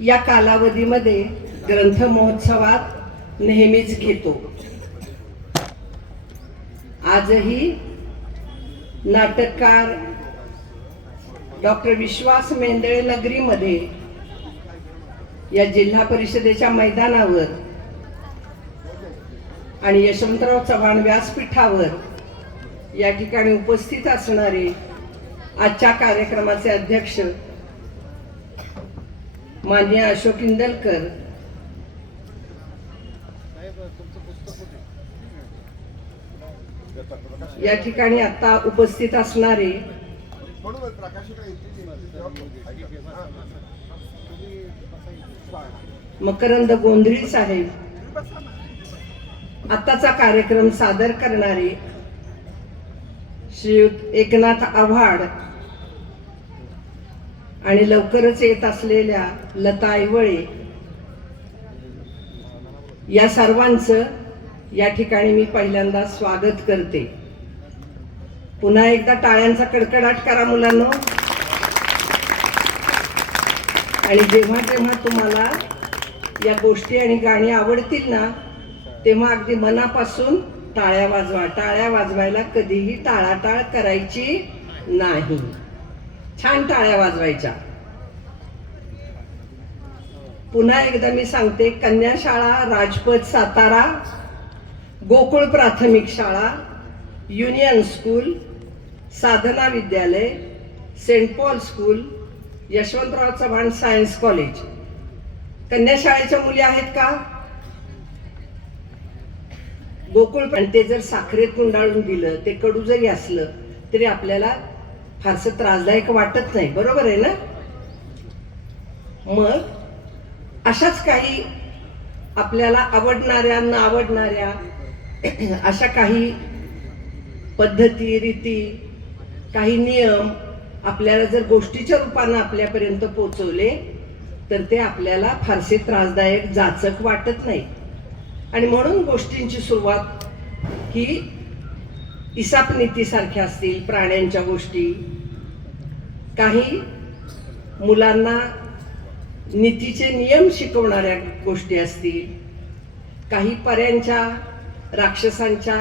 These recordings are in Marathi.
या कालावधीमध्ये ग्रंथ महोत्सवात नेहमीच घेतो। आजही नाटककार डॉक्टर विश्वास मेंदळे नगरीमध्ये या जिल्हा परिषदेच्या मैदानावर आणि यशवंतराव चव्हाण व्यासपीठावर या ठिकाणी उपस्थित असणारे आजच्या कार्यक्रमाचे अध्यक्ष माननीय अशोक इंदलकर, या ठिकाणी आता उपस्थित असणारे मकरंद गोंधळी साहेब, आताचा कार्यक्रम सादर करणारे श्रीयुत एकनाथ आव्हाड आणि लवकरच येत असलेल्या लता ऐवळे, या सर्वांचं या ठिकाणी मी पहिल्यांदा स्वागत करते। पुन्हा एकदा टाळ्यांचा कडकडाट करा मुलांनो। आणि जेव्हा जेव्हा तुम्हाला या गोष्टी आणि गाणी आवडतील ना, तेव्हा अगदी मनापासून टाळ्या वाजवा। टाळ्या वाजवायला कधीही टाळाटाळ करायची नाही, छान टाळ्या वाजवायच्या। पुन्हा एकदा मी सांगते, कन्या शाळा राजपथ सातारा, गोकुळ प्राथमिक शाळा, union school, Sadhana Vidyalaya, saint Paul school, Yashwantrao Chavan science college, कन्या शाळेच्या मुली आहेत का? गोकुळ, पण ते जर साखरेत गुंडाळून दिलं, ते कडू जरी असलं तरी आपल्याला फारसं त्रासदायक वाटत नाही, बरोबर आहे ना? मग अशाच काही आपल्याला आवडणाऱ्या न आवडणाऱ्या अशा काही पद्धती, रीती, काही नियम आपल्याला जर गोष्टीच्या रूपानं आपल्यापर्यंत पोहोचवले तर ते आपल्याला फारसे त्रासदायक, जाचक वाटत नाही। आणि म्हणून गोष्टींची सुरुवात ही इसापनीतीसारख्या असतील, प्राण्यांच्या गोष्टी, काही मुलांना नीतीचे नियम शिकवणाऱ्या गोष्टी असतील, काही पऱ्यांच्या, राक्षसांच्या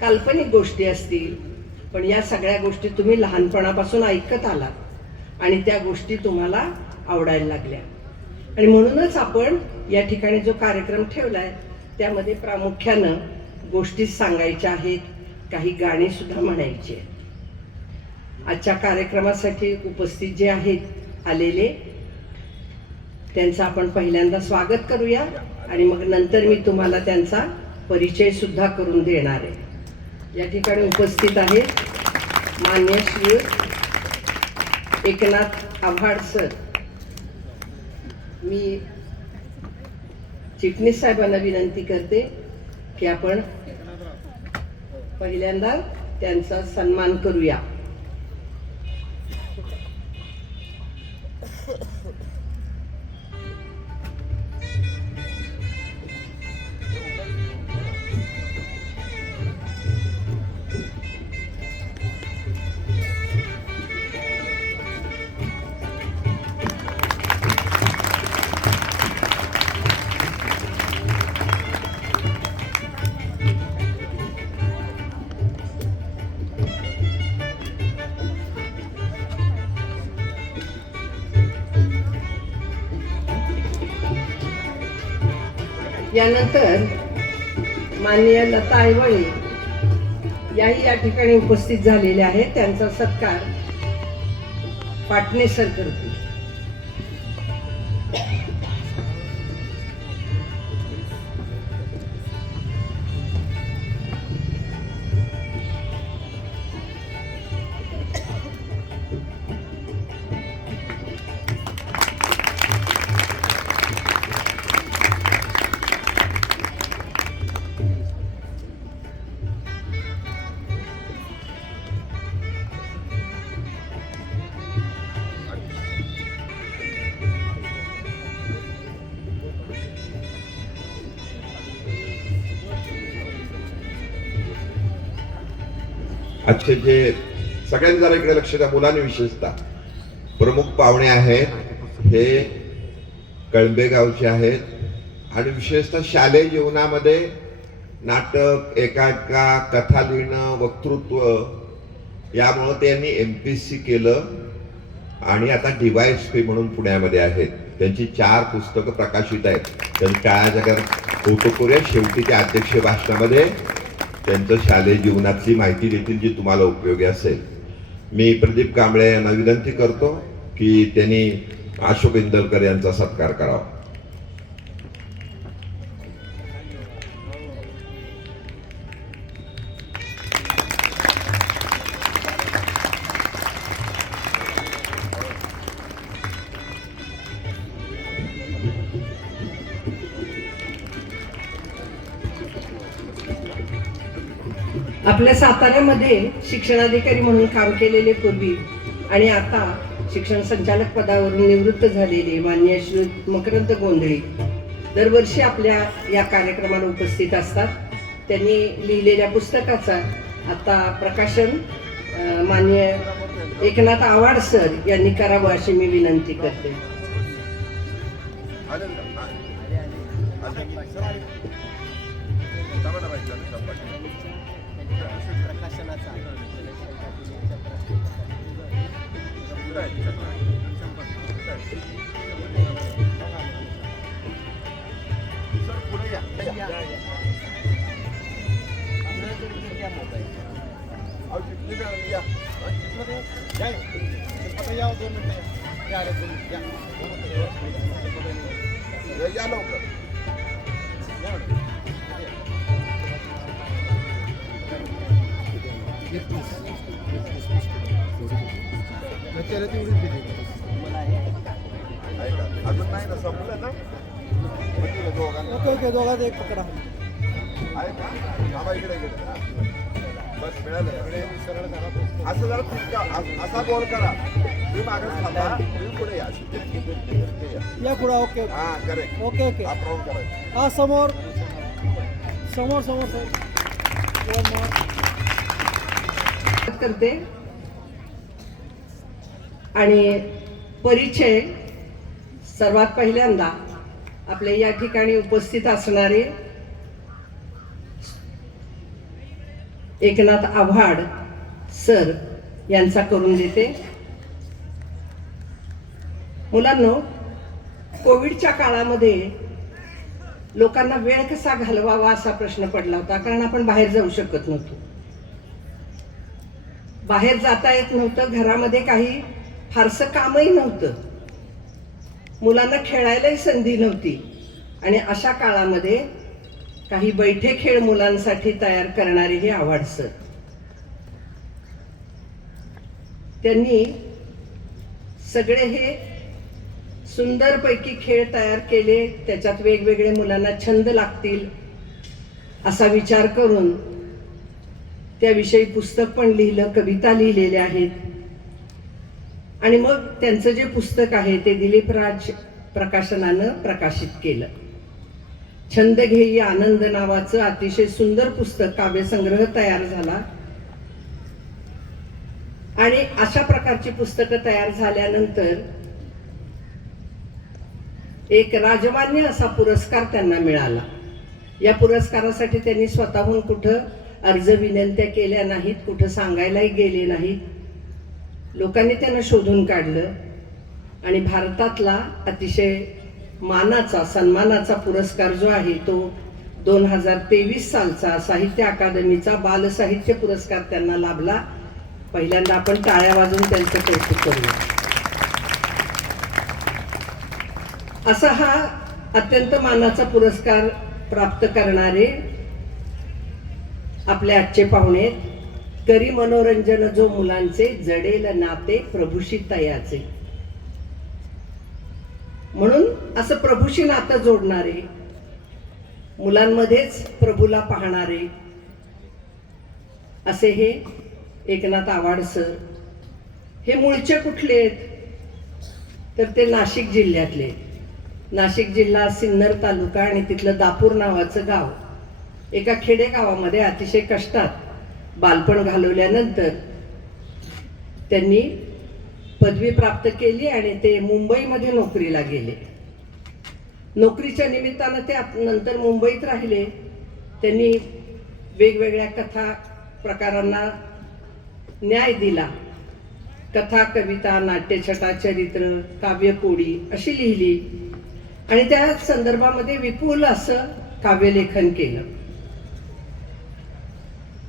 काल्पनिक गोष्टी असतील, पण या सगळ्या गोष्टी तुम्ही लहानपणापासून ऐकत आलात आणि त्या गोष्टी तुम्हाला आवडायला लागल्या। आणि म्हणूनच आपण या ठिकाणी जो कार्यक्रम ठेवलाय त्यामध्ये प्रामुख्यानं गोष्टी सांगायच्या आहेत, काही गाणी सुद्धा म्हणायची आहेत। आजच्या कार्यक्रमासाठी उपस्थित जे आहेत आलेले, त्यांचं आपण पहिल्यांदा स्वागत करूया आणि मग नंतर मी तुम्हाला त्यांचा परिचय सुद्धा करून देणार आहे। या ठिकाणी उपस्थित आहेत मान्य श्री एकनाथ आव्हाड सर। मी चिटणीस साहेबांना विनंती करते की आपण पहिल्यांदा त्यांचा सन्मान करूया। यानंतर माननीय लता ऐवळे याही या ठिकाणी उपस्थित झालेल्या आहेत, त्यांचा सत्कार पाटणे सर करतील। आजचे जे सगळ्यांनी जरा इकडे लक्ष द्या, मुलांनी विशेषतः प्रमुख पाहुणे आहेत हे कळंबे गावचे आहेत आणि विशेषतः शालेय जीवनामध्ये नाटक, एकांकिका, कथा लिहिणं, वक्तृत्व यामुळं त्यांनी MPSC केलं आणि आता DYSP म्हणून पुण्यामध्ये आहेत. त्यांची 4 पुस्तकं प्रकाशित आहेत. त्यांनी काळा जगात कौतुक करूया. शेवटी त्या अध्यक्ष भाषणामध्ये त्यांचं शालेय जीवनातली माहिती देतील जी तुम्हाला उपयोगी असेल. मी प्रदीप कांबळे यांना विनंती करतो की त्यांनी अशोक इंदलकर यांचा सत्कार करावा. आपल्या साताऱ्यामध्ये शिक्षणाधिकारी म्हणून काम केलेले पूर्वी आणि आता शिक्षण संचालक पदावरून निवृत्त झालेले माननीय श्री मकरंद गोंधळे दरवर्षी आपल्या या कार्यक्रमाला उपस्थित असतात. त्यांनी लिहिलेल्या पुस्तकाचा आता प्रकाशन माननीय एकनाथ आव्हाड सर यांनी करावं अशी मी विनंती करते. अजून नाही ना, संपलं ना? ओके दोघात एक पकडा. आहे का? थांबा, इकडे बस मिळालं. असं जरा असा गोल करा. तुम्ही मागच थांबा, तुम्ही पुढे या. या पुढे. ओके हा, करेक्ट. Okay okay. आप राऊंड करायचं. हा समोर समोर समोर सर. करते आणि परिचय सर्वात पहिल्यांदा आपल्या या ठिकाणी उपस्थित असणारे एकनाथ आव्हाड सर यांचा करून देते. मुलांनो, कोविडच्या काळामध्ये लोकांना वेळ कसा घालवावा असा प्रश्न पडला होता, कारण आपण बाहेर जाऊ शकत नव्हतो. बाहेर जाता येत नव्हतं, घरामध्ये काही फारसं कामही नव्हतं, मुलांना खेळायलाही संधी नव्हती. आणि अशा काळामध्ये काही बैठे खेळ मुलांसाठी तयार करणारे हे आव्हाड सर. त्यांनी सगळे हे सुंदरपैकी खेळ तयार केले. त्याच्यात वेगवेगळे मुलांना छंद लागतील असा विचार करून त्याविषयी पुस्तक पण लिहिलं, कविता लिहिलेल्या आहेत. आणि मग त्यांचं जे पुस्तक आहे ते दिलीप राज प्रकाशनानं प्रकाशित केलं. छंद घेई आनंद नावाचं अतिशय सुंदर पुस्तक, काव्यसंग्रह तयार झाला. आणि अशा प्रकारची पुस्तकं तयार झाल्यानंतर एक राजमान्य असा पुरस्कार त्यांना मिळाला. या पुरस्कारासाठी त्यांनी स्वतःहून कुठं अर्ज विनंत्या केल्या नाहीत, कुठं सांगायलाही गेले नाहीत. लोकांनी त्यांना शोधून काढलं आणि भारतातला अतिशय मानाचा, सन्मानाचा पुरस्कार जो आहे तो 2023 सालचा साहित्य अकादमीचा बालसाहित्य पुरस्कार त्यांना लाभला. पहिल्यांदा आपण टाळ्या वाजवून त्यांचं कौतुक करूया. असा हा अत्यंत मानाचा पुरस्कार प्राप्त करणारे आपले आजचे पाहुणे, करी मनोरंजन जो मुलांचे, जडेल नाते प्रभूशी तयाचे. म्हणून असं प्रभूशी नातं जोडणारे, मुलांमध्येच प्रभूला पाहणारे असे हे एकनाथ आव्हाड सर. हे मूळचे कुठले आहेत तर ते नाशिक जिल्ह्यातले. नाशिक जिल्हा, सिन्नर तालुका आणि तिथलं दापूर नावाचं गाव. एका खेडेगावामध्ये अतिशय कष्टात बालपण घालवल्यानंतर त्यांनी पदवी प्राप्त केली आणि ते मुंबईमध्ये नोकरीला गेले. नोकरीच्या निमित्तानं ते नंतर मुंबईत राहिले. त्यांनी वेगवेगळ्या कथा प्रकारांना न्याय दिला. कथा, कविता, नाट्यछटा, चरित्र, काव्यकोडी अशी लिहिली आणि त्या संदर्भामध्ये विपुल असं काव्यलेखन केलं.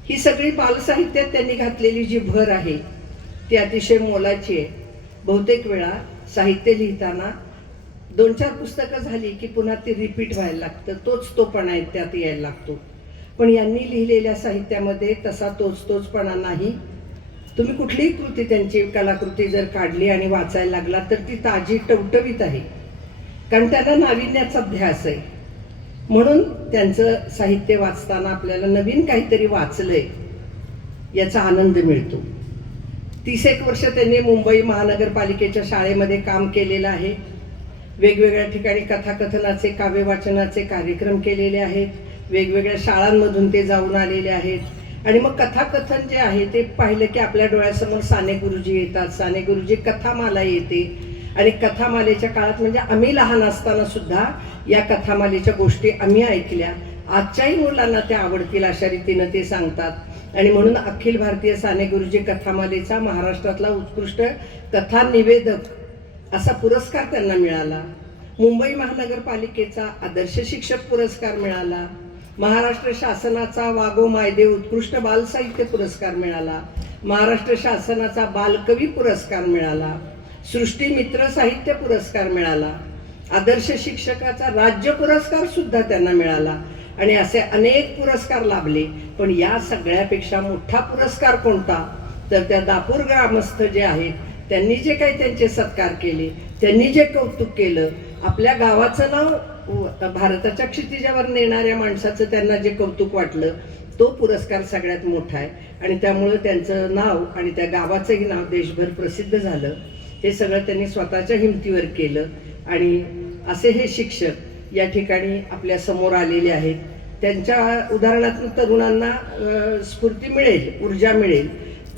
ही सगळी बालसाहित्यात त्यांनी घातलेली जी भर आहे ती अतिशय मोलाची आहे. बहुतेक वेळा साहित्य लिहिताना 2-4 पुस्तकं झाली की पुन्हा ते रिपीट व्हायला लागतं, तोचपणा आहे त्यात यायला लागतो. पण यांनी लिहिलेल्या साहित्यामध्ये तसा तोचपणा नाही. तुम्ही कुठलीही कृती, त्यांची कलाकृती जर काढली आणि वाचायला लागला तर ती ताजी, टवटवीत आहे, कारण त्यांना नाविन्याचा ध्यास आहे. म्हणून त्यांचं साहित्य वाचताना आपल्याला नवीन काहीतरी वाचलंय याचा आनंद मिळतो. 30 वर्ष त्यांनी मुंबई महानगरपालिकेच्या शाळेमध्ये काम केलेलं आहे. वेगवेगळ्या ठिकाणी कथाकथनाचे, काव्य वाचनाचे कार्यक्रम केलेले आहेत. वेगवेगळ्या शाळांमधून ते जाऊन आलेले आहेत. आणि मग कथाकथन जे आहे ते पाहिलं की आपल्या डोळ्यासमोर साने गुरुजी येतात. साने गुरुजी कथामाला येते आणि कथामालेच्या काळात म्हणजे आम्ही लहान असताना सुद्धा या कथामालेच्या गोष्टी आम्ही ऐकल्या. आजच्याही मुलांना त्या आवडतील अशा रीतीनं ते सांगतात. आणि म्हणून अखिल भारतीय साने गुरुजी कथामालेचा महाराष्ट्रातला उत्कृष्ट कथा निवेदक असा पुरस्कार त्यांना मिळाला. मुंबई महानगरपालिकेचा आदर्श शिक्षक पुरस्कार मिळाला. महाराष्ट्र शासनाचा वागो मायदे उत्कृष्ट बालसाहित्य पुरस्कार मिळाला. महाराष्ट्र शासनाचा बालकवी पुरस्कार मिळाला. सृष्टी मित्र साहित्य पुरस्कार मिळाला. आदर्श शिक्षकाचा राज्य पुरस्कार सुद्धा त्यांना मिळाला. आणि असे अनेक पुरस्कार लाभले. पण या सगळ्यापेक्षा मोठा पुरस्कार कोणता, तर त्या दापूर ग्रामस्थ जे आहेत त्यांनी जे काही त्यांचे सत्कार केले, त्यांनी जे कौतुक केलं, आपल्या गावाचं नाव भारताच्या क्षितिजावर नेणाऱ्या माणसाचं त्यांना जे कौतुक वाटलं, तो पुरस्कार सगळ्यात मोठा आहे. आणि त्यामुळं त्यांचं नाव आणि त्या गावाचंही नाव देशभर प्रसिद्ध झालं. हे सगळं त्यांनी स्वतःच्या हिमतीवर केलं. आणि असे हे शिक्षक या ठिकाणी आपल्या समोर आलेले आहेत. त्यांच्या उदाहरणातून तरुणांना स्फूर्ती मिळेल, ऊर्जा मिळेल.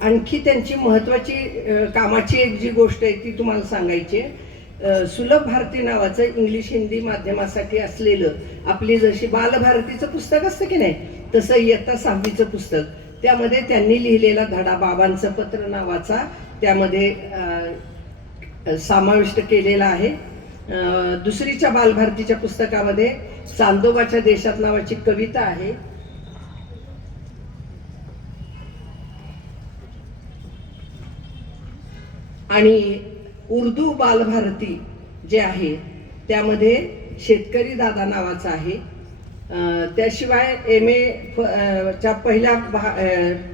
आणखी त्यांची महत्त्वाची कामाची एक जी गोष्ट आहे ती तुम्हाला सांगायची आहे. सुलभ भारती नावाचं इंग्लिश हिंदी माध्यमासाठी असलेलं आपली जशी बालभारतीचं पुस्तक असतं की नाही, तसं इयत्ता 6वीचं पुस्तक, त्यामध्ये त्यांनी लिहिलेला धडा बाबांचं पत्र नावाचा त्यामध्ये समाविष्ट केलेला आहे. दुसरीच्या बालभारतीच्या पुस्तकामध्ये चांदोबाच्या देशात नावाची कविता आहे. आणि उर्दू बालभारती जे आहे त्यामध्ये शेतकरी दादा नावाचा आहे. त्याशिवाय MA च्या पहिल्या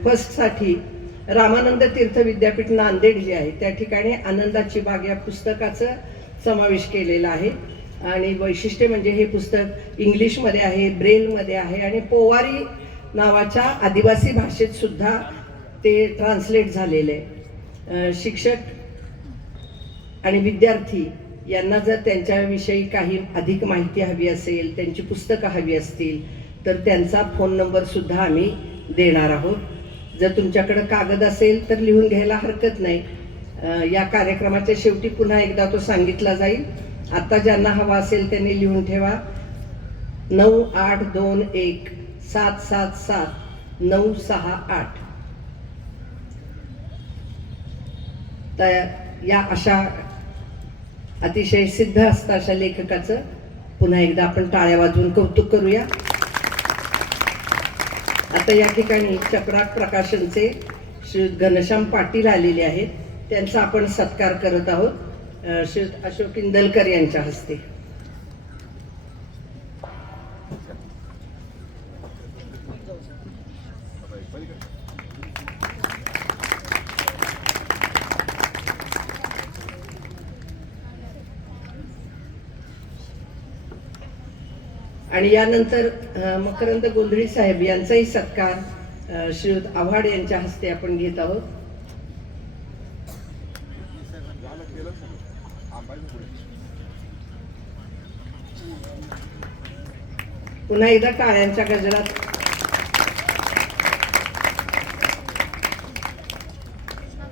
फर्स्टसाठी रामानंद तीर्थ विद्यापीठ नांदेड जे आहे त्या ठिकाणी आनंदाची बाग या पुस्तकाचं समावेश केलेला आहे. आणि वैशिष्ट्य म्हणजे हे पुस्तक इंग्लिशमध्ये आहे, ब्रेलमध्ये आहे आणि पोवारी नावाच्या आदिवासी भाषेत सुद्धा ते ट्रान्सलेट झालेले आहे. शिक्षक आणि विद्यार्थी यांना जर त्यांच्याविषयी काही अधिक माहिती हवी असेल, त्यांची पुस्तकं हवी असतील, तर त्यांचा फोन नंबर सुद्धा आम्ही देणार आहोत. जर तुमच्याकडे कागद असेल तर लिहून घ्यायला हरकत नाही. या कार्यक्रमाच्या शेवटी पुन्हा एकदा तो सांगितला जाईल. आता ज्यांना हवा असेल त्यांनी लिहून ठेवा. 9821-777-968. तर या अशा अतिशय सिद्ध असतं अशा लेखकाचं पुन्हा एकदा आपण टाळ्या वाजवून कौतुक करूया. आता या ठिकाणी चक्राक प्रकाशनचे श्री घनश्याम पाटील आलेले आहेत. त्यांचा आपण सत्कार करत आहोत श्री अशोक इंदलकर यांच्या हस्ते. आणि यानंतर मकरंद गोंधळी साहेब यांचाही सत्कार श्रीयुत आव्हाड यांच्या हस्ते आपण घेत आहोत. पुन्हा एकदा टाळ्यांच्या गजरात.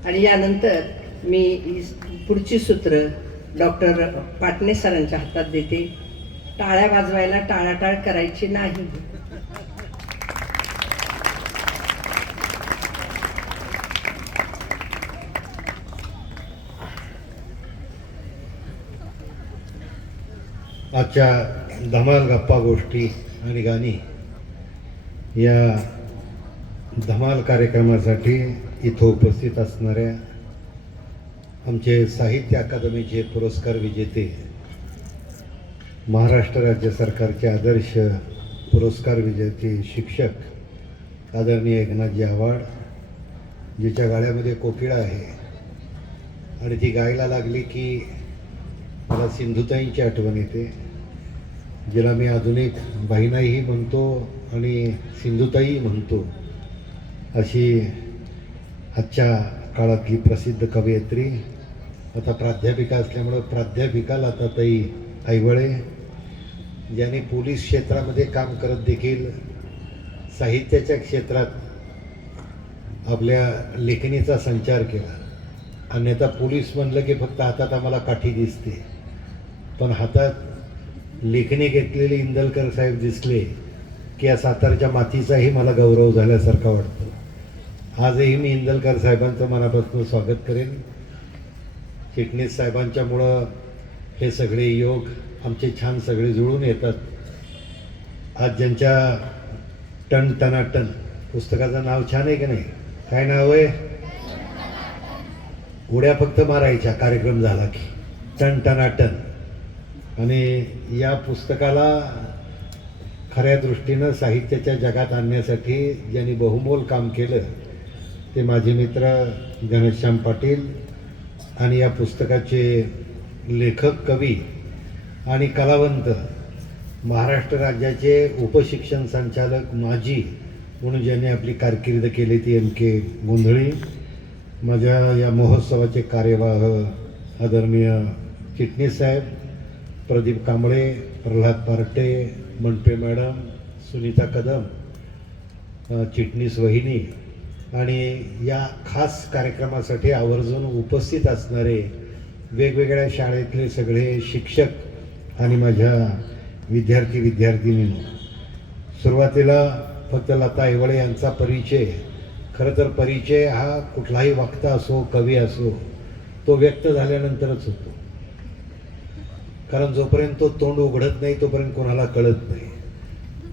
आणि यानंतर मी पुढची सूत्र डॉक्टर पाटणे सरांच्या हातात देते. टाळ्या वाजवायला टाळाटाळ करायची नाही. आजच्या धमाल गप्पा गोष्टी आणि गाणी या धमाल कार्यक्रमासाठी इथं उपस्थित असणाऱ्या आमचे साहित्य अकादमीचे पुरस्कार विजेते, महाराष्ट्र राज्य सरकारचे आदर्श पुरस्कार विजेते शिक्षक आदरणीय एकनाथजी आव्हाड, जिच्या गाण्यामध्ये कोकिळा आहे आणि ती गायला लागली की मला सिंधुताईंची आठवण येते, जिला मी आधुनिक बहिणाईही म्हणतो आणि सिंधुताई म्हणतो. अशी आजच्या काळातली प्रसिद्ध कवयित्री, आता प्राध्यापिका असल्यामुळं प्राध्यापिका लताताई ऐवळे, ज्यांनी पोलीस क्षेत्रामध्ये काम करत देखील साहित्याच्या क्षेत्रात आपल्या लेखणीचा संचार केला. अन्यथा पोलीस म्हणलं की फक्त हातात आम्हाला काठी दिसते, पण हातात लेखणी घेतलेले इंदलकर साहेब दिसले की या सातारच्या मातीचाही मला गौरव झाल्यासारखा वाटतो. आजही मी इंदलकर साहेबांचं मनापासून स्वागत करेन. चिटणीस साहेबांच्यामुळं हे सगळे योग आमचे छान सगळे जुळून येतात. आज ज्यांच्या टन टनाटन पुस्तकाचं नाव छान आहे की नाही? काय नाव आहे? उड्या फक्त मारायच्या कार्यक्रम झाला की, टन टनाटन. आणि या पुस्तकाला खऱ्या दृष्टीनं साहित्याच्या जगात आणण्यासाठी ज्यांनी बहुमोल काम केलं ते माझे मित्र घनश्याम पाटील आणि या पुस्तकाचे लेखक, कवी आणि कलावंत, महाराष्ट्र राज्याचे उपशिक्षण संचालक माजी म्हणून ज्यांनी आपली कारकीर्द केली ती MK गोंधळी. माझ्या या महोत्सवाचे कार्यवाह आदरणीय चिटणीस साहेब, प्रदीप कांबळे, प्रल्हाद पार्टे, मनपे मॅडम, सुनीता कदम, चिटणीस वहिनी आणि या खास कार्यक्रमासाठी आवर्जून उपस्थित असणारे वेगवेगळ्या शाळेतले सगळे शिक्षक आणि माझ्या विद्यार्थिनींनो. सुरुवातीला फक्त लता ऐवळे यांचा परिचय. खरं तर परिचय हा कुठलाही वक्ता असो, कवी असो, तो व्यक्त झाल्यानंतरच होतो. कारण जोपर्यंत तो तोंड उघडत नाही तोपर्यंत कोणाला कळत नाही.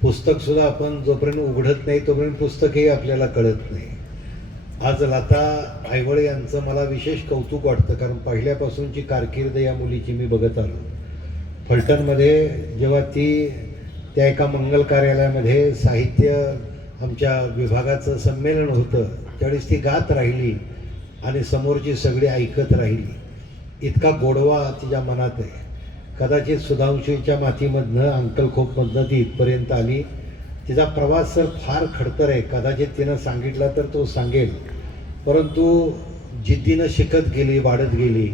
पुस्तकसुद्धा आपण जोपर्यंत उघडत नाही तोपर्यंत पुस्तकही आपल्याला कळत नाही. आज लता ऐवळे यांचं मला विशेष कौतुक वाटतं, कारण पहिल्यापासूनची कारकीर्द या मुलीची मी बघत आलो. फलटणमध्ये जेव्हा ती त्या एका मंगल कार्यालयामध्ये साहित्य आमच्या विभागाचं संमेलन होतं त्यावेळेस ती गात राहिली आणि समोरची सगळी ऐकत राहिली. इतका गोडवा तिच्या मनात आहे. कदाचित सुधांशूच्या मातीमधनं, अंकलखोपमधनं ती इथपर्यंत आली. तिचा प्रवास सर फार खडतर आहे. कदाचित तिनं सांगितला तर तो सांगेल, परंतु जिद्दीनं शिकत गेली, वाढत गेली.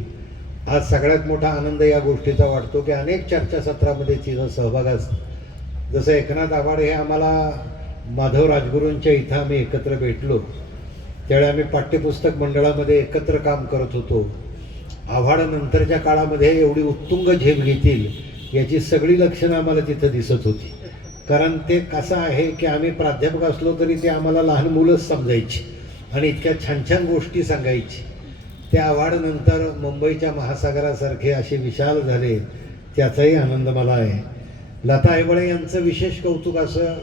आज सगळ्यात मोठा आनंद या गोष्टीचा वाटतो की अनेक चर्चासत्रामध्ये तिचा सहभाग असतो. जसं एकनाथ आव्हाड हे आम्हाला माधव राजगुरूंच्या इथं आम्ही एकत्र भेटलो, त्यावेळी आम्ही पाठ्यपुस्तक मंडळामध्ये एकत्र काम करत होतो. आव्हाड नंतरच्या काळामध्ये एवढी उत्तुंग झेप घेतील याची सगळी लक्षणं आम्हाला तिथं दिसत होती. कारण ते कसं आहे की आम्ही प्राध्यापक असलो तरी ते आम्हाला लहान मुलंच समजायची आणि इतक्या छान छान गोष्टी सांगायची. त्या आव्हाडनंतर मुंबईच्या महासागरासारखे असे विशाल झाले, त्याचाही आनंद मला आहे. लता ऐवळे यांचं विशेष कौतुक असं,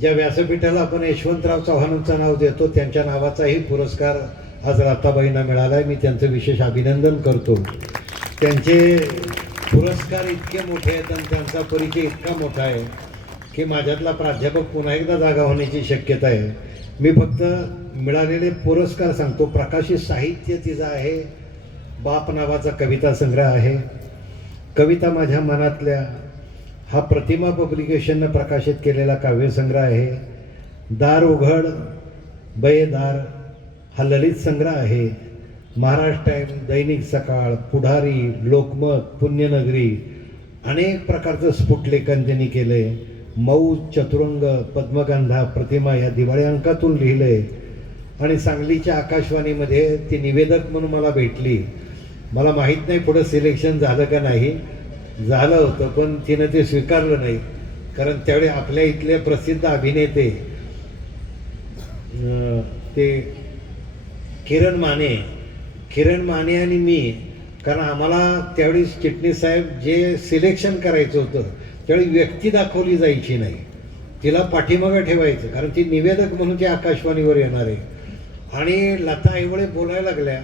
ज्या व्यासपीठाला आपण यशवंतराव चव्हाणांचं नाव देतो त्यांच्या नावाचाही पुरस्कार आज लताबाईंना मिळाला आहे. मी त्यांचं विशेष अभिनंदन करतो. त्यांचे पुरस्कार इतके मोठे आहेत आणि त्यांचा परिचय इतका मोठा आहे की माझ्यातला प्राध्यापक पुन्हा एकदा जागा होण्याची शक्यता आहे. मी फक्त मिळालेले पुरस्कार सांगतो. प्रकाशित साहित्य तिचं आहे. बाप नावाचा कविता संग्रह आहे. कविता माझ्या मनातल्या हा प्रतिमा पब्लिकेशननं प्रकाशित केलेला काव्यसंग्रह आहे. दार उघड बयेदार हा ललित संग्रह आहे. महाराष्ट्र टाइम, दैनिक सकाळ, पुढारी, लोकमत, पुण्यनगरी अनेक प्रकारचं स्फुटलेखन त्यांनी केले. मऊ, चतुरंग, पद्मगंधा, प्रतिमा या दिवाळी अंकातून लिहिलंय. आणि सांगलीच्या आकाशवाणीमध्ये ती निवेदक म्हणून मला भेटली. मला माहीत नाही पुढं सिलेक्शन झालं का नाही, झालं होतं, पण तिनं ते स्वीकारलं नाही. कारण त्यावेळी आपल्या इथले प्रसिद्ध अभिनेते ते किरण माने आणि मी, कारण आम्हाला त्यावेळी चिटणीस साहेब जे सिलेक्शन करायचं होतं त्यावेळी व्यक्ती दाखवली जायची नाही, तिला पाठीमागं ठेवायचं, कारण ती निवेदक म्हणून ती आकाशवाणीवर येणार आहे. आणि लता आईवळे बोलायला लागल्या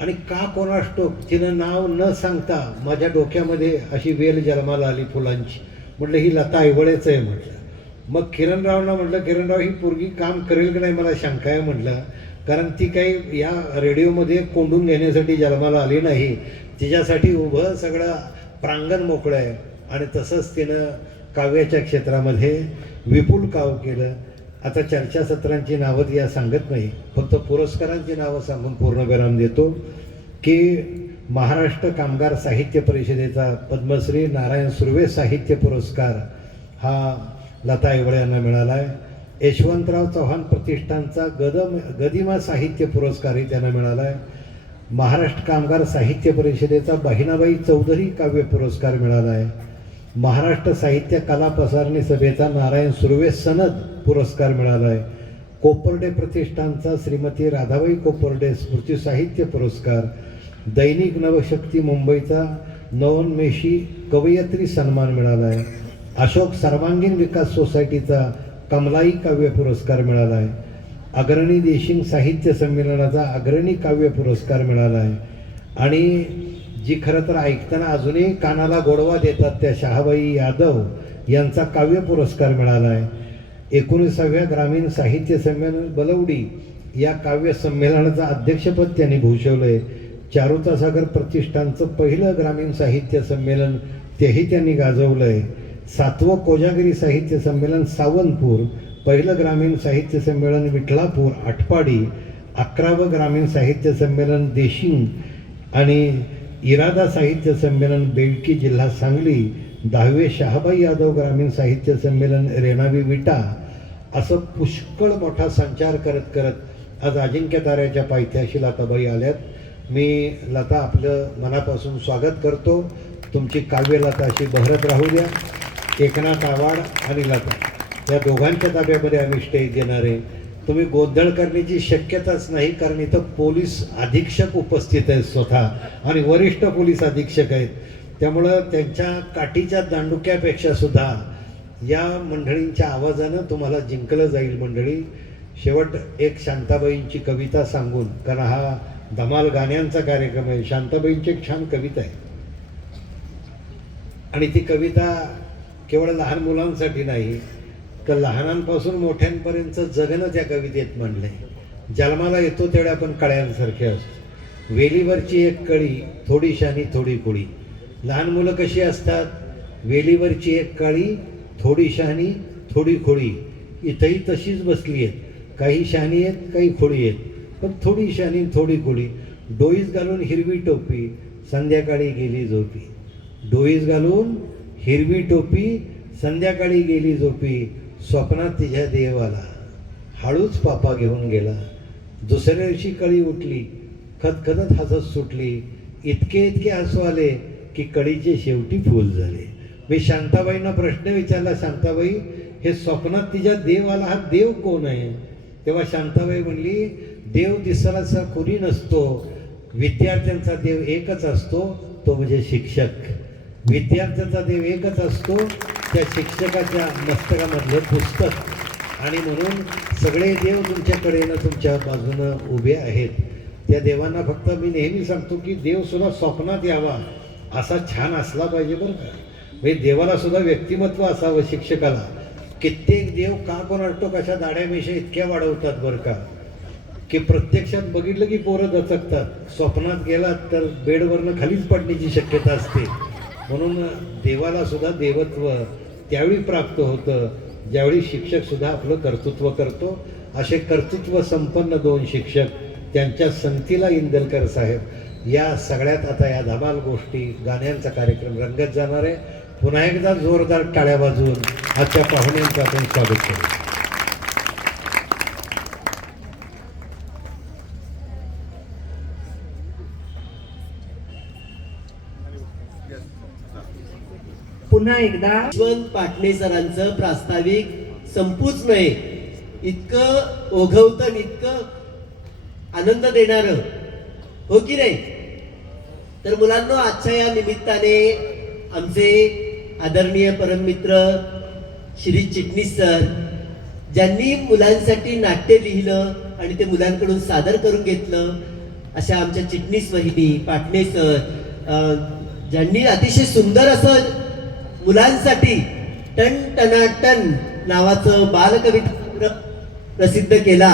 आणि का कोणास ठाऊक तिनं नाव न सांगता माझ्या डोक्यामध्ये अशी वेल जन्माला आली फुलांची. म्हटलं ही लता आईवळेच आहे म्हटलं. मग किरणरावना म्हटलं, किरणराव ही पोरगी काम करेल की नाही मला शंका आहे म्हटलं, कारण ती काही या रेडिओमध्ये कोंडून घेण्यासाठी जन्माला आली नाही, तिच्यासाठी उभं सगळं प्रांगण मोकळं आहे. आणि तसंच तिनं काव्याच्या क्षेत्रामध्ये विपुल काव केलं. आता चर्चासत्रांची नावं या सांगत नाही, फक्त पुरस्कारांची नावं सांगून पूर्णविराम देतो की महाराष्ट्र कामगार साहित्य परिषदेचा पद्मश्री नारायण सुर्वे साहित्य पुरस्कार हा लता आईवळे यांना मिळाला आहे. यशवंतराव चव्हाण प्रतिष्ठानचा गदिमा साहित्य पुरस्कारही त्यांना मिळाला आहे. महाराष्ट्र कामगार साहित्य परिषदेचा बहिणाबाई चौधरी काव्य पुरस्कार मिळाला आहे. महाराष्ट्र साहित्य कला प्रसारणी सभेचा नारायण सुर्वे सनद पुरस्कार मिळाला आहे. कोपर्डे प्रतिष्ठानचा श्रीमती राधाबाई कोपर्डे स्मृती साहित्य पुरस्कार, दैनिक नवशक्ती मुंबईचा नवोन्मेषी कवयित्री सन्मान मिळाला आहे. अशोक सर्वांगीण विकास सोसायटीचा कमलाई काव्य पुरस्कार मिळाला आहे. अग्रणी देशिंग साहित्य संमेलनाचा अग्रणी काव्य पुरस्कार मिळाला आहे. आणि जी खरं तर ऐकताना अजूनही कानाला गोडवा देतात त्या शहाबाई यादव यांचा काव्य पुरस्कार मिळाला आहे. 19व्या ग्रामीण साहित्य संमेलन बलवडी या काव्य संमेलनाचं अध्यक्षपद त्यांनी भूषवलं आहे. चारुतासागर प्रतिष्ठानचं पहिलं ग्रामीण साहित्य संमेलन तेही त्यांनी गाजवलं आहे. 7वं कोजागिरी साहित्य संमेलन सावंतपूर, पहिलं ग्रामीण साहित्य संमेलन विठलापूर आटपाडी, 11वं ग्रामीण साहित्य संमेलन देशिंग आणि इरादा साहित्य संमेलन बेळकी जिल्हा सांगली, 10वे शहाबाई यादव ग्रामीण साहित्य संमेलन रेणावी विटा, असं पुष्कळ मोठा संचार करत करत आज अजिंक्य ताऱ्याच्या पायथ्याशी लताबाई आल्यात. मी लता आपलं मनापासून स्वागत करतो. तुमची काव्यलता अशी बहरत राहू द्या. एकनाथ आवाड आणि लता या दोघांच्या ताब्यामध्ये आम्ही स्टेज देणार आहे. तुम्ही गोंधळ करण्याची शक्यताच नाही, कारण इथं पोलीस अधीक्षक उपस्थित आहेत स्वतः आणि वरिष्ठ पोलीस अधीक्षक आहेत. त्यामुळं त्यांच्या काठीच्या दांडुक्यापेक्षा सुद्धा या मंडळींच्या आवाजानं तुम्हाला जिंकलं जाईल. मंडळी, शेवट एक शांताबाईंची कविता सांगून, कारण हा धमाल गाण्यांचा कार्यक्रम आहे. शांताबाईंची एक छान कविता आहे आणि ती कविता केवळ लहान मुलांसाठी नाही, तर लहानांपासून मोठ्यांपर्यंत जगणं त्या कवितेत मांडलंय. जन्माला येतो तेवढ्या आपण कळ्यांसारखे असतो. वेलीवरची एक कळी थोडी शानी थोडी कुळी. लहान मुलं कशी असतात? वेलीवरची एक काळी थोडी शहाणी थोडी खोडी. इथंही तशीच बसली आहेत. काही शहाणी आहेत, काही खोडी आहेत, पण थोडी शहाणी थोडी खोडी. डोईस घालून हिरवी टोपी संध्याकाळी गेली झोपी. डोईस घालून हिरवी टोपी संध्याकाळी गेली झोपी. स्वप्नात तिच्या देवाला हळूच पापा घेऊन गेला. दुसऱ्या दिवशी कळी उठली, खदखदत हसत सुटली. इतके इतके हसू आले की कळीचे शेवटी फूल झाले. मी शांताबाईंना प्रश्न विचारला, शांताबाई हे स्वप्नात तिच्या देवाला हा देव कोण आहे? तेव्हा शांताबाई म्हणली, देव दिसायला कोणी नसतो, विद्यार्थ्यांचा देव एकच असतो, तो म्हणजे शिक्षक. विद्यार्थ्यांचा देव एकच असतो, त्या शिक्षकाच्या मस्तकामधलं पुस्तक. आणि म्हणून सगळे देव तुमच्याकडेनं तुमच्या बाजूनं उभे आहेत. त्या देवांना फक्त मी नेहमी सांगतो की देव सुद्धा स्वप्नात यावा असा छान असला पाहिजे बरं का. म्हणजे देवाला सुद्धा व्यक्तिमत्व असावं. शिक्षकाला कित्येक देव का कोणाटो कशा दाढ्या मिशा इतक्या वाढवतात बरं का, की प्रत्यक्षात बघितलं की पोरं दचकतात. स्वप्नात गेलात तर बेडवरनं खालीच पडण्याची शक्यता असते. म्हणून देवाला सुद्धा देवत्व त्यावेळी प्राप्त होतं ज्यावेळी शिक्षक सुद्धा आपलं कर्तृत्व करतो. असे कर्तृत्व संपन्न 2 शिक्षक, त्यांच्या संगतीला इंदलकर साहेब, या सगळ्यात आता या धमाल गोष्टी गाण्यांचा कार्यक्रम रंगत जाणार आहे. पुन्हा एकदा जोरदार टाळ्या वाजवून आजच्या पाहुण्यांचं आपण स्वागत करू. पुन्हा एकदा यशवंत पाटणे सरांचं प्रास्ताविक संपूच नये इतकं ओघवतं, इतकं आनंद देणारं, हो की नाही? तर मुलांनो, आजच्या या निमित्ताने आमचे आदरणीय परममित्र श्री चिटणीस सर, ज्यांनी मुलांसाठी नाट्य लिहिलं आणि ते मुलांकडून सादर करून घेतलं, अशा आमच्या चिटणीस वहिनी पाटणे सर, ज्यांनी अतिशय सुंदर असं मुलांसाठी टन टनाटन नावाचं बालकविता संग्रह प्रसिद्ध केला,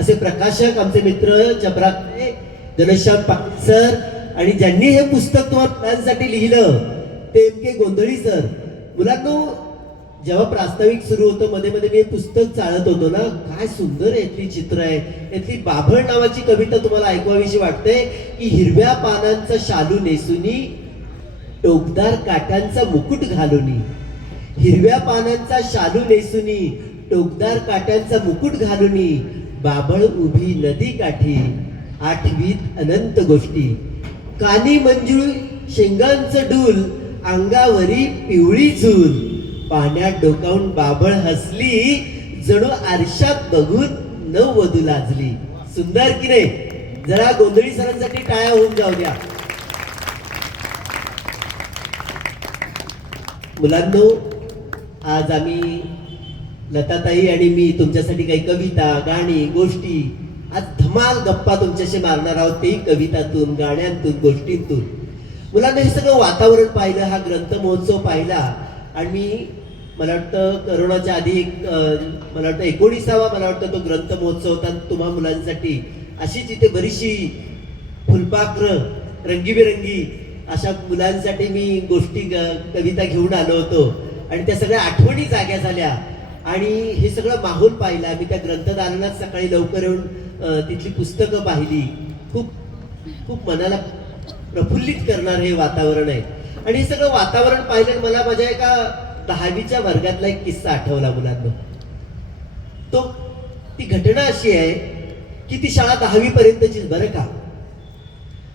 असे प्रकाशक आमचे मित्र चपराकडे घनश्याम पाटील सर, आणि ज्यांनी हे पुस्तक तुम्हाला मुलांसाठी लिहिलं ते एम के गोंधळी सर. मुलांनो, जेव्हा प्रास्ताविक सुरू होतं मध्ये मध्ये मी हे पुस्तक चाळत होतो ना, काय सुंदर यातली चित्र आहे. यातली बाभळ नावाची कविता तुम्हाला ऐकवावीशी वाटते की हिरव्या पानांचा शालू नेसुनी, टोकदार काट्यांचा मुकुट घालुनी. हिरव्या पानांचा शालू नेसुनी, टोकदार काट्यांचा मुकुट घालुनी, बाभळ उभी नदी काठी, आठवीत अनंत गोष्टी. कानी मंजूळ शेंगांचं डूल, अंगावरी पिवळी झूल, पाण्यात डोकावून बाभळ हसली, जणू आरशात बघून नववधू लाजली. सुंदर की नाही? जरा गोंधळी सरांसाठी टाळ्या होऊन जाऊ द्या. मुलांनो, आज आम्ही लताताई आणि मी तुमच्यासाठी काही कविता, गाणी, गोष्टी, आज धमाल गप्पा तुमच्याशी मारणार आहोत, तेही कवितातून, गाण्यांतून, गोष्टींतून. मुलांना हे सगळं वातावरण पाहिलं, हा ग्रंथ महोत्सव पाहिला, आणि मला वाटतं करोनाच्या आधी मला वाटतं 19वा मला वाटतं तो ग्रंथ महोत्सव होता तुम्हा मुलांसाठी. अशीच इथे बरीचशी फुलपाखरं रंगीबेरंगी अशा मुलांसाठी मी गोष्टी कविता घेऊन आलो होतो, आणि त्या सगळ्या आठवणी जाग्या झाल्या, आणि हे सगळं माहोल पाहिला. मी त्या ग्रंथदालनात सकाळी लवकर येऊन तिथली पुस्तकं पाहिली. खूप खूप मनाला प्रफुल्लित करणार हे वातावरण आहे. आणि हे सगळं वातावरण पाहिलं, मला माझ्या एका 10वीच्या वर्गातला एक किस्सा आठवला मुलांना. ती घटना अशी आहे की ती शाळा 10वी पर्यंतचीच बरं का,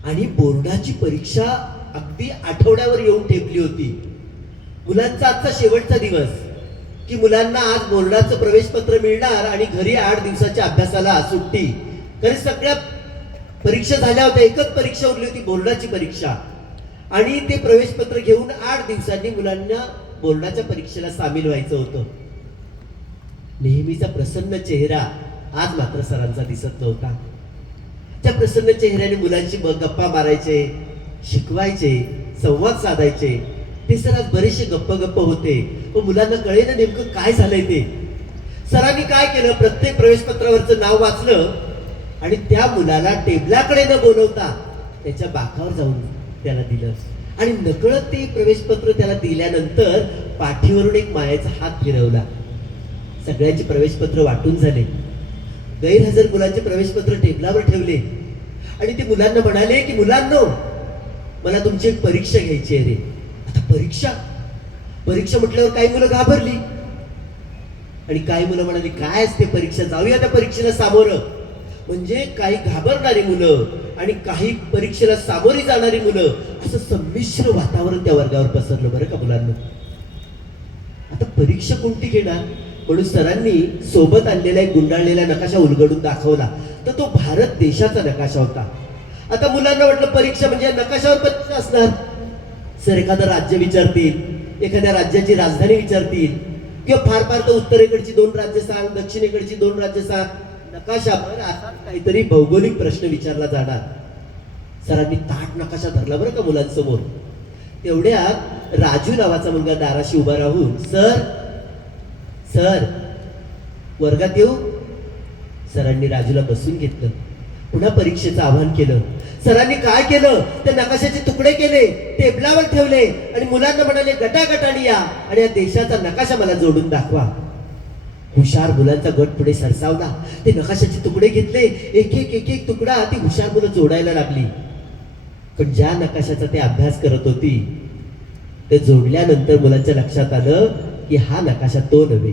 आणि बोर्डाची परीक्षा अगदी आठवड्यावर येऊन ठेपली होती. मुलांचा आजचा शेवटचा दिवस, की मुलांना आज बोर्डाचं प्रवेशपत्र मिळणार आणि घरी 8 दिवसाच्या अभ्यासाला सुट्टी. कारण सगळ्या परीक्षा झाल्या होत्या, एकच परीक्षा उरली होती, बोर्डाची परीक्षा, आणि ते प्रवेशपत्र घेऊन 8 दिवसांनी मुलांना बोर्डाच्या परीक्षेला सामील व्हायचं होतं. नेहमीचा प्रसन्न चेहरा आज मात्र सरांचा दिसत नव्हता. त्या प्रसन्न चेहऱ्याने मुलांशी गप्पा मारायचे, शिकवायचे, संवाद साधायचे. ते सर आज बरेचसे गप्प होते, पण मुलांना कळेना नेमकं काय झालंय ते. सरांनी काय केलं, प्रत्येक प्रवेशपत्रावरचं नाव वाचलं आणि त्या मुलाला टेबलाकडे न बोलवता त्याच्या बाकावर जाऊन त्याला दिलं, आणि नकळत ते प्रवेशपत्र त्याला दिल्यानंतर पाठीवरून एक मायेचा हात फिरवला. सगळ्यांची प्रवेशपत्र वाटून झाले. गैरहजर मुलांचे प्रवेशपत्र टेबलावर ठेवले, आणि ते मुलांना म्हणाले की मुलांनो, मला तुमची एक परीक्षा घ्यायची आहे रे. आता परीक्षा म्हटल्यावर काही मुलं घाबरली, आणि काही मुलं म्हणाली काय असते परीक्षा, जाऊया त्या परीक्षेला सामोरं. म्हणजे काही घाबरणारी मुलं आणि काही परीक्षेला सामोरी जाणारी मुलं, असं संमिश्र वातावरण त्या वर्गावर पसरलं बरं का मुलांना. आता परीक्षा कोणती घेणार म्हणून सरांनी सोबत आणलेला एक गुंडाळलेला नकाशा उलगडून दाखवला, तर तो भारत देशाचा नकाशा होता. आता मुलांना वाटलं परीक्षा म्हणजे नकाशावर परीक्षा असणार. सर एखादं राज्य विचारतील, एखाद्या राज्याची राजधानी विचारतील, किंवा फार फार तर उत्तरेकडची 2 राज्य सांग, दक्षिणेकडची 2 राज्य सांग. नकाशावर असा काहीतरी भौगोलिक प्रश्न विचारला जाणार. सरांनी ताट नकाशा धरला बरं का मुलांसमोर. तेवढ्यात राजू नावाचा मुलगा दाराशी उभा राहून सर वर्गात येऊ. सरांनी राजूला बसून घेतलं, पुन्हा परीक्षेचं आवाहन केलं. सरांनी काय केलं, ते नकाशाचे तुकडे केले, टेबलावर ठेवले, आणि मुलांना म्हणाले गटागटाने या आणि या देशाचा नकाशा मला जोडून दाखवा. हुशार मुलांचा गट पुढे सरसावला. ते नकाशाचे तुकडे घेतले, एक एक तुकडा ती हुशार मुलं जोडायला लागली. पण ज्या नकाशाचा ते अभ्यास करत होती ते जोडल्यानंतर मुलांच्या लक्षात आलं की हा नकाशा तो नव्हे,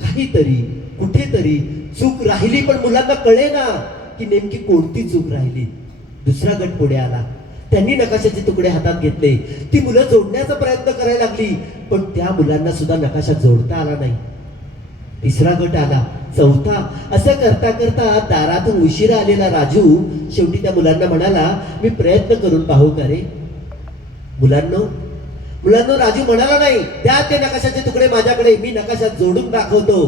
काहीतरी कुठेतरी चूक राहिली. पण मुलांना कळे ना की नेमकी कोणती चूक राहिली. दुसरा गट पुढे आला, त्यांनी नकाशाचे तुकडे हातात घेतले, ती मुलं जोडण्याचा प्रयत्न करायला लागली. पण त्या मुलांना सुद्धा नकाशा जोडता आला नाही. तिसरा गट आला, चौथा. असं करता करता दारातून उशिरा आलेला राजू शेवटी त्या मुलांना म्हणाला, मी प्रयत्न करून पाहू का रे. मुलांनो राजू म्हणाला नाही, द्या ते नकाशाचे तुकडे माझ्याकडे, मी नकाशा जोडून दाखवतो.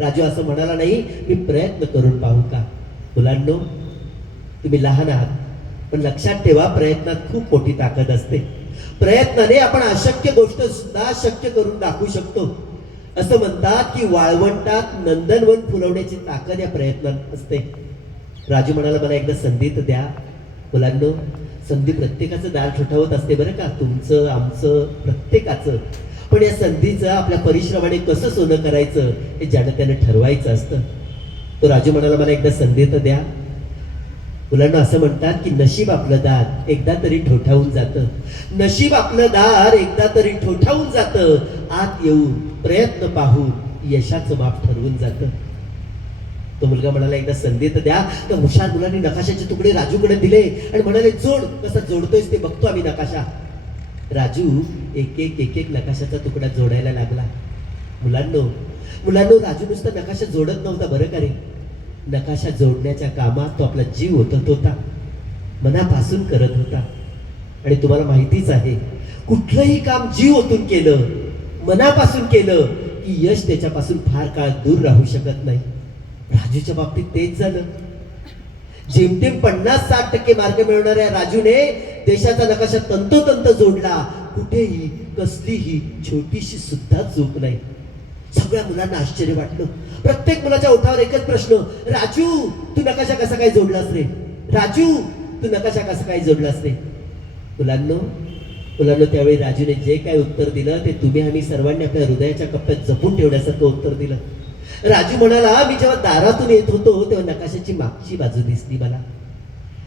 राजू असं म्हणाला नाही, मी प्रयत्न करून पाहू का. मुलांनो, तुम्ही लहान आहात, पण लक्षात ठेवा, प्रयत्नात खूप मोठी ताकद असते. प्रयत्नाने आपण अशक्य गोष्ट सुद्धा शक्य करून दाखवू शकतो. असं म्हणतात की वाळवंटात नंदनवन फुलवण्याची ताकद या प्रयत्नात असते. राजू म्हणाला, मला एकदा संधी तर द्या. मुलांनो, संधी प्रत्येकाचं दार ठोठावत असते बरं का, तुमचं आमचं प्रत्येकाचं. पण या संधीचं आपल्या परिश्रमाने कसं सोनं करायचं हे ज्यानं त्यानं ठरवायचं असतं. तो राजू म्हणाला, मला एकदा संधी तर द्या. मुलांना असं म्हणतात की नशीब आपलं दार एकदा तरी ठोठावून जातं. नशीब आपलं दार एकदा तरी ठोठावून जातं. आत येऊन प्रयत्न पाहून यशाचं माप ठरवून जातं. तो मुलगा म्हणाला, एकदा संधी तर द्या. तर हुशार मुलांनी नकाशाचे तुकडे राजूकडे दिले आणि म्हणाले, जोड. कसं जोडतोयस ते बघतो आम्ही नकाशा. राजू एक एक नकाशाचा तुकडा जोडायला लागला. मुलांनो राजू नुसतं नकाशा जोडत नव्हता बरं का रे. नकाशा जोडण्याच्या कामात तो आपला जीव ओतत होता, मनापासून करत होता. आणि तुम्हाला माहितीच आहे, कुठलंही काम जीव ओतून केलं, मनापासून केलं की यश त्याच्यापासून फार काळ दूर राहू शकत नाही. राजूच्या बाबतीत तेच झालं. जेमतेम 50-60% मार्क मिळवणाऱ्या राजूने देशाचा नकाशा तंतोतंत जोडला. कुठेही कसलीही छोटीशी सुद्धा चूक नाही. सगळ्या मुलांना आश्चर्य वाटलं. प्रत्येक मुलाच्या ओठावर एकच प्रश्न, राजू तू नकाशा कसा काय जोडलास रे. राजू तू नकाशा कसा काय जोडलास रे. मुलांनो त्यावेळी राजूने जे काय उत्तर दिलं ते तुम्ही आम्ही सर्वांनी आपल्या हृदयाच्या कप्प्यात जपून ठेवण्यासारखं उत्तर दिलं. राजू म्हणाला, मी जेव्हा दारातून येत होतो तेव्हा नकाशाची मागची बाजू दिसली मला.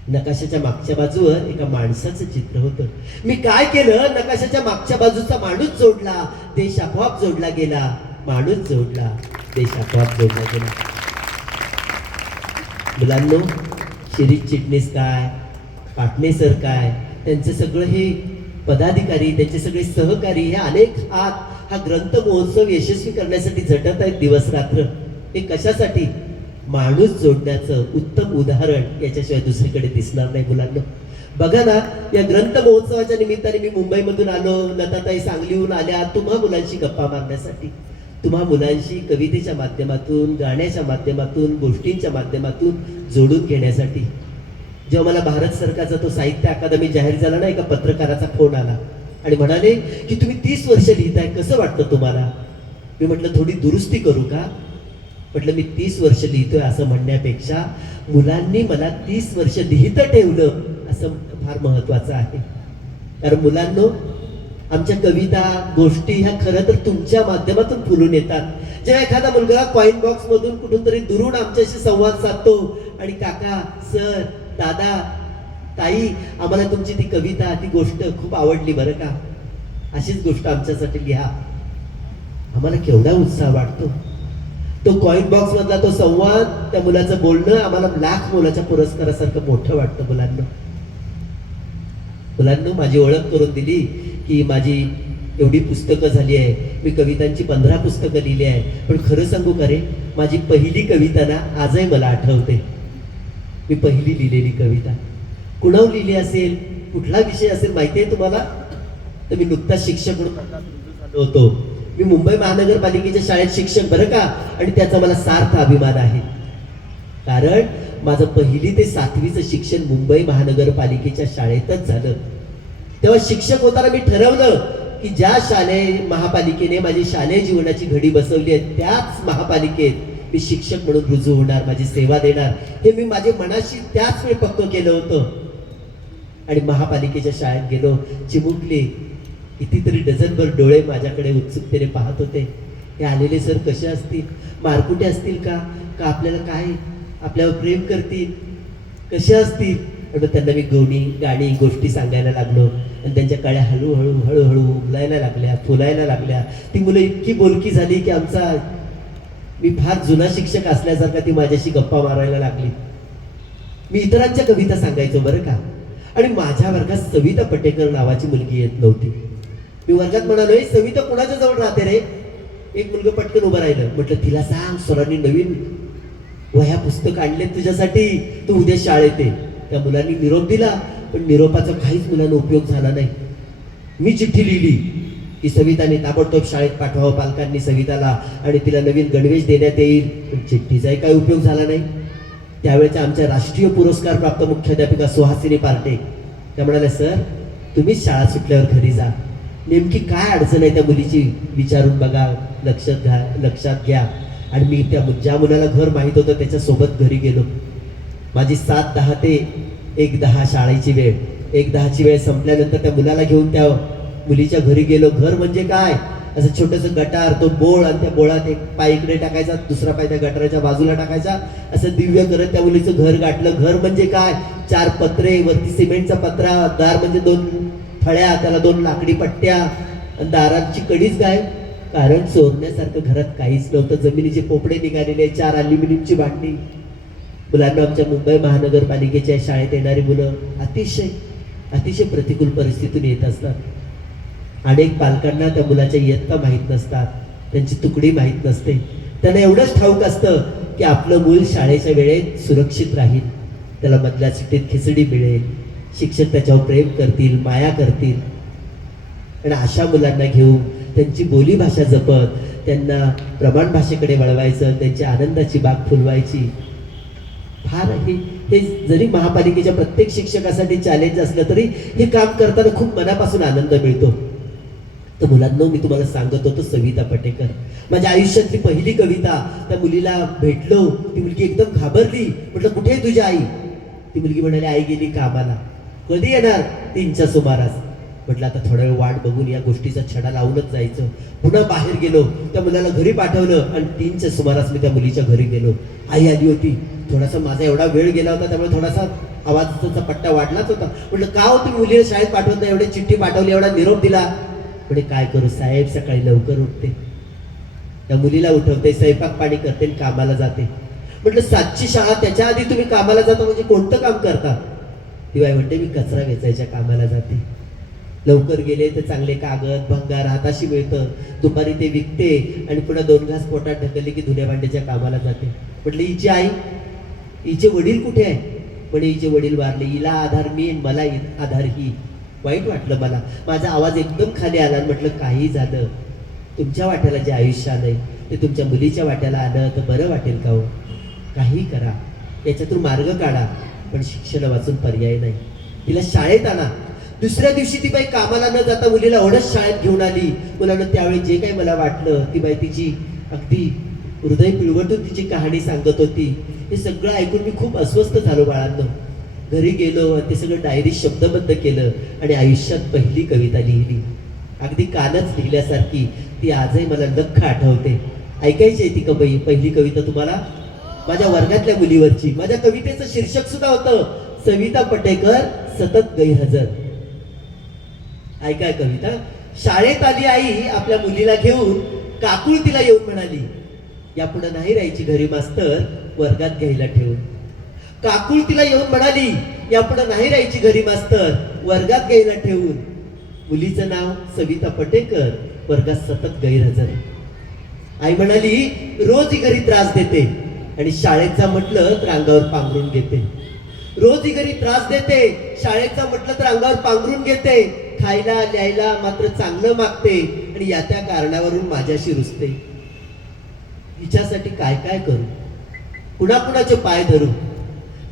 नकाशाच्या मागच्या बाजूवर एका माणसाचं चित्र होतं. मी काय केलं, नकाशाच्या मागच्या बाजूचा माणूस जोडला, देश आपोआप जोडला गेला. माणूस जोडला, देश आपोआप जोडला गेला. मुलांनो, शिरीष चिटणीस काय, पाटणे सर काय, त्यांचे सगळं हे पदाधिकारी, त्यांचे सगळे सहकारी, हे अनेक हात हा ग्रंथ महोत्सव यशस्वी करण्यासाठी झटत आहेत दिवस रात्र. हे कशासाठी? माणूस जोडण्याचं उत्तम उदाहरण याच्याशिवाय दुसरीकडे दिसणार नाही. मुलांना बघा ना, या ग्रंथ महोत्सवाच्या निमित्ताने मी मुंबईमधून आलो, लताताई सांगलीहून आल्या तुम्हा मुलांशी गप्पा मारण्यासाठी, तुम्हा मुलांशी कवितेच्या माध्यमातून, गाण्याच्या माध्यमातून, गोष्टींच्या माध्यमातून जोडून घेण्यासाठी. जेव्हा मला भारत सरकारचा तो साहित्य अकादमी जाहीर झाला ना, एका पत्रकाराचा फोन आला आणि म्हणाले की तुम्ही 30 वर्ष लिहिताय, कसं वाटतं तुम्हाला. मी म्हटलं थोडी दुरुस्ती करू का. म्हटलं मी 30 वर्ष लिहितोय असं म्हणण्यापेक्षा मुलांनी मला 30 वर्ष लिहित ठेवलं असं फार महत्वाचं आहे. कारण मुलांनो, आमच्या कविता गोष्टी ह्या खरं तर तुमच्या माध्यमातून फुलून येतात. जेव्हा एखादा मुलगा कॉइन बॉक्स मधून कुठून तरी दुरून आमच्याशी संवाद साधतो आणि काका, सर, दादा, ताई, आम्हाला तुमची ती कविता, ती गोष्ट खूप आवडली बरं का, अशीच गोष्ट आमच्यासाठी लिहा, आम्हाला केवढा उत्साह वाटतो. तो कॉइन बॉक्स मधला तो संवाद, त्या मुलाचं बोलणं आम्हाला लाख मुलाच्या पुरस्कारासारखं मोठं वाटतं. मुलांना माझी ओळख करून दिली की माझी एवढी पुस्तकं झाली आहे, मी कवितांची 15 पुस्तकं लिहिली आहे. पण खरं सांगू का रे, माझी पहिली कविता ना आजही मला आठवते. मी पहिली लिहिलेली कविता कुणावर लिहिली असेल, कुठला विषय असेल माहिती आहे तुम्हाला. तर मी नुकताच शिक्षक म्हणून झालो होतो. मी मुंबई महानगरपालिकेच्या शाळेत शिक्षक बरं का, आणि त्याचा मला सार्थ अभिमान आहे. कारण माझं 1ली ते 7वीचं शिक्षण मुंबई महानगरपालिकेच्या शाळेतच झालं. तेव्हा शिक्षक होताना मी ठरवलं की ज्या महापालिकेने माझी शालेय जीवनाची घडी बसवली आहे त्याच महापालिकेत मी शिक्षक म्हणून रुजू होणार, माझी सेवा देणार, हे मी माझे मनाशी त्याच वेळी पक्क केलं होतं. आणि महापालिकेच्या शाळेत गेलो, चिमुकले, कितीतरी डझनभर डोळे माझ्याकडे उत्सुकतेने पाहत होते. हे आलेले सर कसे असतील, मारकुटे असतील का आपल्याला काय आपल्यावर प्रेम करतील, कसे असतील. आणि त्यांना मी गाणी गोष्टी सांगायला लागलो आणि त्यांच्या कळ्या हळूहळू उमलायला लागल्या, फुलायला लागल्या. ती मुलं इतकी बोलकी झाली की मी फार जुना शिक्षक असल्यासारखा ती माझ्याशी गप्पा मारायला लागली. मी इतरांच्या कविता सांगायचो बरं का. आणि माझ्या वर्गात सविता पटेकर नावाची मुलगी येत नव्हती. मी वर्गात म्हणालो, "ए सविता कोणाच्या जवळ राहते रे?" एक मुलगा पटकन उभं राहिलं. म्हटलं, "तिला सांग सरांनी नवीन वह्या पुस्तक आणले तुझ्यासाठी, तू उद्या शाळेत ये." त्या मुलांनी निरोप दिला, पण निरोपाचा काहीच मुलांना उपयोग झाला नाही. मी चिठ्ठी लिहिली की सविताने ताबडतोब शाळेत पाठवावं पालकांनी सविताला, आणि तिला नवीन गणवेश देण्यात येईल. पण चिठ्ठीचाही काही उपयोग झाला नाही. त्यावेळेच्या आमच्या राष्ट्रीय पुरस्कार प्राप्त मुख्याध्यापिका सुहासिनी पार्टे त्या म्हणाल्या, "सर तुम्हीच शाळा सुटल्यावर घरी जा, नेमकी काय अडचण आहे त्या मुलीची विचारून बघा, लक्षात घ्या." आणि मी ज्या मुलाला घर माहीत होतं त्याच्यासोबत घरी गेलो. माझी 7:10 ते 1:10 शाळेची वेळ. 1:10ची वेळ संपल्यानंतर त्या मुलाला घेऊन त्या मुलीच्या घरी गेलो. घर म्हणजे काय, असं छोटंसं गटार, तो बोळ, आणि त्या बोळात एक पाय इकडे टाकायचा, दुसरा पाय त्या गटाराच्या बाजूला टाकायचा, असं दिव्य करत त्या मुलीचं घर गाठलं. घर म्हणजे काय, 4 पत्रे, वरती सिमेंटचा पत्रा, दार म्हणजे 2 फळ्या, त्याला 2 लाकडी पट्ट्या, आणि दारांची कडीच काय, कारण चोरण्यासारखं घरात काहीच नव्हतं. जमिनीचे पोपडे निघालेले, 4 अल्युमिनियमची भांडी. मुलांना आमच्या मुंबई महानगरपालिकेच्या शाळेत येणारी मुलं अतिशय प्रतिकूल परिस्थितीतून येत असतात. अनेक पालकांना त्या मुलाच्या इयत्ता माहीत नसतात, त्यांची तुकडी माहीत नसते. त्यांना एवढंच ठाऊक असतं की आपलं मूल शाळेच्या वेळेत सुरक्षित राहील, त्याला मधल्या सुट्टीत खिचडी मिळेल, शिक्षक त्याच्यावर प्रेम करतील, माया करतील. आणि अशा मुलांना घेऊन त्यांची बोलीभाषा जपत त्यांना प्रमाण भाषेकडे वळवायचं, त्यांची आनंदाची बाग फुलवायची. फार हे जरी महापालिकेच्या प्रत्येक शिक्षकासाठी चॅलेंज असलं तरी हे काम करताना खूप मनापासून आनंद मिळतो. तर मुलांना मी तुम्हाला सांगत होतो, सविता पटेकर माझ्या आयुष्यातली पहिली कविता. त्या मुलीला भेटलो, ती मुलगी एकदम घाबरली. म्हटलं, "कुठे आहे तुझी आई?" ती मुलगी म्हणाली, "आई गेली कामाला." "कधी येणार?" 3च्या सुमारास. म्हटलं, "आता थोडा वेळ वाट बघून या गोष्टीचा छडा लावूनच जायचं." पुन्हा बाहेर गेलो, त्या मुलाला घरी पाठवलं, आणि 3च्या सुमारास मी त्या मुलीच्या घरी गेलो. आई आली होती. थोडासा माझा एवढा वेळ गेला होता, त्यामुळे थोडासा आवाजाचा पट्टा वाढलाच होता. म्हटलं, "का हो तुम्ही मुलीला शाळेत पाठवत नाही? एवढी चिठ्ठी पाठवली, एवढा निरोप दिला." म्हणजे, "काय करू साहेब, सकाळी लवकर उठते, त्या मुलीला उठवते, स्वयंपाक पाणी करते, कामाला जाते." म्हटलं, "7ची शाळा, त्याच्या आधी तुम्ही कामाला जाता म्हणजे कोणतं काम करता?" ती बाई म्हणते, "मी कचरा वेचायच्या कामाला जाते. लवकर गेले तर चांगले कागद भंगार हाताशी मिळतं, दुपारी ते विकते, आणि पुन्हा 2 घास पोटात ढकलले की धुण्या भांड्याच्या कामाला जाते." म्हटलं, "हिची आई, हिचे वडील कुठे आहे?" म्हणे, "हिचे वडील वारले, हिला आधार मी, मला आधार ही." वाईट वाटलं मला, माझा आवाज एकदम खाली आला. म्हटलं, "काही झालं, तुमच्या वाट्याला जे आयुष्य आलंय ते तुमच्या मुलीच्या वाट्याला आलं तर बरं वाटेल का हो? काही करा, याच्यातून मार्ग काढा, पण शिक्षण वाचून पर्याय नाही. तिला शाळेत आणा." दुसऱ्या दिवशी ती बाई कामाला न जाता मुलीला ओढत शाळेत घेऊन आली. मुलांना त्यावेळी जे काही मला वाटलं, ती बाई तिची अगदी हृदय पिळवटून तिची कहाणी सांगत होती. हे सगळं ऐकून मी खूप अस्वस्थ झालो बाळांनो. घरी गेलो, ते सगळं डायरीत शब्दबद्ध केलं, आणि आयुष्यात पहिली कविता लिहिली, अगदी कालच लिहिल्यासारखी. ती आजही मला लख्ख आठवते. ऐकायची आहे ती पहिली कविता तुम्हाला? माझ्या वर्गातल्या मुलीवरची. माझ्या कवितेचं शीर्षक सुद्धा होतं, सविता पटेकर सतत गैरहजर. ऐकाय कविता. शाळेत आली आई आपल्या मुलीला घेऊन, काकूळ तिला येऊन म्हणाली, "यापुढे नाही राहायची घरी मास्तर, वर्गात घ्यायला ठेवून." काकूळ तिला येऊन म्हणाली, "यापुढे नाही राहायची घरी मास्तर, वर्गात घ्यायला ठेवून." मुलीचं नाव सविता पटेकर, वर्गात सतत गैरहजर. आई म्हणाली, "रोज ही घरी त्रास देते, आणि शाळेत जा म्हटलं तर अंगावर पांघरून घेते. रोज ही घरी त्रास देते, शाळेत जा म्हटलं तर अंगावर पांघरून घेते. खायला लिहायला मात्र चांगलं मागते, आणि या त्या कारणावरून माझ्याशी रुसते. हिच्यासाठी काय काय करू, कुणाकुणाचे पाय धरू,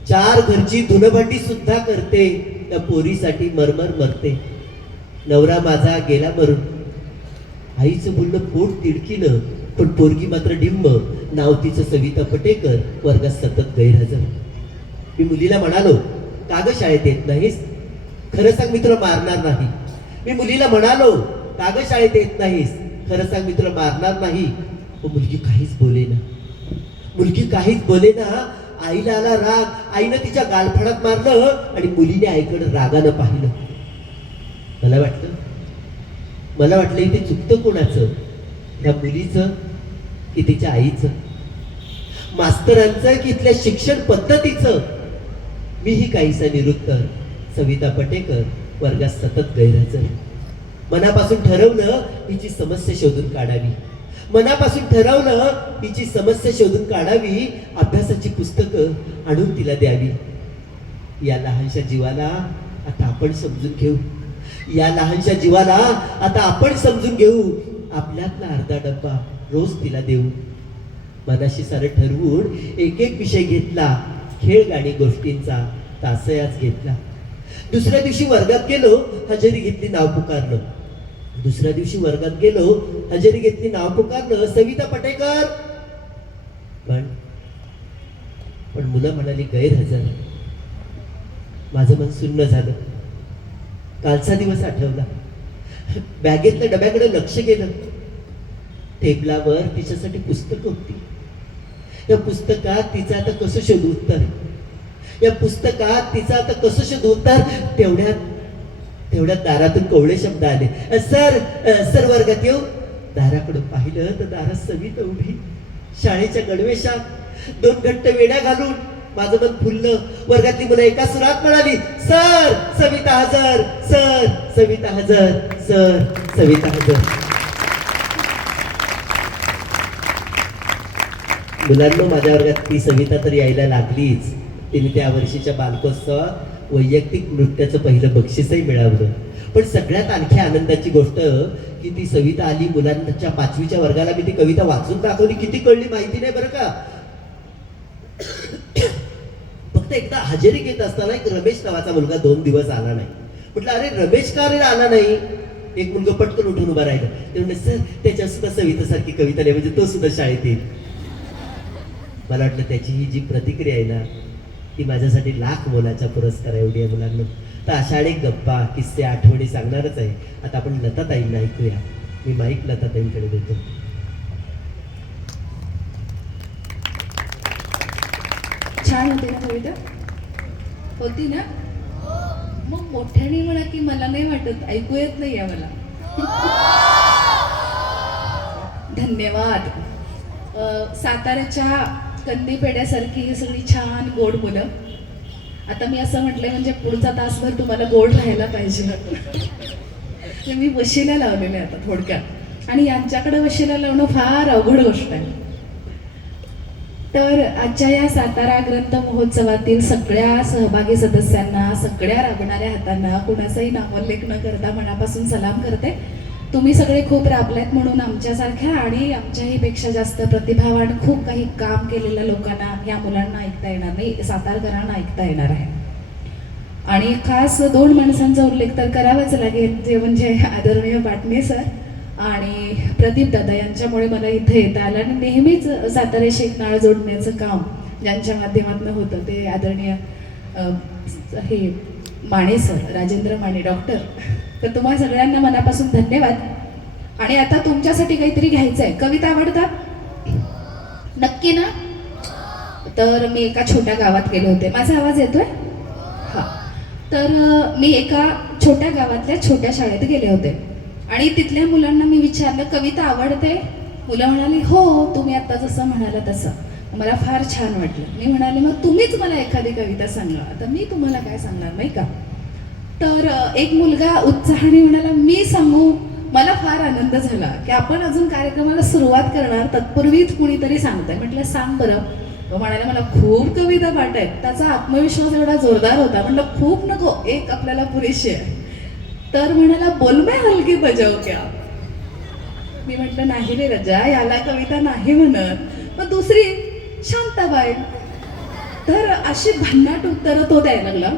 4 घरची धुणभांडी सुद्धा करते, त्या पोरीसाठी मरमर मरते. नवरा माझा गेला मरून." आईचं बोलणं पोट तिडकीनं, पण पोरगी मात्र डिंब. नाव तिचं सविता पटेकर, वर्गात सतत गैरहजर. मी मुलीला म्हणालो, "का ग शाळेत येत नाहीस? खरं सांग, मी तुला मारणार नाही." मी मुलीला म्हणालो, "का ग शाळेत येत नाहीस? खरं सांग, मी तुला मारणार नाही." मुलगी काहीच बोलेना. मुलगी काहीच बोलेना. आईला आला राग. आईनं तिच्या गालफडात मारलं, आणि मुलीने आईकडे रागानं पाहिलं. मला वाटलं इथे चुकतं कोणाचं, त्या मुलीचं की तिच्या आईचं, मास्तरांचं की इथल्या शिक्षण पद्धतीचं? मीही काहीसा निरुत्तर. सविता पटेकर, वर्गात सतत गैरहजर. मनापासून ठरवलं हिची समस्या शोधून काढावी, मनापासून ठरवलं हिची समस्या शोधून काढावी, अभ्यासाची पुस्तकं आणून तिला द्यावी. या लहानशा जीवाला आता आपण समजून घेऊ, या लहानशा जीवाला आता आपण समजून घेऊ. आपल्यातला अर्धा डब्बा रोज तिला देऊ. मनाशी सारं ठरवून एक एक विषय घेतला. खेळ गाणी गोष्टींचा तासयाच घेतला. दुसऱ्या दिवशी वर्गात गेलो, हजेरी घेतली, नाव पुकारलं. दुसऱ्या दिवशी वर्गात गेलो, हजेरी घेतली, नाव पुकारलं, सविता पटेकर. पण मुलं म्हणाली गैरहजर. माझं मन सुन्न झालं. कालचा दिवस आठवला. बॅगेतल्या डब्याकडे लक्ष गेलं. टेबलावर तिच्यासाठी पुस्तक होती. या पुस्तकात तिचं आता कसं शोधू उत्तर, या पुस्तकात तिचं आता कसं शोधू उत्तर. तेवढ्यात दारातून कोवळे शब्द आले. सर वर्गात येऊ. दाराकडून पाहिलं तर दारात सविता उभी, शाळेच्या गणवेशात, 2 घट्ट वेड्या घालून. माझं मन फुललं. वर्गातली मुलं एका सुरात म्हणाली, सर सविता हजर, सर सविता हजर, सर सविता हजर. मुलांना माझ्या वर्गात ती सविता तर यायला लागलीच. तिने त्या वर्षीच्या बालकोत्सवात वैयक्तिक नृत्याचं पहिलं बक्षीसही मिळवलं. पण सगळ्यात आणखी आनंदाची गोष्ट की ती सविता आली. मुलांच्या 5वीच्या वर्गाला मी ती कविता वाचून दाखवली. किती कळली माहिती नाही बरं का. फक्त एकदा हजेरी घेत असताना एक रमेश नावाचा मुलगा 2 दिवस आला नाही. म्हटलं अरे रमेश का रे आला नाही. एक मुलगा पटकन उठून उभा राहिला. ते म्हणले सर त्याच्या सुद्धा सवितासारखी कविता नाही, म्हणजे तो सुद्धा शाळेत येईल. मला वाटलं त्याची ही जी प्रतिक्रिया आहे ना ती माझ्यासाठी लाख मोलाचा पुरस्कार एवढी आहे मुलांना. तर आषाढी गप्पा किस्से आठवणी सांगणारच आहे. आता आपण लताताईंना ऐकूया. मी माईक लताताईंकडे देतो. छान होती ना कविता, होती ना. मग मोठ्याने म्हणा की मला नाही वाटत, ऐकू येत नाही मला. धन्यवाद. साताऱ्याच्या कंदी पेढ्यासारखी ही सगळी छान गोड मुलं. आता मी असं म्हटलंय म्हणजे पुढचा तासभर तुम्हाला गोड राहायला पाहिजे. मी वशिला लावलेले आता थोडक्यात, आणि यांच्याकडे वशिला लावणं फार अवघड गोष्ट आहे. तर आजच्या या सातारा ग्रंथ महोत्सवातील सगळ्या सहभागी सदस्यांना, सगळ्या राबणाऱ्या हातांना कुणाचाही नामोल्लेख न करता मनापासून सलाम करते. तुम्ही सगळे खूप राबलात म्हणून आमच्यासारख्या आणि आमच्याही पेक्षा जास्त प्रतिभावान खूप काही काम केलेल्या लोकांना, या मुलांना ऐकता येणार नाही, सातारकरांना ऐकता येणार आहे. आणि खास 2 माणसांचा उल्लेख तर करावाच लागेल, जे म्हणजे आदरणीय पाटणे सर आणि प्रदीप दादा. यांच्यामुळे मला इथे येता आलं. आणि नेहमीच साताऱ्याशी एक नाळ जोडण्याचं काम ज्यांच्या माध्यमातून होतं ते आदरणीय हे माने सर, राजेंद्र माने डॉक्टर. तर तुम्हा सगळ्यांना मनापासून धन्यवाद. आणि आता तुमच्यासाठी काहीतरी घ्यायचं आहे. कविता आवडतात नक्की ना. तर मी एका छोट्या गावात गेले होते. माझा आवाज येतोय? हा. तर मी एका छोट्या गावातल्या छोट्या शाळेत गेले होते आणि तिथल्या मुलांना मी विचारलं कविता आवडते. मुलं म्हणाली हो, तुम्ही आता जसं म्हणाला तसं. मला फार छान वाटलं. मी म्हणाले मग तुम्हीच मला एखादी कविता सांगा. आता मी तुम्हाला काय सांगणार नाही का. तर एक मुलगा उत्साहाने म्हणाला मी सांगू. मला फार आनंद झाला की आपण अजून कार्यक्रमाला सुरुवात करणार तत्पूर्वीच कुणीतरी सांगताय. म्हटलं सांग बरं. तो म्हणाला मला खूप कविता पाठ आहेत. त्याचा आत्मविश्वास एवढा जोरदार होता. म्हटलं खूप नको, एक आपल्याला पुरेशी आहे. तर म्हणाला बोल मैं हलकी बजाव क्या. मी म्हटलं नाही रे रजा, याला कविता नाही म्हणत. मग दुसरी शांताबाई. तर अशी भन्नाट उत्तरं तो द्यायला लागला.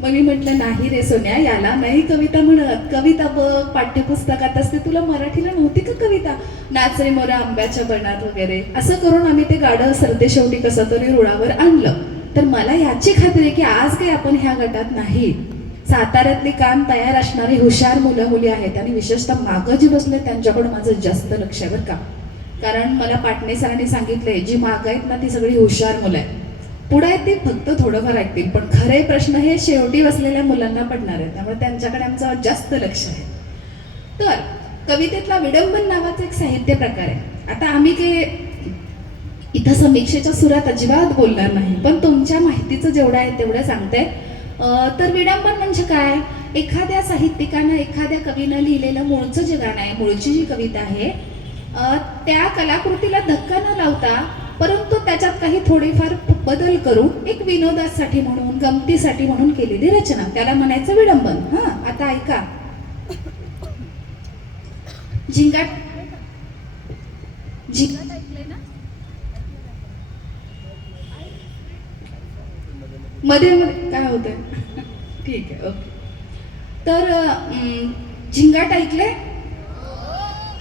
मग मी म्हटलं नाही रे सोन्या, याला नाही कविता म्हणत. कविता बघ पाठ्यपुस्तकात असते. तुला मराठीला नव्हती का कविता, नाच रे मोरा आंब्याच्या बनात वगैरे. असं करून आम्ही ते गाडं सरते शेवटी कसं तरी रुळावर आणलं. तर मला याची खात्री आहे की आज काही आपण ह्या गटात नाही. साताऱ्यातली काम तयार असणारी हुशार मुलं मुली आहेत आणि विशेषतः मागं जी बसले त्यांच्याकडून माझं जास्त लक्ष आहे बरं का. कारण मला पाटणे सरांनी सांगितलंय जी मागं आहेत ना ती सगळी हुशार मुलं आहेत. पुढे आहेत ती फक्त थोडंफार ऐकतील, पण खरे प्रश्न हे शेवटी बसलेल्या मुलांना पडणार आहेत. त्यामुळे त्यांच्याकडे आमचं जास्त लक्ष आहे. तर कवितेतला विडंबन नावाचा एक साहित्य प्रकार आहे. आता आम्ही काही इथं समीक्षेच्या सुरात अजिबात बोलणार नाही, पण तुमच्या माहितीचं जेवढं आहे तेवढं सांगते. तर विडंबन म्हणजे काय, एखाद्या साहित्यिकानं एखाद्या कवीनं लिहिलेलं मूळचं जे गाणं आहे, मूळची जी कविता आहे, त्या कलाकृतीला धक्का न लावता परंतु त्याच्यात काही थोडेफार बदल करून एक विनोदासाठी म्हणून, गमतीसाठी म्हणून केलेली रचना, त्याला म्हणायचं विडंबन. हा, आता ऐका. झिंगाट ऐकलंय ना? मध्ये मध्ये काय होतंय? ठीक आहे, ओके. तर झिंगाट ऐकलंय?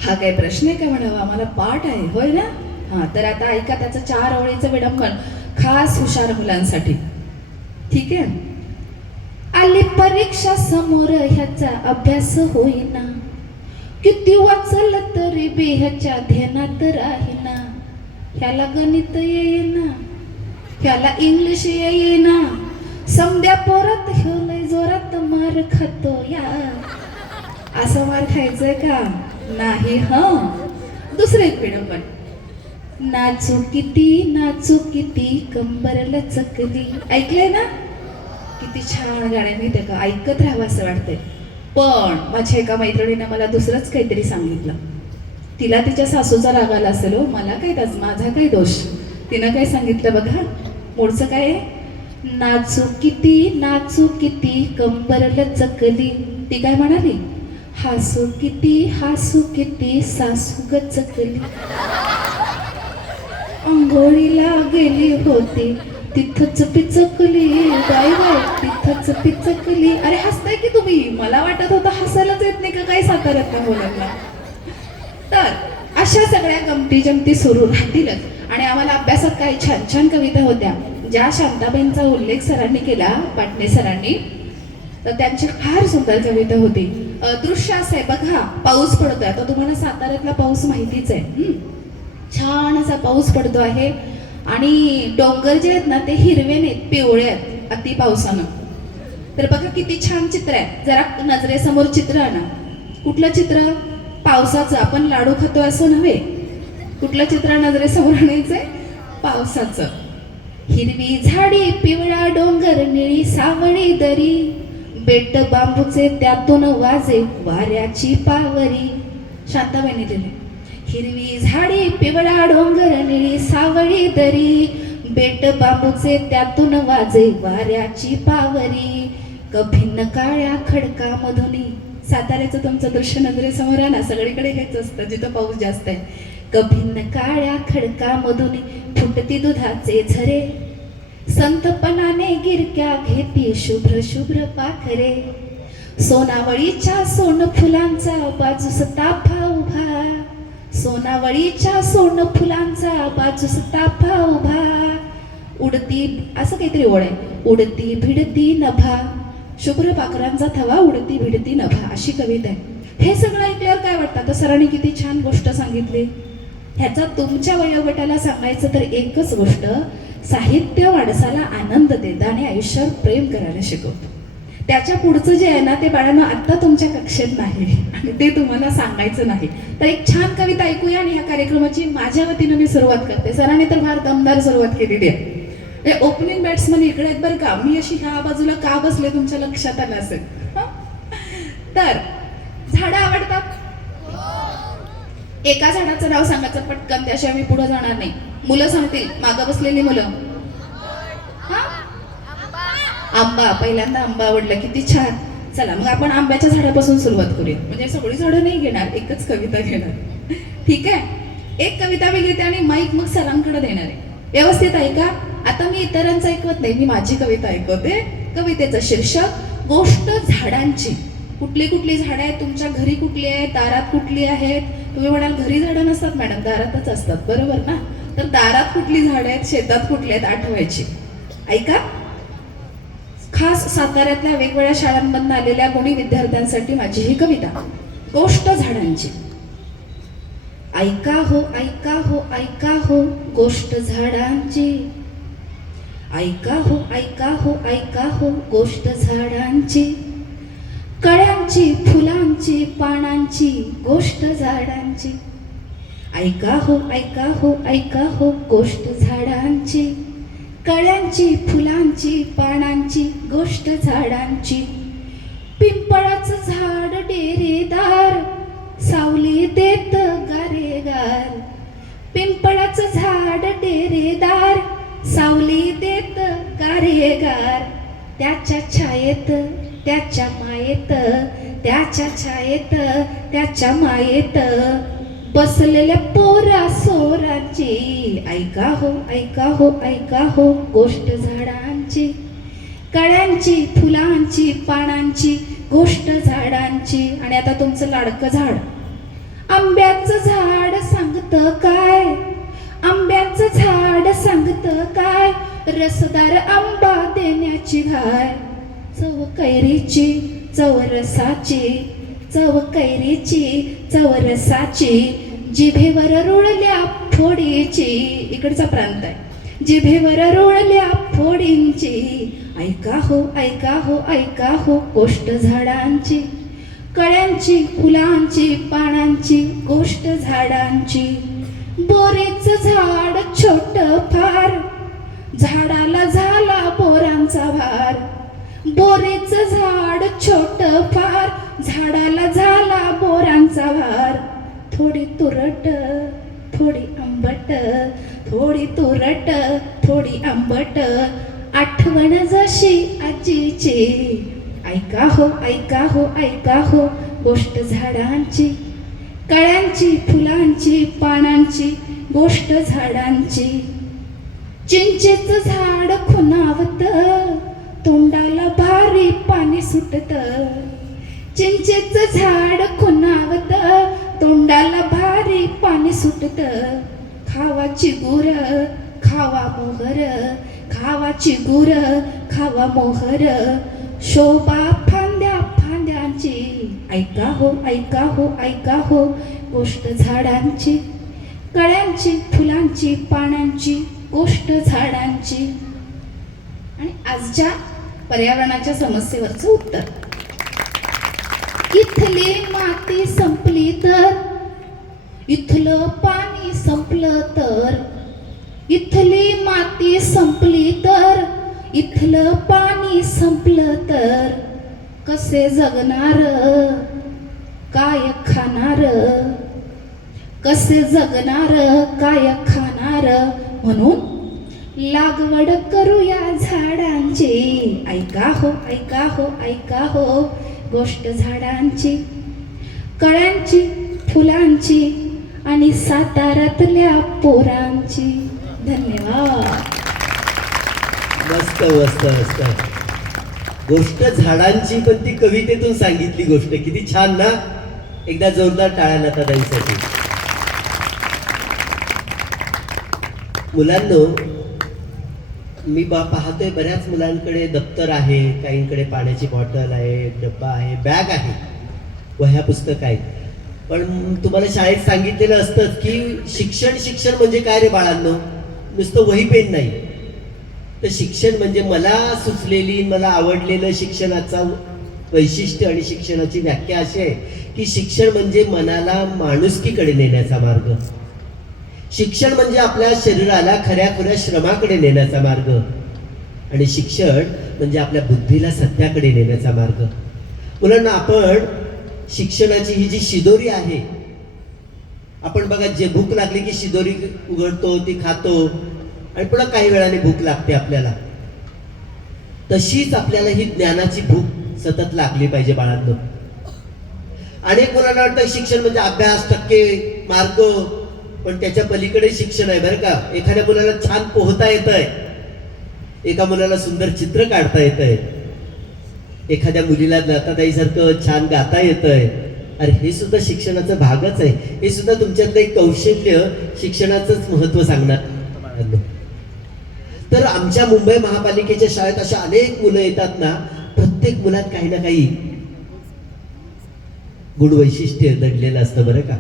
हा काय प्रश्न आहे का म्हणावा, आम्हाला पाठ आहे, होय ना? हा, तर आता ऐका त्याचं 4 ओळीचं विडंबन खास हुशार मुलांसाठी. ठीक आहे. आली परीक्षा समोर, ह्याचा अभ्यास होईना, किती वाचलं तरी बे ह्याच्या ध्यानात राहीना, ह्याला गणित येईना, ह्याला इंग्लिश येईना, समद्या पोरात ह्यो लय जोरात मार खातो या. असं मार खायचंय का? नाही. दुसरं एक विडंबन. नाचू किती कंबर लचकली. ऐकलंय ना? किती छान गाणं, माहितीये का? ऐकत राहावं असं वाटतंय. पण माझ्या एका मैत्रिणीने मला दुसरंच काहीतरी सांगितलं. तिला तिच्या सासूचा राग आला असेल, हो, मला काय त्याच, माझा काय दोष. तिनं काय सांगितलं बघा, पुढचं काय आहे? नाचू किती कंबर लचकली. ती काय म्हणाली? हासू किती सासू गचकली. अंघोळीला गेली होती, तिथंच पिचकली, बाय तिथंच पिचकली. अरे हसताय की तुम्ही? मला वाटत होतं हसायलाच येत नाही का काय साताऱ्यातल्या मुलांना. तर अशा सगळ्या गमती जमती सुरू राहतीलच. आणि आम्हाला अभ्यासात काही छान छान कविता होत्या, ज्या शांताबाईंचा उल्लेख सरांनी केला, पाटणे सरांनी. तर त्यांची फार सुंदर कविता होती. दृश्य असं आहे बघा, पाऊस पडतोय. आता तुम्हाला साताऱ्यातला पाऊस माहितीच आहे. छान असा पाऊस पडतो आहे आणि डोंगर जे आहेत ना ते हिरवे नाहीत, पिवळे आहेत अति पावसानं. तर बघा किती छान चित्र आहे. जरा नजरेसमोर चित्र आणा. कुठलं चित्र? पावसाचं. आपण लाडू खातो असं नव्हे. कुठलं चित्र नजरेसमोर आणायचंय? पावसाचं. हिरवी झाडी, पिवळा डोंगर, निळी सावळी दरी, बेट बांबूचे त्यातून वाजे वाऱ्याची पावरी. शांताबाईंनी दिले. हिरवी झाडी, पिवळा डोंगर, निळी सावळी दरी, बेट बांबूचे त्यातून वाजे वाऱ्याची पावरी, कभिन्न काळ्या खडका मधुनी. साताऱ्याचं तुमचं दृश्य नजरेसमोर आहे ना, सगळीकडे हेच असतं जिथं पाऊस जास्त आहे. कभिन्न काळ्या खडका मधुनी फुटती दुधाचे झरे, संतपणाने गिरक्या घेती शुभ्र शुभ्र पाखरे, सोनावळीच्या सोन फुलांचा बाजूस ताफा उभा, सोनावळीच्या सोन फुलांचा बाजूस ताफा उभा, उडती, असं काहीतरी ओळ आहे, उडती भिडती नभा, शुभ्र पाखरांचा थवा उडती भिडती नभा, अशी कविता आहे. हे सगळं ऐकल्यावर काय वाटतं? आता सरांनी किती छान गोष्ट सांगितली. ह्याचा तुमच्या वयोगटाला सांगायचं तर एकच गोष्ट, साहित्य माणसाला आनंद देतं आणि आयुष्यावर प्रेम करायला शिकवतं. त्याच्या पुढचं जे आहे ना ते बाळांनो आत्ता तुमच्या कक्षेत नाही आणि ते तुम्हाला सांगायचं नाही. तर एक छान कविता ऐकूया आणि ह्या कार्यक्रमाची माझ्या वतीनं मी सुरुवात करते. सरांनी तर फार दमदार सुरुवात केलेली आहे. ओपनिंग बॅट्समन इकडे आहेत बरं का. मी अशी ह्या बाजूला का बसले तुमच्या लक्षात आलं असेल. तर झाडं आवडतात? एका झाडाचं नाव सांगायचं पटकन, त्याशिवाय मी पुढे जाणार नाही. मुलं सांगतील, मागं बसलेली मुलं. आंबा. पहिल्यांदा आंबा आवडलं, किती छान. चला मग आपण आंब्याच्या झाडापासून सुरुवात करूया. म्हणजे सगळी झाडं नाही घेणार, एकच कविता घेणार. ठीक आहे. एक कविता मी घेते आणि माईक मग सरांकडे देणार आहे. व्यवस्थित ऐका. आता मी इतरांचं ऐकवत नाही, मी माझी कविता ऐकवते. कवितेचं शीर्षक गोष्ट झाडांची. कुठली कुठली झाडं आहेत तुमच्या घरी, कुठली आहेत, दारात कुठली आहेत? तुम्ही म्हणाल घरी झाडं नसतात मॅडम, दारातच असतात, बरोबर ना? तर दारात कुठली झाडं आहेत, शेतात कुठली आहेत, आठवायची. ऐका. खास साताऱ्यातल्या वेगवेगळ्या शाळांमधून आलेल्या गुणी विद्यार्थ्यांसाठी माझी ही कविता, गोष्ट झाडांची. ऐका हो ऐका हो ऐका हो गोष्ट झाडांची, ऐका हो ऐका हो ऐका हो गोष्ट झाडांची, कळ्यांची फुलांची पानांची गोष्ट झाडांची. ऐका हो ऐका हो ऐका हो गोष्ट झाडांची, कळ्यांची फुलांची पानांची गोष्ट झाडांची. पिंपळाचं झाड डेरेदार सावली देत गारेगार. पिंपळाचं झाड डेरेदार सावली देत गारेगार. त्याच्या छायेत त्याच्या मायेत त्याच्या छायेत त्याच्या मायेत बसलेल्या पोरा सोरांची ऐका हो ऐका हो ऐका हो गोष्ट झाडांची. कळ्यांची फुलांची पानांची गोष्ट झाडांची. आणि आता तुमचं लाडकं झाड आंब्याचं झाड सांगतं काय. आंब्याचं झाड सांगतं काय. रसदार आंबा देण्याची घाय. चव कैरीची चव रसाची चव कैरीची चव रसाची जिभेवर रुळल्या फोडीची. इकडचा प्रांत आहे. जिभेवर रुळल्या फोडींची ऐका हो ऐका हो ऐका हो गोष्ट झाडांची. कळ्यांची फुलांची पानांची गोष्ट झाडांची. बोरीचं झाड छोट फार झाडाला झाला बोरांचा भार. बोरीचं झाड छोट फार झाडाला झाला बोरांचा भार. थोडी तुरट थोडी आंबट थोडी तुरट थोडी आंबट आठवण जशी आजीची. ऐका हो ऐका हो ऐका हो गोष्ट झाडांची. कळ्यांची फुलांची पानांची गोष्ट झाडांची. चिंचेचं झाड खुणावत तोंडाला भारी पाणी सुटत. चिंचेचं झाड खुणावत तोंडाला भारी पाणी सुटत. खावाची गुर खावा मोहर खावाची गुर खावा मोहर शोभा फांद्या फांद्यांची. ऐका हो ऐका हो ऐका हो गोष्ट झाडांची. कळ्यांची फुलांची पानांची गोष्ट झाडांची. आणि आजच्या पर्यावरणाच्या समस्येवरचं उत्तर. इथली माती संपली तर इथलं पाणी संपलं तर. इथली माती संपली तर इथलं पाणी संपलं तर कसे जगणार काय खाणार. कसे जगणार काय खाणार. म्हणून लागवड करूया झाडांची. ऐका हो ऐका हो ऐका हो गोष्ट झाडांची. कळ्यांची फुलांची आणि साताऱ्यातल्या पोरांची. धन्यवाद. मस्त मस्त मस्त. गोष्ट झाडांची पण ती कवितेतून सांगितली गोष्ट. किती छान ना. एकदा जोरदार टाळ्या लताताईंसाठी. मुलांनो, मी पाहतोय बऱ्याच मुलांकडे दप्तर आहे, काहींकडे पाण्याची बॉटल आहे, डब्बा आहे, बॅग आहे, वह्या पुस्तक आहेत. पण तुम्हाला शाळेत सांगितलेलं असतं की शिक्षण शिक्षण म्हणजे काय रे बाळांनो. नुसतं वही पेन नाही तर शिक्षण म्हणजे मला सुचलेली मला आवडलेलं शिक्षणाचा वैशिष्ट्य आणि शिक्षणाची व्याख्या अशी आहे की शिक्षण म्हणजे मनाला माणुसकीकडे नेण्याचा मार्ग. शिक्षण म्हणजे आपल्या शरीराला खऱ्या खुऱ्या श्रमाकडे नेण्याचा मार्ग. आणि शिक्षण म्हणजे आपल्या बुद्धीला सत्याकडे नेण्याचा मार्ग. मुलांना, आपण शिक्षणाची ही जी शिदोरी आहे, आपण बघा जे भूक लागली की शिदोरी उघडतो, ती खातो आणि पुन्हा काही वेळाने भूक लागते आपल्याला. तशीच आपल्याला ही ज्ञानाची भूक सतत लागली पाहिजे बाळांनो. अनेक मुलांना वाटतं शिक्षण म्हणजे अभ्यास, टक्के, मार्क, पण त्याच्या पलीकडे शिक्षण आहे बरं का. एखाद्या मुलाला छान पोहता येतंय, एका मुलाला सुंदर चित्र काढता येतंय, एखाद्या मुलीला लताताईसारखं छान गाता येतंय. अरे हे सुद्धा शिक्षणाचा भागच आहे. हे सुद्धा तुमच्यातलं एक कौशल्य, शिक्षणाचंच महत्व सांगणार. तर आमच्या मुंबई महापालिकेच्या शाळेत अशा अनेक मुलं येतात ना, प्रत्येक मुलात काही ना काही गुणवैशिष्ट्य दडलेलं असतं बरं का.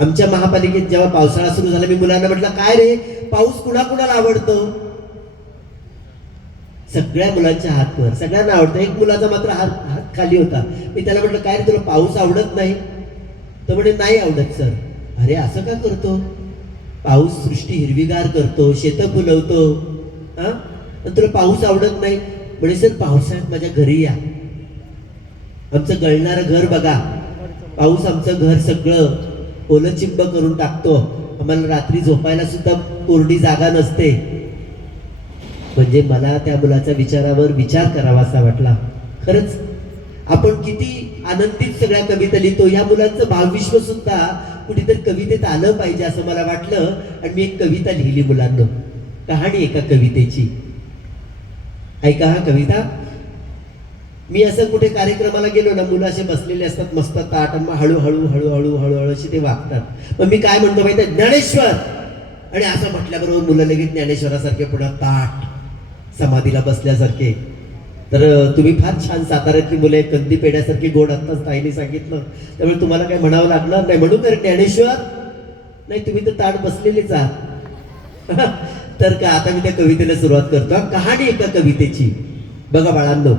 आमच्या महापालिकेत जेव्हा पावसाळा सुरू झाला, मी मुलांना म्हटलं काय रे पाऊस कुणाकुणाला आवडतो. सगळ्या मुलांच्या हात वर, सगळ्यांना आवडतं. एक मुलाचा मात्र हात खाली होता. मी त्याला म्हटलं काय रे तुला पाऊस आवडत नाही. तर म्हणे नाही आवडत सर. अरे असं का करतो. पाऊस सृष्टी हिरवीगार करतो, शेतं फुलवतो, हा, तुला पाऊस आवडत नाही. म्हणे सर पावसाळ्यात माझ्या घरी या. आमचं गळणारं घर बघा, पाऊस आमचं घर सगळं ओलं चिंब करून टाकतो. आम्हाला रात्री झोपायला सुद्धा कोरडी जागा नसते. म्हणजे मला त्या मुलाच्या विचारावर विचार करावासा वाटला. खरंच आपण किती आनंदित सगळ्या कविता लिहितो. ह्या मुलांचं भावविश्व सुद्धा कुठेतरी कवितेत आलं पाहिजे असं मला वाटलं आणि मी एक कविता लिहिली मुलांना. कहाणी एका कवितेची. ऐका हा कविता. मी असं कुठे कार्यक्रमाला गेलो ना, मुलं असे बसलेले असतात मस्त ताट आणि मग हळूहळू हळूहळू हळूहळू असे ते वागतात. मग मी काय म्हणतो माहिती आहे, ज्ञानेश्वर. आणि असं म्हटल्याबरोबर मुलं लगेच ज्ञानेश्वरासारखे पुढे ताट समाधीला बसल्यासारखे. तर तुम्ही फार छान साताऱ्यातली मुलं एक कंदी पेढ्यासारखी गोड आत्ताच ताईने सांगितलं, त्यामुळे तुम्हाला काय म्हणावं लागणार नाही. म्हणून तर ज्ञानेश्वर नाही, तुम्ही तर ताट बसलेलेच आहात. तर का आता मी त्या कवितेला सुरुवात करतो. कहाणी एका कवितेची. बघा बाळांनो.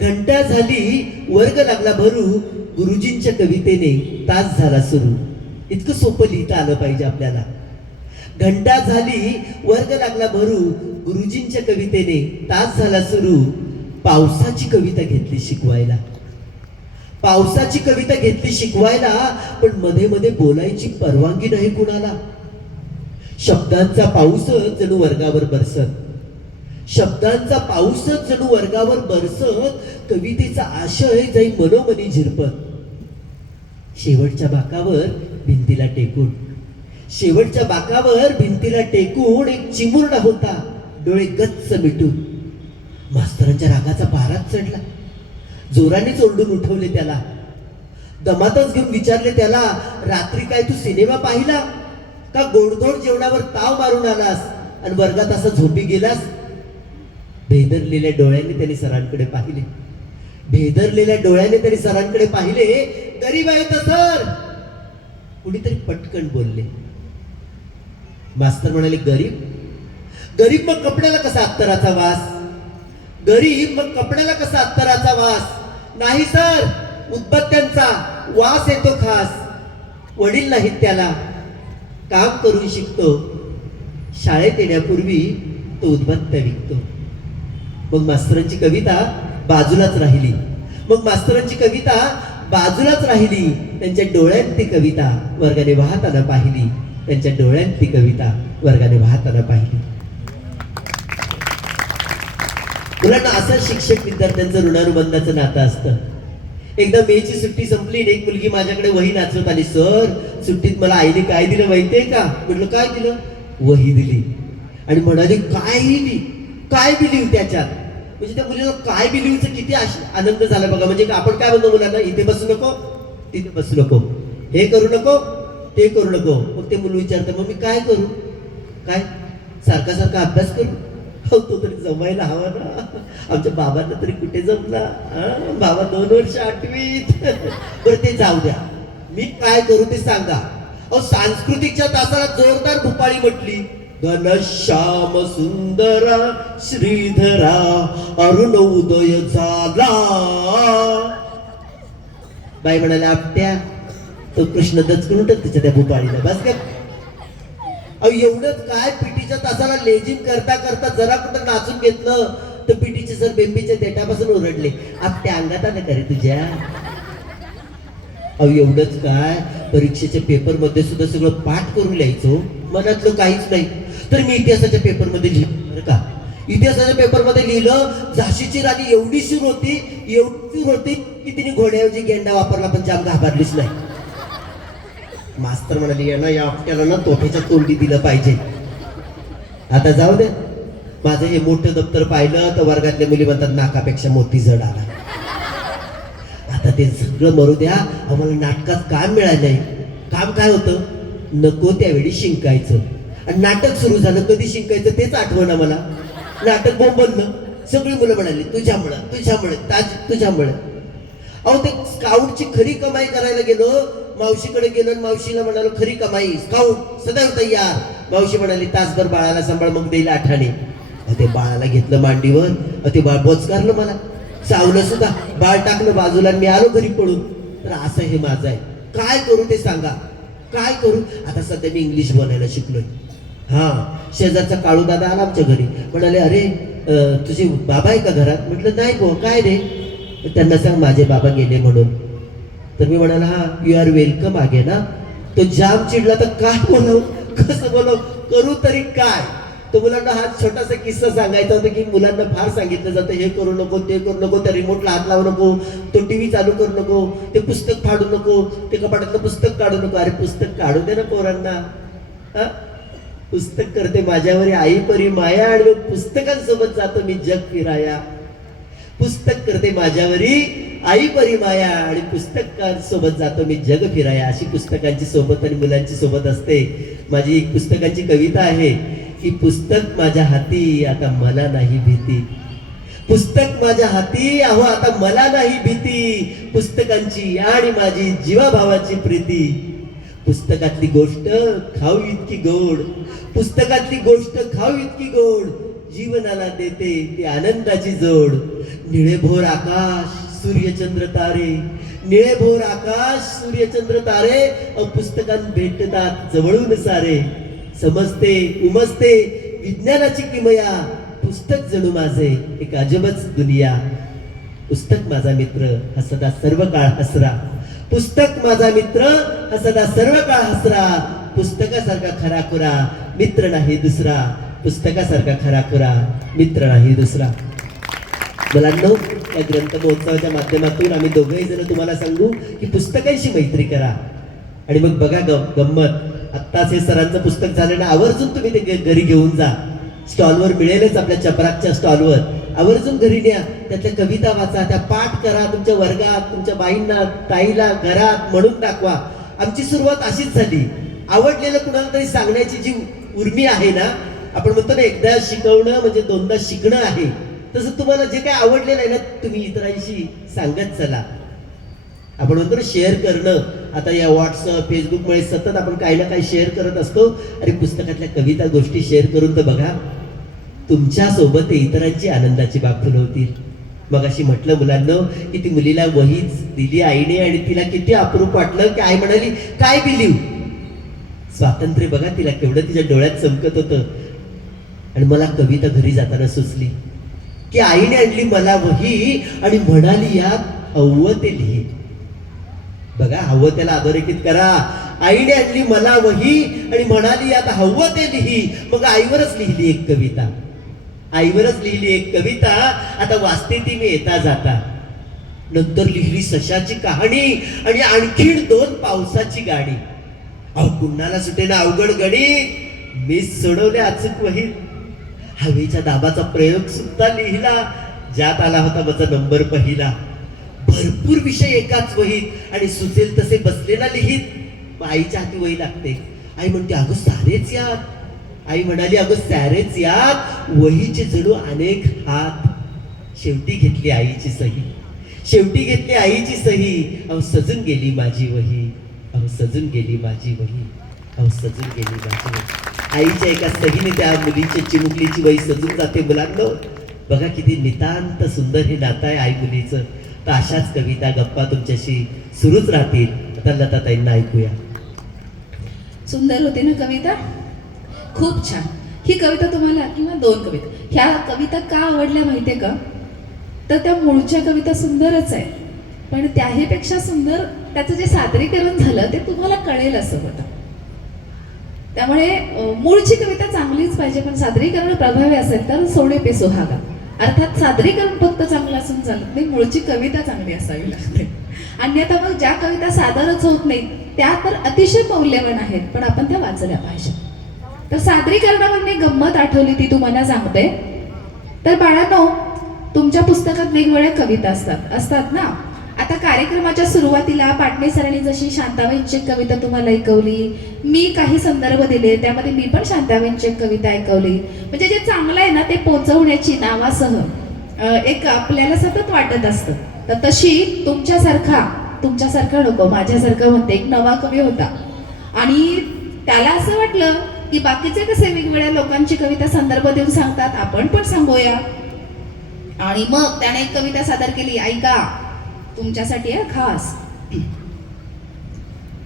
घंटा झाली वर्ग लागला भरू, गुरुजींच्या कवितेने तास झाला सुरू. इतकं सोपं लिहिता आलं पाहिजे आपल्याला. घंटा झाली वर्ग लागला भरू, गुरुजींच्या कवितेने तास झाला सुरू. पावसाची कविता घेतली शिकवायला, पावसाची कविता घेतली शिकवायला. पण मध्ये मध्ये बोलायची परवानगी नाही कुणाला. शब्दांचा पाऊसच जणू वर्गावर बरसत, शब्दांचा पाऊसच जणू वर्गावर बरसत. कवितेचा आशय जाई मनोमनी झिरपत. शेवटच्या बाकावर भिंतीला टेकून, शेवटच्या बाकावर भिंतीला टेकून एक चिमुरडा होता, डोळे गच्च मिटून. मास्तरांच्या रागाचा पाराच चढला. जोरानेच ओरडून उठवले त्याला. दमातच घेऊन विचारले त्याला, रात्री काय तू सिनेमा पाहिला का गोडधोड जेवणावर ताव मारून आलास आणि वर्गात असा झोपी गेलास? भेदरलेल्या डोळ्याने त्यांनी सरांकडे पाहिले, भेदरलेल्या डोळ्याने त्यांनी सरांकडे पाहिले. गरीब आहे तर सर, कुणीतरी पटकन बोलले. मास्तर म्हणाले, गरीब? गरीब मग कपड्याला कसा अत्तराचा वास? गरीब मग कपड्याला कसा अत्तराचा वास? नाही सर, उदबत्त्यांचा वास येतो खास. वडील नाहीत त्याला, काम करून शिकतो, शाळेत येण्यापूर्वी तो उदबत्त्या विकतो. मग मास्तरांची कविता बाजूलाच राहिली. मग मास्तरांची कविता बाजूलाच राहिली. त्यांच्या डोळ्यात ती कविता वर्गाने वाहताना पाहिली, त्यांच्या डोळ्यात ती कविता वर्गाने वाहताना पाहिली. मुलांना असं शिक्षक विद्यार्थ्यांचं ऋणानुबंधाचं नातं असतं. एकदा मेची सुट्टी संपली आणि एक मुलगी माझ्याकडे वही नाचवत आली. सर, सुट्टीत मला आईने काय दिलं माहितीये का? म्हटलं काय दिलं? वही दिली. आणि म्हणाली, काय लिहिली? काय बी लिहू त्याच्यात? म्हणजे त्या मुलीला काय बी लिहूचं किती आनंद झाला बघा. म्हणजे आपण काय म्हणतो मुलांना, इथे बसू नको, तिथे बसू नको, हे करू नको, ते करू नको. मग ते मुलं विचारतं, मग मी काय करू? काय सारखा सारखा अभ्यास करू? तो तरी जमायला हवा ना. आमच्या बाबांना तरी कुठे जमला. बाबा 2 वर्ष 8वीत. बरं ते जाऊ द्या, मी काय करू ते सांगा. अहो, सांस्कृतिकच्या तासाला जोरदार भूपाळी म्हटली. घनश्याम सुंदरा श्रीधरा अरुण उदय झाला. बाई म्हणाले, आपट्या तो कृष्ण दचकून त्याच्या त्या भूपाळीला. बस का? अहो, एवढंच काय, पिटीच्या तासाला लेझिम करता करता जरा कुठं नाचून घेतलं तर पिटीचे सर बेंबीच्या देठापासून ओरडले, आपट्या अंगात आलं का रे तुझ्या? अहो, एवढंच काय, परीक्षेच्या पेपर मध्ये सुद्धा सगळं पाठ करून लिहायचो, मनातलं काहीच नाही. तर मी इतिहासाच्या पेपर मध्ये लिहिलं बरं का. इतिहासाच्या पेपर मध्ये लिहिलं, झाशीची राणी एवढी शूर होती, एवढी शूर होती की तिने घोड्याऐवजी गेंडा वापरला पण जाम घाबरलीच नाही. मास्तर म्हणाले, या आपल्याला ना तोफेच्या तोंडी दिलं पाहिजे. आता जाऊ दे, माझं हे मोठं दप्तर पाहिलं तर वर्गातल्या मुली म्हणतात नाकापेक्षा मोती जड आला. आता ते सगळं मरू द्या, आम्हाला नाटकात काम मिळालं नाही. काम काय होतं? नको त्यावेळी शिंकायचं. आणि नाटक सुरू झालं, कधी शिंकायचं तेच आठवण मला. नाटक बोंबललं, सगळी मुलं म्हणाली, तुझ्यामुळं तुझ्यामुळे तुझ्यामुळे. अहो, ते स्काउटची खरी कमाई करायला गेलो, मावशीकडे गेलो आणि मावशीला म्हणालो, खरी कमाई स्काउट सदैव तयार. मावशी म्हणाली, तासभर बाळाला सांभाळ, मग देईल आठाने. ते बाळाला घेतलं मांडीवर, ते बाळ बोचकारलं मला, चावलं सुद्धा. बाळ टाकलं बाजूला आणि मी आलो घरी पळून. तर असं हे माझं आहे. काय करू ते सांगा, काय करू? आता सध्या मी इंग्लिश बोलायला शिकलोय. शेजारचा काळू दादा आला आमच्या घरी, म्हणाले, अरे तुझे बाबा आहे का घरात? म्हटलं नाही गो. काय रे? त्यांना सांग माझे बाबा गेले म्हणून. तर मी म्हणाला हा यू आर वेलकम आगे ना. तो जाम चिडला तर काय बोलव कसं बोलव करू तरी काय. तो मुलांना हा छोटासा किस्सा सांगायचा होता की मुलांना फार सांगितलं जातं हे करू नको ते करू नको, त्या रिमोटला हात लावू नको, तो टीव्ही चालू करू नको, ते पुस्तक फाडू नको, ते कपाटातलं पुस्तक काढू नको. अरे पुस्तक काढू दे ना पोरांना. हा पुस्तक करते माझ्यावर आई परी माया आणि मग पुस्तकांसोबत जातो मी जग फिराया. पुस्तक करते माझ्यावरी आई परी माया आणि पुस्तकांसोबत जातो मी जग फिराया. अशी पुस्तकांची सोबत आणि मुलांची सोबत असते. माझी एक पुस्तकांची कविता आहे की पुस्तक माझ्या हाती आता मला नाही भीती. पुस्तक माझ्या हाती अहो आता मला नाही भीती. पुस्तकांची आणि माझी जीवाभावाची प्रीती. पुस्तकातली गोष्ट खाऊ इतकी गोड, पुस्तकातली गोष्ट खाऊ इतकी गोड, जीवनाला देते ती आनंदाची जोड. निळेभोर आकाश सूर्यचंद्र तारे, निळेभोर आकाश सूर्यचंद्र तारे, पुस्तकात भेटतात जवळून सारे. समजते उमजते विज्ञानाची किमया, पुस्तक जणू माझे एक अजबच दुनिया. पुस्तक माझा मित्र हा सदा सर्व काळ हसरा. पुस्तक माझा मित्र हा सदा सर्व काळ हसरा. पुस्तकासारखा खराखुरा मित्र नाही दुसरा. पुस्तकासारखा खराखुरा मित्र नाही दुसरा. मुलांनो, या ग्रंथ महोत्सवाच्या माध्यमातून आम्ही दोघेही जण तुम्हाला सांगू की पुस्तकांशी मैत्री करा. आणि मग बघा गंमत, आत्ताच हे सरांचं पुस्तक झालं ना, आवर्जून तुम्ही ते घरी घेऊन जा. स्टॉलवर मिळेलच, आपल्या चपराकच्या स्टॉलवर आवर्जून घरी न्या. त्यातल्या कविता वाचा, त्या पाठ करा, तुमच्या वर्गात तुमच्या बाईंना ताईला घरात म्हणून दाखवा. आमची सुरुवात अशीच झाली. आवडलेलं कुणाला तरी सांगण्याची जी उर्मी आहे ना, आपण म्हणतो ना एकदा शिकवणं म्हणजे दोनदा शिकणं आहे, तसं तुम्हाला जे काय आवडलेलं आहे ना तुम्ही इतरांशी सांगत चला. आपण म्हणतो ना शेअर करणं. आता या व्हॉट्सअप फेसबुकमुळे सतत आपण काही ना काही शेअर करत असतो. अरे पुस्तकातल्या कविता गोष्टी शेअर करून तर बघा, तुमच्या सोबत इतरांची आनंदाची बाब फुलवतील. मग अशी म्हटलं मुलांना की ती मुलीला वहीच दिली आईने आणि तिला किती अप्रूप वाटलं की आई म्हणाली काय बिलीव. स्वातंत्र्य बघा तिला केवढं तिच्या डोळ्यात चमकत होतं. आणि मला कविता घरी जाताना सुचली की आईने आणली मला वही आणि म्हणाली यात हवं ते लिही. बघा हवं त्याला अधोरेखित करा. आईने आणली मला वही आणि म्हणाली यात हवं ते लिही. मग आईवरच लिहिली एक कविता. आईवरच लिहिली एक कविता. आता वाचते ती मी येता जाता. नंतर लिहिली सशाची कहाणी आणि आणखीन 2 पावसाची गाडी. अहो कुणाला सुटेना अवघड गणित, मी सोडवले अचूक वहीत. हवेच्या दाबाचा प्रयोग सुद्धा लिहिला, ज्यात आला होता माझा नंबर पहिला. भरपूर विषय एकाच वहीत आणि सुचेल तसे बसले ना लिहित. मग आईच्या हाती वही लागते. आई म्हणते अगं सारेच यात. आई म्हणाली अगं सारेच यात, वहीचे जणू अनेक हात. शेवटी घेतली आईची सही, शेवटी घेतली आईची सही. अहो सजून गेली माझी वही, अहो सजून गेली माझी वही, अहो सजून गेली माझी वही. आईच्या एका सहीने त्या मुलीची चिमुकलीची वही सजून जाते. मुलांनो बघा किती नितांत सुंदर हे नातं आहे आई मुलीचं. तर अशाच कविता गप्पा तुमच्याशी सुरूच राहतील. आता लताताईंना ऐकूया. सुंदर होती ना कविता, खूप छान. ही कविता तुम्हाला किंवा 2 कविता, ह्या कविता का आवडल्या माहितीये का? तर त्या मूळच्या कविता सुंदरच आहे, पण त्याहीपेक्षा सुंदर त्याचं जे सादरीकरण झालं ते तुम्हाला कळेल असं होतं. त्यामुळे मूळची कविता चांगलीच पाहिजे, पण सादरीकरण प्रभावी असेल तर सोने पे सुहागा. अर्थात सादरीकरण फक्त चांगलं असून चालत नाही, मूळची कविता चांगली असावी लागते. अन्यथा मग ज्या कविता सादरच होत नाही त्या तर अतिशय मौल्यवान आहेत, पण आपण त्या वाचल्या पाहिजे. तर सादरीकरणामध्ये गंमत आठवली ती तुम्हाला सांगते. तर बाळांनो, तुमच्या पुस्तकात वेगवेगळ्या कविता असतात ना. आता कार्यक्रमाच्या सुरुवातीला पाटणे सरांनी जशी शांताबाईंची एक कविता तुम्हाला ऐकवली, मी काही संदर्भ दिले, त्यामध्ये मी पण शांताबाईंची एक कविता ऐकवली. म्हणजे जे चांगलं आहे ना ते पोचवण्याची नावासह एक आपल्याला सतत वाटत असतं. तर तशी तुमच्यासारखा नको, माझ्यासारखा म्हणते एक नवा कवी होता आणि त्याला असं वाटलं की बाकीचे कसे वेगवेगळ्या लोकांची कविता संदर्भ देऊन सांगतात, आपण पण सांगूया. आणि मग त्याने एक कविता सादर केली, ऐका तुमच्यासाठी आहे खास.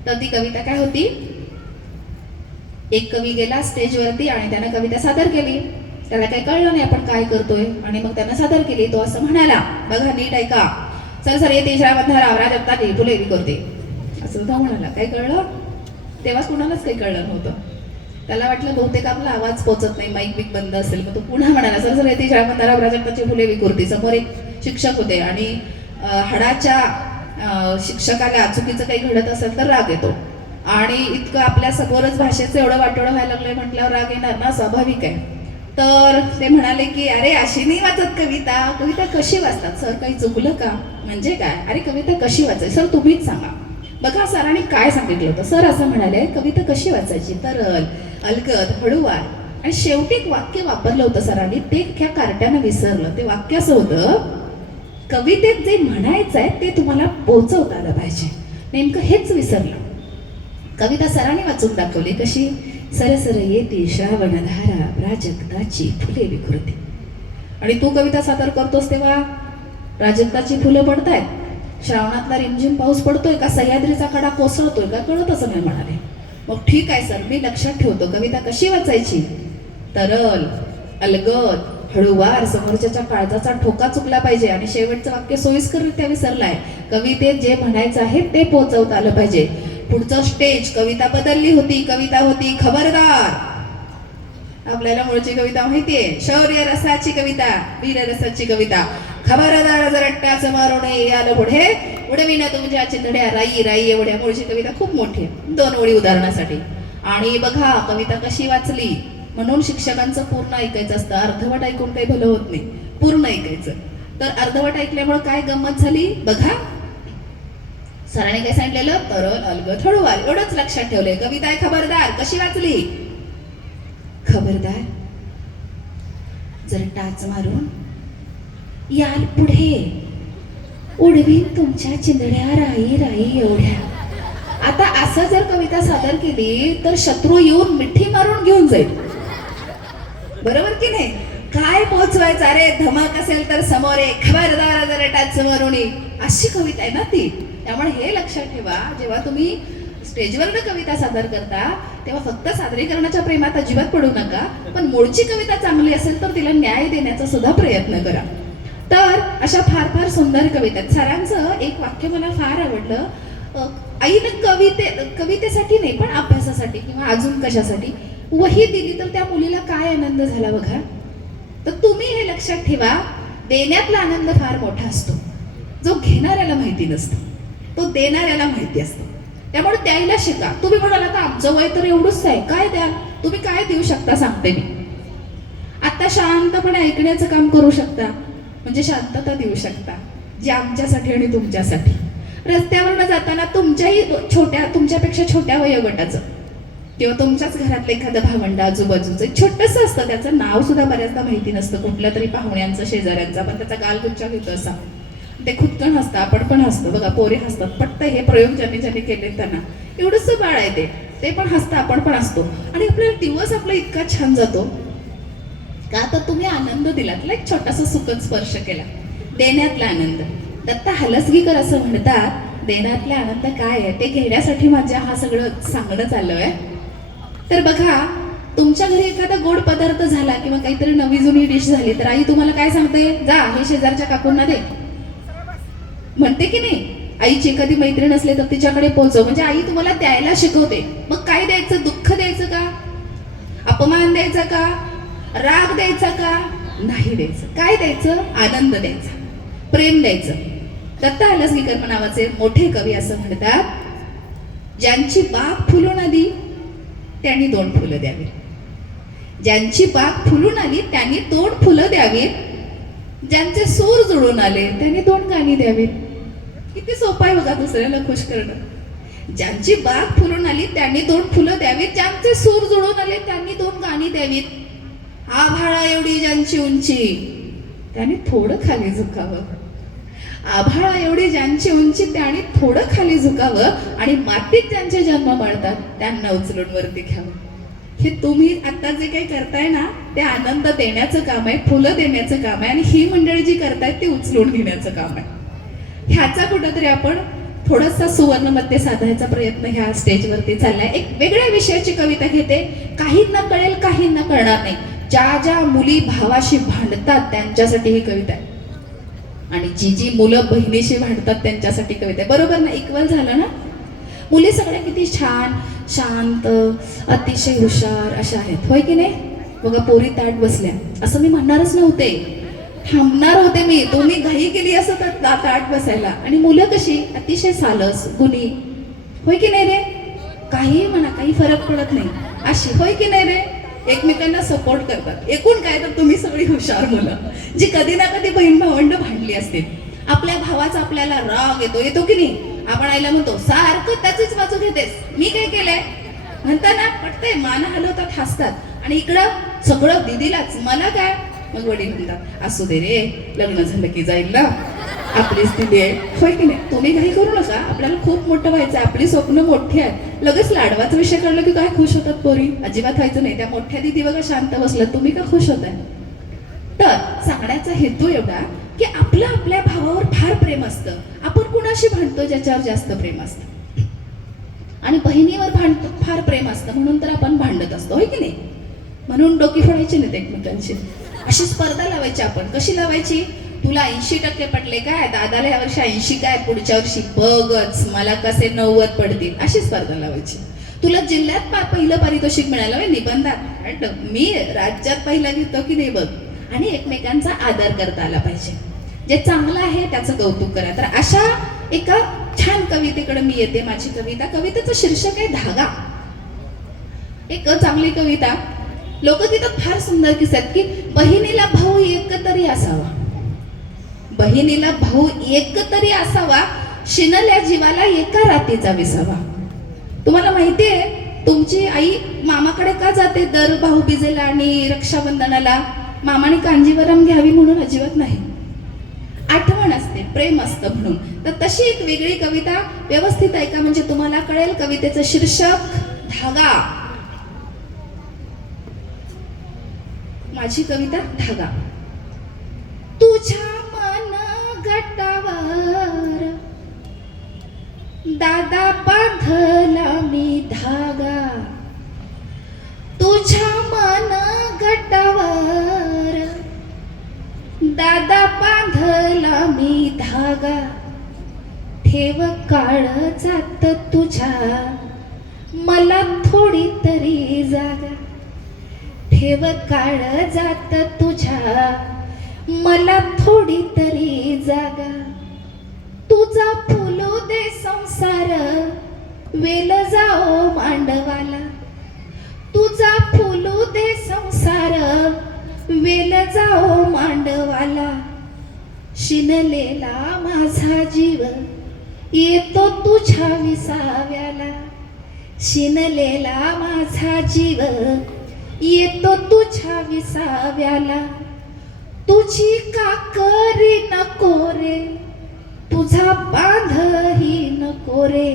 तर ती कविता काय होती? एक कवी गेला स्टेजवरती आणि त्याने कविता सादर केली. त्याला काही कळलं नाही आपण काय करतोय आणि मग त्यानं सादर केली. तो असं म्हणाला, बघा नीट ऐका, सर सर ये तिसरा बंधा रावरा जगता फुले विकवते असं तो म्हणाला. काही कळलं? तेव्हाच कुणालाच काही कळलं नव्हतं. त्याला वाटलं बहुतेक आपला आवाज पोचत नाही, माईक बिक बंद असेल. मग तो पुन्हा म्हणाला सर सर येते शाळा राजक्ताची फुले विकुर्ती. समोर एक शिक्षक होते आणि हाडाच्या शिक्षकाला चुकीचं काही घडत असेल तर राग येतो. आणि इतकं आपल्या समोरच भाषेचं एवढं वाटोळं व्हायला लागलंय म्हटल्यावर राग येणार ना, स्वाभाविक आहे. तर ते म्हणाले की अरे अशी नाही वाचत कविता, कविता कशी वाचतात सर, काही चुकलं का? म्हणजे काय? अरे कविता कशी वाचायची सर तुम्हीच सांगा. बघा सरांनी काय सांगितलं होतं. सर असं म्हणाले कविता कशी वाचायची, तरल, अलगद, हळूवार. आणि शेवटी एक वाक्य वापरलं होतं सरांनी, ते त्या कार्ट्यानं विसरलं. ते वाक्य असं होतं, कवितेत जे म्हणायचं आहे ते तुम्हाला पोहोचवता आलं पाहिजे. नेमकं हेच विसरलं. कविता सरांनी वाचून दाखवली कशी, सरसर येते श्रावणधारा प्राजक्ताची फुले विकृती. आणि तू कविता सादर करतोस तेव्हा प्राजक्ताची फुलं पडतायत, श्रावणातला रिमझिम पाऊस पडतोय का, सह्याद्रीचा कडा कोसळतोय का, कळतच नाही म्हणाले. मग ठीक आहे सर, मी लक्षात ठेवतो. कविता कशी वाचायची, तरल, अलगद, हळूवार, समोरच्याच्या काळजाचा ठोका चुकला पाहिजे. आणि शेवटचं वाक्य सोयीस्कररित्या विसरलाय, कवितेत जे म्हणायचं आहे ते पोहोचवता आलं पाहिजे. पुढचं स्टेज, कविता बदलली होती. कविता होती खबरदार. आपल्याला मूळची कविता माहितीये, शौर्य रसाची कविता, वीर रसाची कविता. खबरदार जर रट्ट्याचं मारून याला पुढे उडविना तुमच्या चिंधड्या राई राई. एवढ्या मूळची कविता खूप मोठी आहे, 2 ओळी उदाहरणासाठी. आणि बघा कविता कशी वाचली. म्हणून शिक्षकांचं पूर्ण ऐकायचं असतं, अर्धवट ऐकून काही भलं होत नाही, पूर्ण ऐकायचं. तर अर्धवट ऐकल्यामुळे काय गंमत झाली बघा, सरांनी काय सांगितलेलं, तरल, अलगद, हळूवार, एवढंच लक्षात ठेवलंय. कविता आहे खबरदार, कशी वाचली, खबरदार जर टाच मारून याल पुढे उडवीन तुमच्या चिंधड्या राई राई एवढ्या. आता असं जर कविता सादर केली तर शत्रू येऊन मिठी मारून घेऊन जाईल, बरोबर की नाही? काय पोचवायचं, अरे धमक असेल तर समोर आहे, खबरदार जर टाच मारून, अशी कविता आहे ना ती. त्यामुळे हे लक्षात ठेवा, जेव्हा तुम्ही स्टेजवर कविता सादर करता तेव्हा फक्त सादरीकरणाच्या प्रेमात अजिबात पडू नका, पण मूळची कविता चांगली असेल तर तिला न्याय देण्याचा सुद्धा प्रयत्न करा. तर अशा फार फार सुंदर कविता. सरांचं एक वाक्य मला फार आवडलं, आईनं कवितेसाठी नाही पण अभ्यासासाठी किंवा अजून कशासाठी वही दिली तर त्या मुलीला काय आनंद झाला बघा. तर तुम्ही हे लक्षात ठेवा, देण्यातला आनंद फार मोठा असतो, जो घेणाऱ्याला माहिती नसतो, तो देणाऱ्याला माहिती असतो. त्यामुळे द्यायला शिका. तुम्ही म्हणाला तर आमचं वय तर एवढंच आहे, काय द्याल तुम्ही, काय देऊ शकता सांगते मी. आता शांतपणे ऐकण्याचं काम करू शकता, म्हणजे शांतता देऊ शकता, जी आमच्यासाठी आणि तुमच्यासाठी. रस्त्यावरनं जाताना तुमच्यापेक्षा छोट्या वयोगटाचं किंवा तुमच्याच घरातलं एखादं भावंड आजूबाजूचं छोटस असतं, त्याचं नाव सुद्धा बऱ्याचदा माहिती नसतं, कुठल्या तरी पाहुण्यांचं शेजाऱ्यांचा, पण त्याचा गालगुच्चा घेतो असा, ते खुदकन हसतं, आपण पण हसतो बघा, पोरे हसतात पट्ट. हे प्रयोग ज्यांनी केले त्यांना एवढंच बाळ आहे, ते पण हसतं, आपण पण हसतो. आणि आपल्याला दिवस आपला इतका छान जातो का, तर तुम्ही आनंद दिला, त्याला एक छोटासा सुखद स्पर्श केला, देण्यातला आनंद. दत्ता हलसगीकर असं म्हणतात, देण्यातला आनंद काय आहे ते घेण्यासाठी माझ्या हा सगळं सांगणं चालू आहे. तर बघा, तुमच्या घरी एखादा गोड पदार्थ झाला किंवा काहीतरी नवी जुनी डिश झाली तर आई तुम्हाला काय सांगते, जा हे शेजारच्या काकूंना दे, म्हणते की नाही? आईची एखादी मैत्रीण असले तर तिच्याकडे पोहोचव, म्हणजे आई तुम्हाला द्यायला शिकवते. मग काय द्यायचं, दुःख द्यायचं का, अपमान द्यायचा का, राग द्यायचा का, नाही द्यायचं. काय द्यायचं, आनंद द्यायचा, प्रेम द्यायचं. दत्ता हलसगीकर नावाचे मोठे कवी असं म्हणतात, ज्यांची बाग फुलून आली त्यांनी 2 फुलं द्यावी, ज्यांची बाग फुलून आली त्यांनी 2 फुलं द्यावीत, ज्यांचे सूर जुळून आले त्यांनी 2 गाणी द्यावीत. किती सोपं आहे बघा दुसऱ्याला खुश करणं. ज्यांची बाग फुलून आली त्यांनी 2 फुलं द्यावीत, ज्यांचे सूर जुळून आले त्यांनी 2 गाणी द्यावीत. आभाळा एवढी ज्यांची उंची त्यांनी थोडं खाली झुकावं, आभाळा एवढी ज्यांची उंची त्यांनी थोडं खाली झुकावं, आणि मातीत ज्यांचे जन्म माळतात त्यांना उचलून वरती घ्यावं. हे तुम्ही आता जे काही करताय ना, ते आनंद देण्याचं काम आहे, फुलं देण्याचं काम आहे, आणि ही मंडळी जी करतायत ते उचलून घेण्याचं काम आहे. ह्याचा कुठंतरी आपण थोडासा सुवर्णमध्ये साधायचा प्रयत्न ह्या स्टेजवरती चाललाय. एक वेगळ्या विषयाची कविता घेते, काहींना कळेल काहींना कळणार नाही. ज्या ज्या मुली भावाशी भांडतात त्यांच्यासाठी ही कविता आहे. आणि जी मुलं बहिणीशी भांडतात त्यांच्यासाठी कविता आहे. बरोबर ना? इक्वल झालं ना? मुली सगळ्या किती छान, शांत, अतिशय हुशार अशा आहेत, होय की नाही? बघा पोरी ताट बसल्या, असं मी म्हणणारच नव्हते, थांबणार होते मी. तुम्ही घाई केली असं तर ताट बसायला. आणि मुलं कशी अतिशय सालस, गुणी, होय की नाही रे? काही म्हणा, काही फरक पडत नाही अशी, होय की नाही रे? एकमेकांना सपोर्ट करतात. एकूण काय तर तुम्ही सगळी हुशार मुलं, जी कधी ना कधी बहीण भावंड भांडली असतील. आपल्या भावाचा आपल्याला राग येतो की नाही? आपण आईला म्हणतो सारखं त्याचीच बाजू घेतेस, मी काय केलंय म्हणताना पटतंय, मान हलवतात, हसतात. आणि इकडं सगळं दिदीलाच, मला काय? मग वडील म्हणतात असू दे रे, लग्न झालं की जाईल ना, आपलीच दिदी आहे, होय की नाही? तुम्ही काही करू नका, आपल्याला खूप मोठं व्हायचं, आपली स्वप्न मोठी आहेत. लगेच लाडवाचा विषय काढला की काय खुश होतात पोरी? अजिबात व्हायचं नाही. त्या मोठ्या दिदी बघा शांत बसल्या, तुम्ही का खुश होताय? तर सांगण्याचा हेतू एवढा की आपलं आपल्या भावावर फार प्रेम असतं. आपण कुणाशी भांडतो? ज्याच्यावर जास्त प्रेम असतं. आणि बहिणीवर भांडतो फार प्रेम असतं, म्हणून तर आपण भांडत असतो, होय की नाही? म्हणून डोकी फोडायची नाहीत एकमेकांची. अशी स्पर्धा लावायची. आपण कशी लावायची? तुला 80% पडले काय, दादाला या वर्षी 80 काय, पुढच्या वर्षी बघच मला कसे 90 पडतील, अशी स्पर्धा लावायची. तुला जिल्ह्यात पहिलं पारितोषिक मिळालं होय निबंधात, मी राज्यात पहिला घेतो की नाही बघ. आणि एकमेकांचा आदर करता आला पाहिजे. जे चांगलं आहे त्याचं कौतुक करा. तर अशा एका छान कवितेकडे मी येते. माझी कविता, कवितेचं शीर्षक आहे धागा. एक चांगली कविता. लोकगीतात फार सुंदर किस्सा आहेत की बहिणीला भाऊ एक तरी असावा, बहिणीला भाऊ एक तरी असावा, शिनल्या जीवाला एका रातीचा विसावा. तुम्हाला माहितीये तुमची आई मामाकडे का जाते दर भाऊबीजेला आणि रक्षाबंधनाला? मामाने कांजीवरम घ्यावी म्हणून? अजिबात नाही, आठवण असते, प्रेम असतं म्हणून. तर तशी एक वेगळी कविता व्यवस्थित ऐका म्हणजे तुम्हाला कळेल. कवितेचं शीर्षक धागा. माझी कविता धागा. तुझ्या मन गटावर दादा बांधला मी धागा, तुझ्या मन गटावर दादा बांधला मी धागा. ठेव काळ जात तुझ्या मला थोडी तरी जागा, ठेव काळ जात तुझ्या मला थोडी तरी जागा. तुझा फुलू दे संसार वेल जाओ मांडवाला, तुझा फुलू दे संसार वेल जाओ मांडवाला. शिनलेला माझा जीव येतो तुझ्या विसाव्याला, शिनलेला माझा जीव येतो तुझ्या विसाव्याला. तुझी काकरी नको रे, तुझा बांधही नको रे,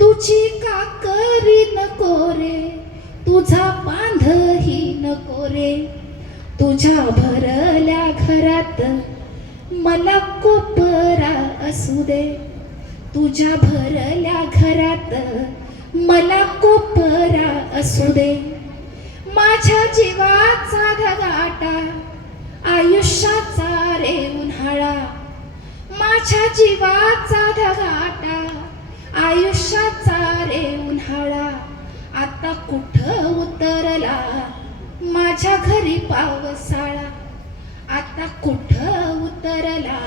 तुझी काकरी नको रे, तुझा बांधही नको रे. तुझ्या भरल्या घरात मला कोपरा असू दे, तुझ्या भरल्या घरात मला कोपरा असू दे. माझ्या जीवाचा धगाटा आयुष्याचा रे उन्हाळा, माझ्या जीवाचा धगाटा आयुष्याचा रे उन्हाळा. आता कुठं उतरला माझ्या घरी पावसाळा, आता कुठं उतरला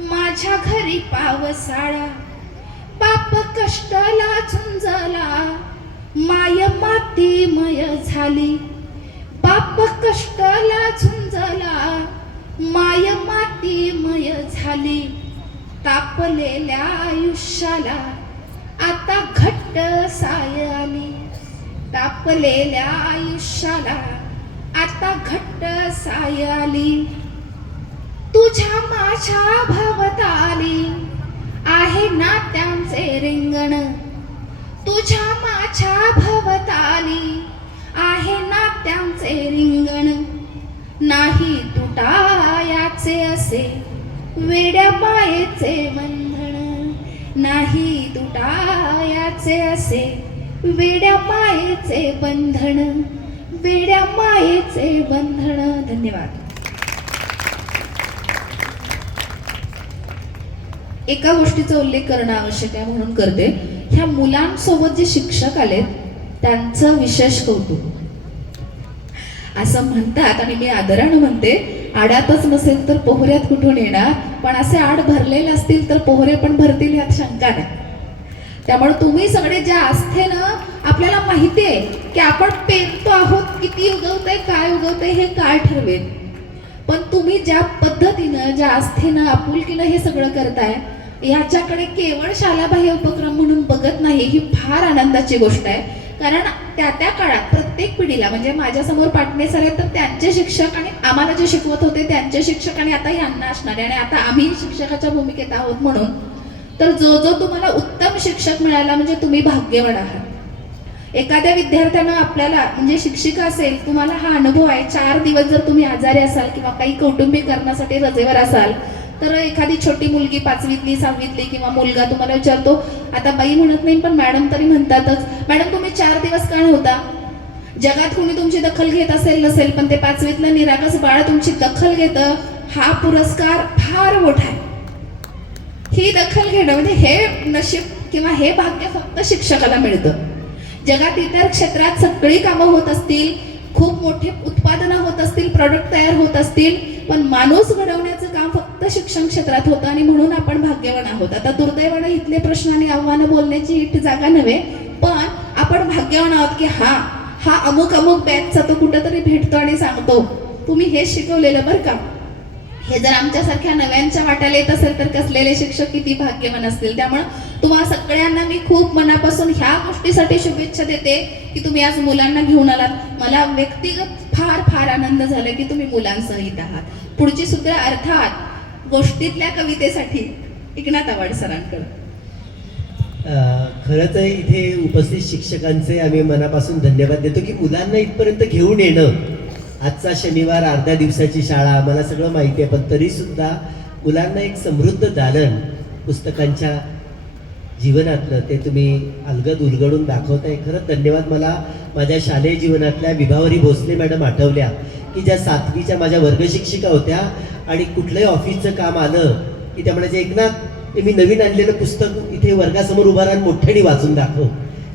माझ्या घरी पावसाळा. बाप कष्टाला झुंजला माय मातीमय झाली, बाप कष्टाला झुंजला माय मातीमय झाली. तापलेल्या आयुष्याला आता घट्ट साय आली, तापलेल्या आयुष्याला आता घट्ट साय आली. तुझ्या माझ्या भवताली आहे नात्यांचे रिंगण, तुझ्या माझ्या भवताली आहे नात्यांचे रिंगण. नाही तुटायाचे असे वेड्या मायेचे बंधन, नाही तुटायाचे असे वेड्या मायेचे बंधन, वेड्या मायेचे बंधन. धन्यवाद. एका गोष्टीचा उल्लेख करणं आवश्यक आहे म्हणून करते. ह्या मुलांसोबत जे शिक्षक आलेत त्यांचं विशेष कौतुक. असं म्हणतात आणि मी आदरानं म्हणते, आडातच नसेल तर पोहऱ्यात कुठून येणार, पण असे आड भरलेले असतील तर पोहरे पण भरतील यात शंका नाही. त्यामुळे तुम्ही सगळे ज्या आस्थेनं, आपल्याला माहिती आहे की आपण पेरतो आहोत, किती उगवतंय काय उगवतंय हे काय ठरवेल, पण तुम्ही ज्या पद्धतीनं ज्या आस्थेनं आपुलकीनं हे सगळं करताय याच्याकडे केवळ शालाबाह्य उपक्रम म्हणून बघत नाही, ही फार आनंदाची गोष्ट आहे. कारण त्या त्या काळात प्रत्येक पिढीला, म्हणजे माझ्यासमोर पाटणे सर आहेत तर त्यांचे शिक्षक आणि आम्हाला जे शिकवत होते त्यांचे शिक्षक आणि आता यांना असणारे आणि आता आम्ही शिक्षकाच्या भूमिकेत आहोत, म्हणून तर जो जो तुम्हाला उत्तम शिक्षक मिळाला म्हणजे तुम्ही भाग्यवान आहात. एखाद्या विद्यार्थ्यानं आपल्याला, म्हणजे शिक्षिका असेल, तुम्हाला हा अनुभव आहे, 4 दिवस जर तुम्ही आजारी असाल किंवा काही कौटुंबिक कारणासाठी रजेवर असाल तर एखादी छोटी मुलगी 5वीतली 6वीतली किंवा मुलगा तुम्हाला विचारतो, आता बाई म्हणत नाही पण मॅडम तरी म्हणतातच, मॅडम तुम्ही 4 दिवस का नव्हता? जगात कोणी तुमची दखल घेत असेल नसेल, पण ते 5वीतलं निरागस बाळ तुमची दखल घेतं, हा पुरस्कार फार मोठा आहे. ही दखल घेणं म्हणजे हे नशीब किंवा हे भाग्य फक्त शिक्षकाला मिळतं. जगात इतर क्षेत्रात सगळी कामं होत असतील, खूप मोठी उत्पादनं होत असतील, प्रोडक्ट तयार होत असतील, पण माणूस घडवण्याचं काम फक्त शिक्षण क्षेत्रात होतं आणि म्हणून आपण भाग्यवान आहोत. आता दुर्दैवानं इथले प्रश्न आणि आव्हानं बोलण्याची इट जागा नव्हे, पण आपण भाग्यवान आहोत की हा अमुक बॅचचा तो कुठंतरी भेटतो आणि सांगतो तुम्ही हे शिकवलेलं बरं का. हे जर आमच्यासारख्या नव्यांच्या वाट्याला येत असेल तर कसलेले शिक्षक किती भाग्यवान असतील. त्यामुळे तुम्हा सगळ्यांना मी खूप मनापासून ह्या गोष्टीसाठी शुभेच्छा देते की तुम्ही आज मुलांना घेऊन आलात. मला व्यक्तिगत फार फार आनंद झाला की तुम्ही मुलांसह इथं आहात. पुढची सूत्र अर्थात गोष्टीतल्या कवितेसाठी एकनाथ आवाड सरांकडे. खरं तर इथे उपस्थित शिक्षकांचे आम्ही मनापासून धन्यवाद देतो की मुलांना इथपर्यंत घेऊन येणं. आजचा शनिवार, अर्ध्या दिवसाची शाळा, आम्हाला सगळं माहिती आहे, पण तरी सुद्धा मुलांना एक समृद्ध दालन पुस्तकांच्या जीवनातलं ते तुम्ही अलगद उलगडून दाखवताय. खरंच धन्यवाद. मला माझ्या शालेय जीवनातल्या विभावरी भोसले मॅडम आठवल्या की ज्या 7वीच्या माझ्या वर्गशिक्षिका होत्या आणि कुठलंही ऑफिसचं काम आलं की त्या म्हणायचे, एकनाथ ते मी नवीन आणलेलं पुस्तक इथे वर्गासमोर उभा राहून मोठ्याने वाचून दाखव.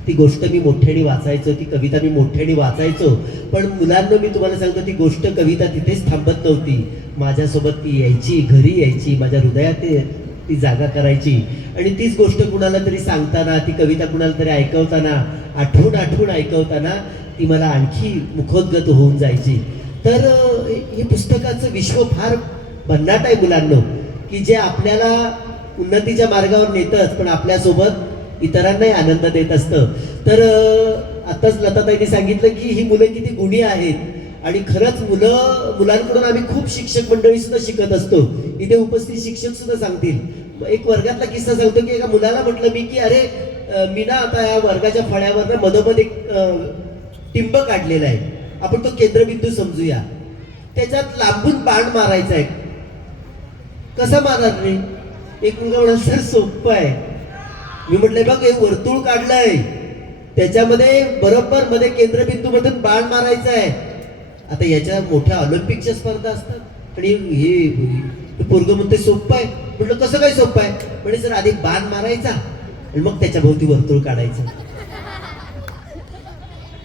ती गोष्ट मी मोठ्याने वाचायचो, ती कविता मी मोठ्याने वाचायचो, पण मुलांना मी तुम्हाला सांगतो ती गोष्ट कविता तिथेच थांबत नव्हती. माझ्यासोबत ती यायची, घरी यायची, माझ्या हृदयात ती जागा करायची आणि तीच गोष्ट कुणाला तरी सांगताना, ती कविता कुणाला तरी ऐकवताना, आठवून ऐकवताना ती मला आणखी मुखोद्गत होऊन जायची. तर हे पुस्तकाचं विश्व फार भन्नाट आहे मुलांना, की जे आपल्याला उन्नतीच्या मार्गावर नेतच पण आपल्यासोबत इतरांनाही आनंद देत असतं. तर आताच लताताईंनी सांगितलं की ही मुलं किती गुणी आहेत आणि खरंच मुलांकडून आम्ही खूप शिक्षक मंडळी सुद्धा शिकत असतो. इथे उपस्थित शिक्षक सुद्धा सांगतील. एक वर्गातला किस्सा सांगतो की एका मुलाला म्हटलं मी की अरे मी ना आता या वर्गाच्या फळ्यावर ना मधोमध एक टिंब काढलेला आहे, आपण तो केंद्रबिंदू समजूया, त्याच्यात लांबून बाण मारायचा आहे. कसा मारणार रे? एक मुलगा म्हणाला, सर सोपं आहे. मी म्हटलंय बघ, एक वर्तुळ काढलंय, त्याच्यामध्ये बरोबर मध्ये केंद्रबिंदू मधून बाण मारायचा आहे. आता याच्या मोठ्या ऑलिम्पिकच्या स्पर्धा असतात आणि हे पोरगं म्हणते सोपं आहे. म्हटलं कसं काय सोपं आहे? म्हणजे सर आधी बाण मारायचा आणि मग त्याच्या भोवती वर्तुळ काढायचं.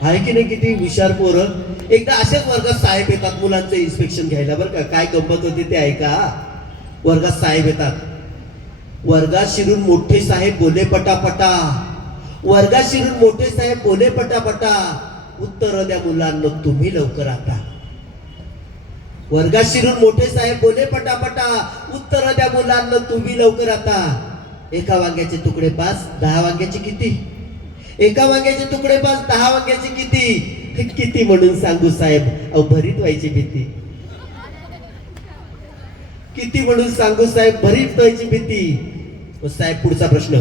आहे की नाही? किती हुशार पोरं. एकदा अशाच वर्गात साहेब येतात मुलांचं इन्स्पेक्शन घ्यायला. बरं का, काय गंमत होती ते ऐका. वर्गात साहेब येतात. वर्गात शिरून मोठे साहेब बोले पटापटा, वर्गात शिरून मोठे साहेब बोले पटापटा, उत्तर द्या मुलांना तुम्ही लवकर आता. वर्गात शिरून मोठे साहेब बोले पटापटा, उत्तर द्या मुलांना तुम्ही लवकर आता. एका वांग्याचे तुकडे 5, 10 वांग्याचे किती? एका वांग्याचे तुकडे 5, 10 वांग्याचे किती? किती म्हणून सांगू साहेब, अहो भरीत व्हायची भीती. किती म्हणून सांगू साहेब, भरीत व्हायची भीती. साहेब पुढचा प्रश्न,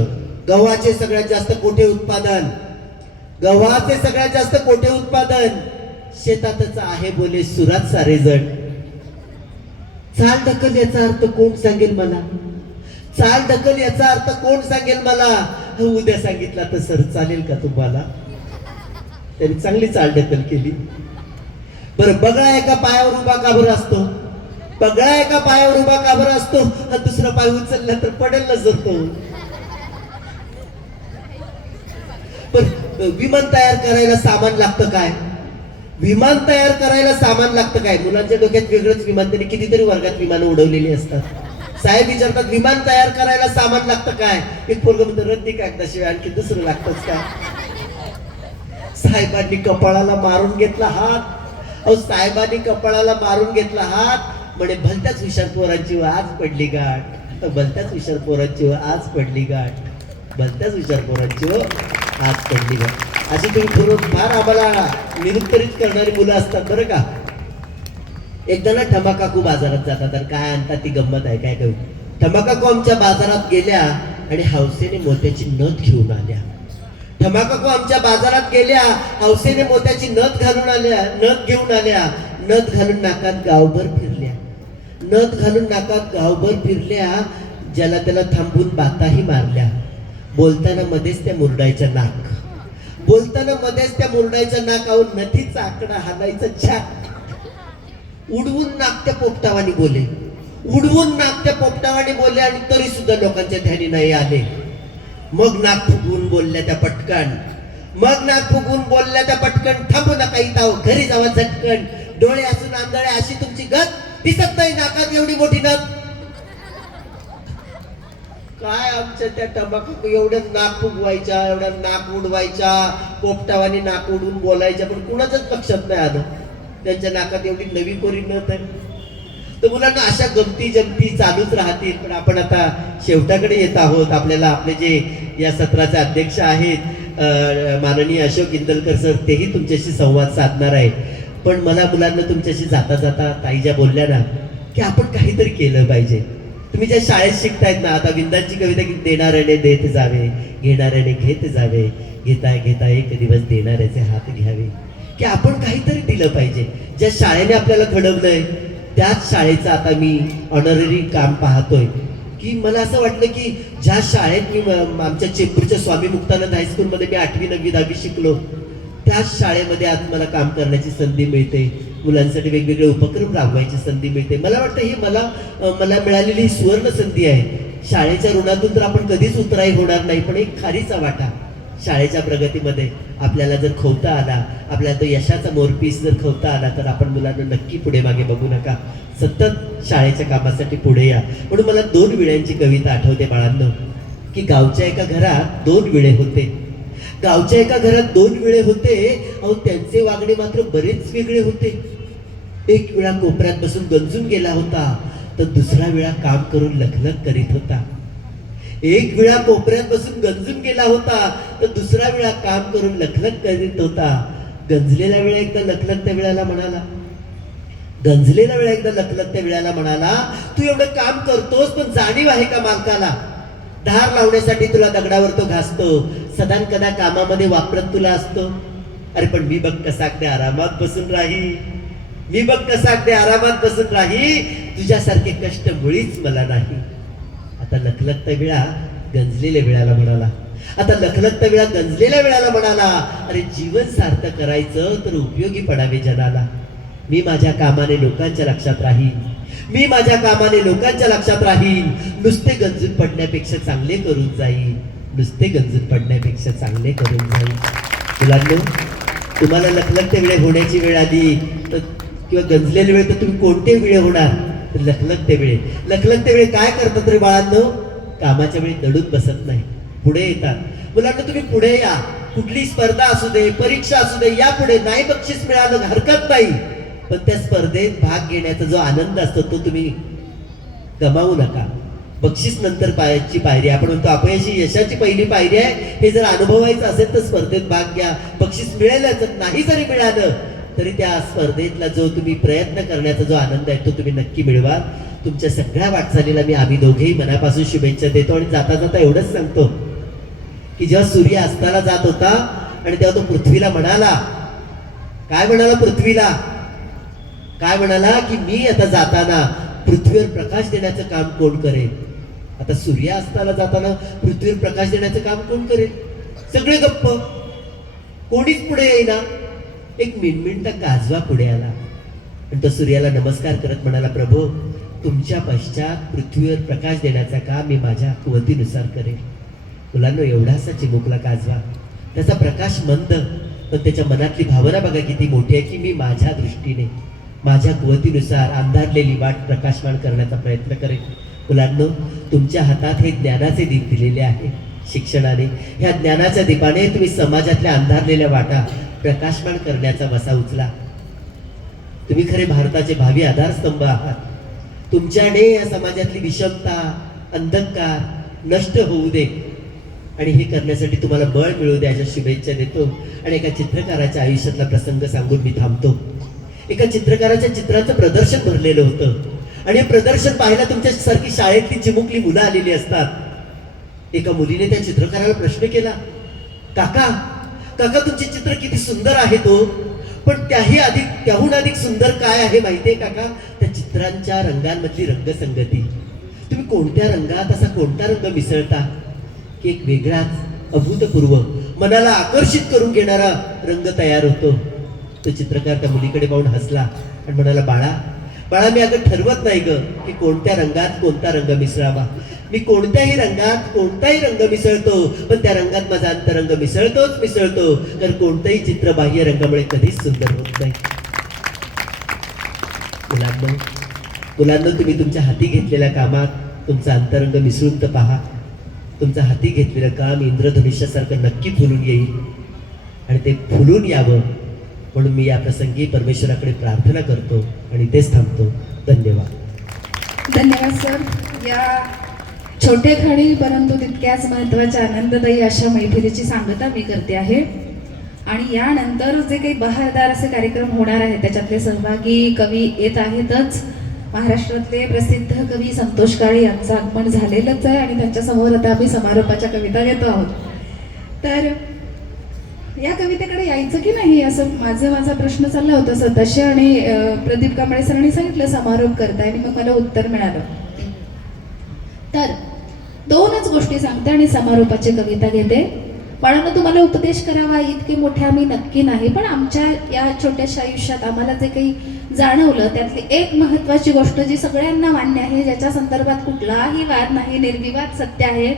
गव्हाचे सगळ्यात जास्त कोठे उत्पादन? गव्हाचे सगळ्यात जास्त कोठे उत्पादन? शेतातच आहे बोले सुरात सारे जण. चाल ढकल याचा अर्थ कोण सांगेल मला? चाल ढकल याचा अर्थ कोण सांगेल मला? उद्या सांगितला तर सर चालेल का तुम्हाला? त्यांनी चांगली चाल ढकल केली. बरं, बगळा एका पायावर उभा का बरं असतो? पगळा एका पायावर उभा का बरं असतो, हा दुसरा पाय उचलला तर पडेल ना सर तो. पण विमान तयार करायला सामान लागतं काय? विमान तयार करायला सामान लागतं काय? मुलांच्या डोक्यात वेगळंच विमान, त्यांनी कितीतरी वर्गात विमानं उडवलेली असतात. साहेब विचारतात विमान तयार करायला सामान लागतं काय? एक पोरग म्हणतो रद्दी कागदाशिवाय आणखी दुसरं लागतंच काय? साहेबांनी कपाळाला मारून घेतला हात. अहो साहेबांनी कपाळाला मारून घेतला हात. म्हणे भलत्याच हुशार पोरांची आज पडली गाठ, भलत्याच हुशार पोरांची आज पडली गाठ, भलत्याच हुशार पोरांची आज पडली गाठ. अशी तुम्ही थोडं फार आम्हाला निरुत्तरित करणारी मुलं असतात बरं का. एकदा ना ठमा काकू बाजारात जातात आणि काय आणतात ती गंमत आहे काय करू. ठमा काकू आमच्या बाजारात गेल्या आणि हौसेने मोत्याची नथ घेऊन आल्या. ठमा काकू आमच्या बाजारात गेल्या, हौसेने मोत्याची नथ घालून आल्या, नथ घेऊन आल्या. नथ घालून नाकात गावभर फिरल्या, नथ घालून नाकात गावभर फिरल्या. ज्याला त्याला थांबून बाताही मारल्या. बोलताना मध्येच त्या मुरडायच्या नाक, बोलताना मध्येच त्या मुरडायच्या नाक. अहो नथीचा आकडा हालायचा छाक. उडवून नाक त्या पोपटावानी बोले, उडवून नाक त्या पोपटावानी बोलले आणि तरी सुद्धा लोकांच्या ध्यानी नाही आले. मग नाक फुगवून बोलल्या त्या पटकन, मग नाक फुगवून बोलल्या त्या पटकन. थांबू नका इथं, घरी जावा झटकन. डोळे असून आंधळे अशी तुमची गत, दिसत नाही नाकात एवढी मोठी नथ. काय आमच्या त्या टमाकू एवढ्या नाक फुगवायच्या, एवढ्या नाक उडवायच्या, पोपटावानी नाक उडवून बोलायच्या, पण कुणाचंच लक्षात नाही आलं त्यांच्या नाकात एवढी नवी कोरी नथ आहे. तर मुलांना अशा गमती जमती चालूच राहतील. पण आपण आता शेवटाकडे येत आहोत. आपल्याला आपले जे या सत्राचे अध्यक्ष आहेत माननीय अशोक इंदलकर सर, तेही तुमच्याशी संवाद साधणार आहे. पण मला मुलांना तुमच्याशी जाता जाता ताई ज्या बोलल्या ना की आपण काहीतरी केलं पाहिजे. तुम्ही ज्या शाळेत शिकतायत ना, आता विंदांची कविता की देणाऱ्याने देत जावे, घेणाऱ्याने घेत जावे, घेता घेता एक दिवस देणाऱ्याचे हात घ्यावे. की आपण काहीतरी दिलं पाहिजे. ज्या शाळेने आपल्याला घडवलंय त्याच शाळेचं आता मी ऑनररी काम पाहतोय. की मला असं वाटलं की ज्या शाळेत मी आमच्या चेंबूरच्या स्वामी मुक्तानंद हायस्कूलमध्ये मी 8वी 9वी 10वी शिकलो, त्याच शाळेमध्ये आज मला काम करण्याची संधी मिळते. मुलांसाठी वेगवेगळे उपक्रम राबवायची संधी मिळते. मला वाटतं ही मला मिळालेली ही सुवर्ण संधी आहे. शाळेच्या ऋणातून तर आपण कधीच उतराई होणार नाही, पण एक खारीचा वाटा शाळेच्या प्रगतीमध्ये आपल्याला जर खवता आला, आपल्याला तो यशाचा मोरपीस जर खवता आला, तर आपण मुलांना नक्की पुढे मागे बघू नका, सतत शाळेच्या कामासाठी पुढे या. म्हणून मला 2 विड्यांची कविता आठवते बाळांनो. की गावच्या एका घरात 2 विडे होते. गावच्या एका घरात 2 विडे होते. अहो त्यांचे वागणे मात्र बरेच वेगळे होते. एक वेळा कोपऱ्यात बसून गंजून गेला होता, तर दुसरा वेळा काम करून लखलख करीत होता. एक वेळा कोपऱ्यात बसून गंजून गेला होता, तर दुसरा वेळा काम करून लखलख करीत होता. गंजलेल्या वेळा एकदा लखलखत्या वेळाला म्हणाला, गंजलेल्या वेळा एकदा लखलखत्या वेळाला म्हणाला, तू एवढं काम करतोस पण जाणीव आहे का मालकाला? धार लावण्यासाठी तुला दगडावर तो घासतो, सदान कदा कामामध्ये वापरत तुला असतो. अरे पण मी बघ कसा अगदी आरामात बसून राही, मी बघ कसा अगदी आरामात बसून राही, तुझ्यासारखे कष्ट मुळीच मला नाही. आता लखलखत्या वेळा गंजलेल्या वेळाला म्हणाला, आता लखलखत्या वेळा गंजलेल्या वेळाला म्हणाला, अरे जीवन सार्थ करायचं तर उपयोगी पडावे जनाला. मी माझ्या कामाने लोकांच्या लक्षात राहीन, मी माझ्या कामाने लोकांच्या लक्षात राहीन. नुसते गंजून पडण्यापेक्षा चांगले करून जाईल, नुसते गंजून पडण्यापेक्षा चांगले करून जाईल. मुलांनो, तुम्हाला लखलखते वेळे होण्याची वेळ आली तर किंवा गंजलेले वेळ तर तुम्ही कोणते वेळे होणार? तर लखलखते वेळे. लखलखते वेळे काय करतात रे बाळांनो? कामाच्या वेळी दडून बसत नाही, पुढे येतात. मुलांना तुम्ही पुढे या. कुठली स्पर्धा असू दे, परीक्षा असू दे, या पुढे. नाही बक्षीस मिळालं हरकत नाही, पण त्या स्पर्धेत भाग घेण्याचा जो आनंद असतो तो तुम्ही गमावू नका. बक्षीस नंतर पायाची पायरी, आपण म्हणतो अपयशी यशाची पहिली पायरी आहे. हे जर अनुभवायचं असेल तर स्पर्धेत भाग घ्या. बक्षीस मिळेलच, नाही जरी मिळालं तरी त्या स्पर्धेतला जो तुम्ही प्रयत्न करण्याचा जो आनंद आहे तो तुम्ही नक्की मिळवा. तुमच्या सगळ्या वाटचालीला मी आम्ही दोघेही मनापासून शुभेच्छा देतो. आणि जाता जाता एवढंच सांगतो की जेव्हा सूर्य अस्ताला जात होता आणि तेव्हा तो पृथ्वीला म्हणाला, काय म्हणाला पृथ्वीला? काय म्हणाला की मी आता जाताना पृथ्वीवर प्रकाश देण्याचं काम कोण करेल? आता सूर्य अस्ताला जाताना पृथ्वीवर प्रकाश देण्याचं काम कोण करेल? सगळे गप्प, कोणीच पुढे येईना. एक मिणमिणता काजवा पुढे आला. आणि तो सूर्याला नमस्कार करत म्हणाला, प्रभू तुमच्या पश्चात पृथ्वीवर प्रकाश देण्याचा काम मी माझ्या कुवतीनुसार करेन. मुलांना एवढासा चिमुकला काजवा, त्याचा प्रकाश मंद, पण त्याच्या मनातली भावना बघा किती मोठी आहे की मी माझ्या दृष्टीने माझ्या कुवतीनुसार अंधारलेली वाट प्रकाशमान करण्याचा प्रयत्न करेन. मुलांनो, तुमच्या हातात हे ज्ञानाचे दीप दिलेले आहे. शिक्षणाने, ह्या ज्ञानाच्या दीपाने तुम्ही समाजातल्या अंधारलेल्या वाटा प्रकाशमान करण्याचा वसा उचला. तुम्ही खरे भारताचे भावी आधारस्तंभ आहात. तुमच्याने या समाजातली विषमता, अंधकार नष्ट होऊ दे आणि हे करण्यासाठी तुम्हाला बळ मिळू दे अशा शुभेच्छा देतो. आणि एका चित्रकाराच्या आयुष्यातला प्रसंग सांगून मी थांबतो. एका चित्रकाराच्या चित्राचं प्रदर्शन भरलेलं होतं आणि हे प्रदर्शन पाहायला तुमच्यासारखी शाळेतली चिमुकली मुलं आलेली असतात. एका मुलीने त्या चित्रकाराला प्रश्न केला, काका काका तुमचे चित्र किती सुंदर आहे तो, पण त्याहून अधिक सुंदर काय आहे माहितीये काका? त्या चित्रांच्या रंगांमधली रंगसंगती. तुम्ही कोणत्या रंगात असा कोणता रंग मिसळता की एक वेगळाच अभूतपूर्व मनाला आकर्षित करून घेणारा रंग तयार होतो. तो चित्रकार त्या मुलीकडे पाहून हसला आणि म्हणाला, बाळा बाळा मी अगं ठरवत नाही ग की कोणत्या रंगात कोणता रंग मिसळावा. मी कोणत्याही रंगात कोणताही रंग मिसळतो, पण त्या रंगात माझा अंतरंग मिसळतो, कारण कोणतंही चित्र बाह्य रंगामुळे कधीच सुंदर होत नाही. मुलांना तुम्ही तुमच्या हाती घेतलेल्या कामात तुमचा अंतरंग मिसळून तर पहा. तुमचं हाती घेतलेलं काम इंद्रधनुष्यासारखं नक्की फुलून येईल आणि ते फुलून यावं म्हणून मी या प्रसंगी परमेश्वराकडे प्रार्थना करतो आणि तेच थांबतो. धन्यवाद. धन्यवाद सर. या छोटेखानी परंतु तितक्याच महत्त्वाच्या आनंददायी अशा मैफिलीची सांगता मी करते आहे. आणि यानंतर जे काही बहारदार असे कार्यक्रम होणार आहेत त्याच्यातले सहभागी कवी येत आहेतच. महाराष्ट्रातले प्रसिद्ध कवी संतोष काळे यांचं आगमन झालेलंच आहे आणि त्यांच्यासमोर आता आम्ही समारोपाच्या कविता घेतो आहोत. तर या कवितेकडे यायचं की नाही असं माझा प्रश्न चालला होता स्वतःशी आणि प्रदीप कांबळे सरांनी सांगितलं समारोप करताय आणि मग मला उत्तर मिळालं. तर दोनच गोष्टी सांगते आणि समारोपाची कविता घेते. बाळांनो, तुम्हाला उपदेश करावा इतके मोठे आम्ही नक्की नाही, पण आमच्या या छोट्याशा आयुष्यात आम्हाला जे काही जाणवलं त्यातली एक महत्त्वाची गोष्ट जी सगळ्यांना मान्य आहे, ज्याच्या संदर्भात कुठलाही वाद नाही, निर्विवाद सत्य आहे,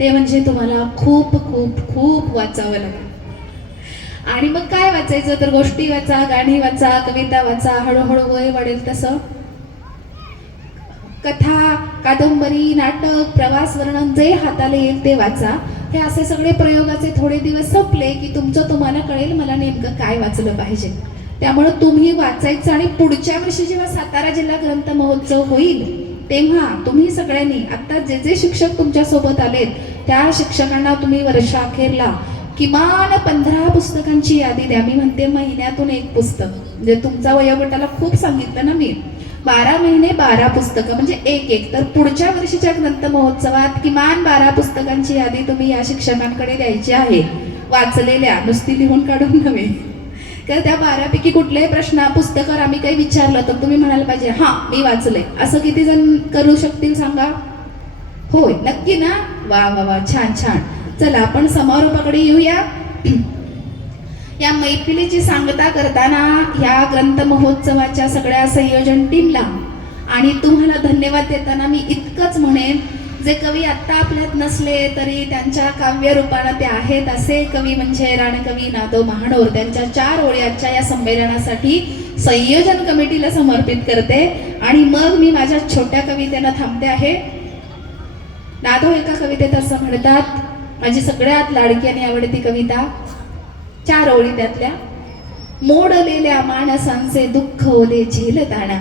ते म्हणजे तुम्हाला खूप खूप खूप वाचावं लागेल. आणि मग काय वाचायचं तर गोष्टी वाचा, गाणी वाचा, कविता वाचा, हळूहळू वय वाढेल तसं कथा, कादंबरी, नाटक, प्रवास वर्णन जे हाताला येईल ते वाचा. हे असे सगळे प्रयोगाचे थोडे दिवस संपले की तुम्हाला कळेल मला नेमकं काय वाचलं पाहिजे. त्यामुळे तुम्ही वाचायचं आणि पुढच्या वर्षी जेव्हा सातारा जिल्हा ग्रंथ महोत्सव होईल तेव्हा तुम्ही सगळ्यांनी आता जे जे शिक्षक तुमच्या सोबत आलेत त्या शिक्षकांना तुम्ही वर्षाअखेरला किमान 15 पुस्तकांची यादी द्या. मी म्हणते महिन्यातून एक पुस्तक, म्हणजे तुमचा वयोगटाला खूप सांगितलं ना मी, 12 महिने 12 पुस्तकं म्हणजे एक. तर पुढच्या वर्षीच्या ग्रंथ महोत्सवात किमान 12 पुस्तकांची यादी तुम्ही या शिक्षकांकडे द्यायची आहे, वाचलेल्या, नुसती लिहून काढून नव्हे. तर त्या 12 पैकी कुठलेही प्रश्न पुस्तकावर आम्ही काही विचारलं तर तुम्ही म्हणायला पाहिजे हा मी वाचलंय. असं किती जण करू शकतील सांगा? होय, नक्की ना? वा वा वा, छान छान. चला आपण समारोपाकडे येऊया. या मैफिलीची सांगता करताना या ग्रंथ महोत्सवाच्या सगळ्या संयोजन टीमला आणि तुम्हाला धन्यवाद देताना मी इतकंच म्हणेन, जे कवी आत्ता आपल्यात नसले तरी त्यांच्या काव्य रूपानं ते आहेत असे कवी म्हणजे राणकवी नादो महानोर, त्यांच्या 4 ओळी आजच्या या संमेलनासाठी संयोजन कमिटीला समर्पित करते आणि मग मी माझ्या छोट्या कवितेनं थांबते आहे. नादो एका कवितेत असं म्हणतात, माझी सगळ्यात लाडकी आणि आवडती कविता, 4 ओळी त्यातल्या. मोडलेल्या माणसांचे दुःख ओले झेलताना,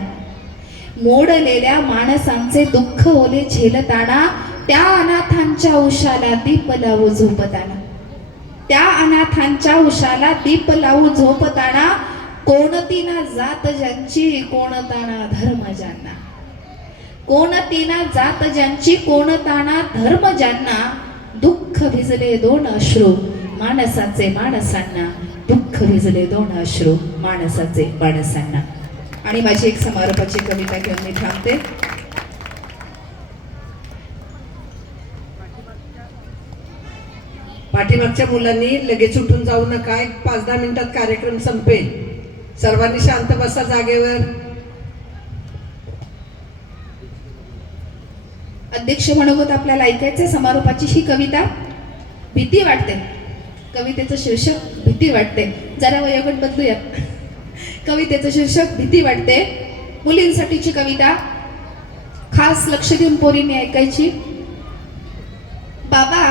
मोडलेल्या माणसांचे दुःख ओले झेलताना, त्या अनाथांच्या उशाला दीप लावू झोपताना, त्या अनाथांच्या उशाला दीप लावू झोपताना, कोणती ना जात ज्यांची कोणता ना धर्म ज्यांना, कोणती ना जात ज्यांची कोणता ना धर्म ज्यांना, दुःख भिजले 2 अश्रू माणसाचे माणसांना, दुःख भिजले 2 अश्रू माणसाचे माणसांना. आणि माझी एक समारोपाची कविता घेऊन मी थांबते. पाठीमागच्या मुलांनी लगेच उठून जाऊ नका, 5-10 मिनिटात कार्यक्रम संपेल. सर्वांनी शांत बसा जागेवर. अध्यक्ष म्हणत आपल्याला ऐकायचंय समारोपाची ही कविता. भीती वाटते. कवितेचं शीर्षक भीती वाटते. जरा वयोगट बदलूयात. कवितेचं शीर्षक भीती वाटते. मुलींसाठीची कविता. खास लक्ष देऊन पोरींनी ऐकायची. बाबा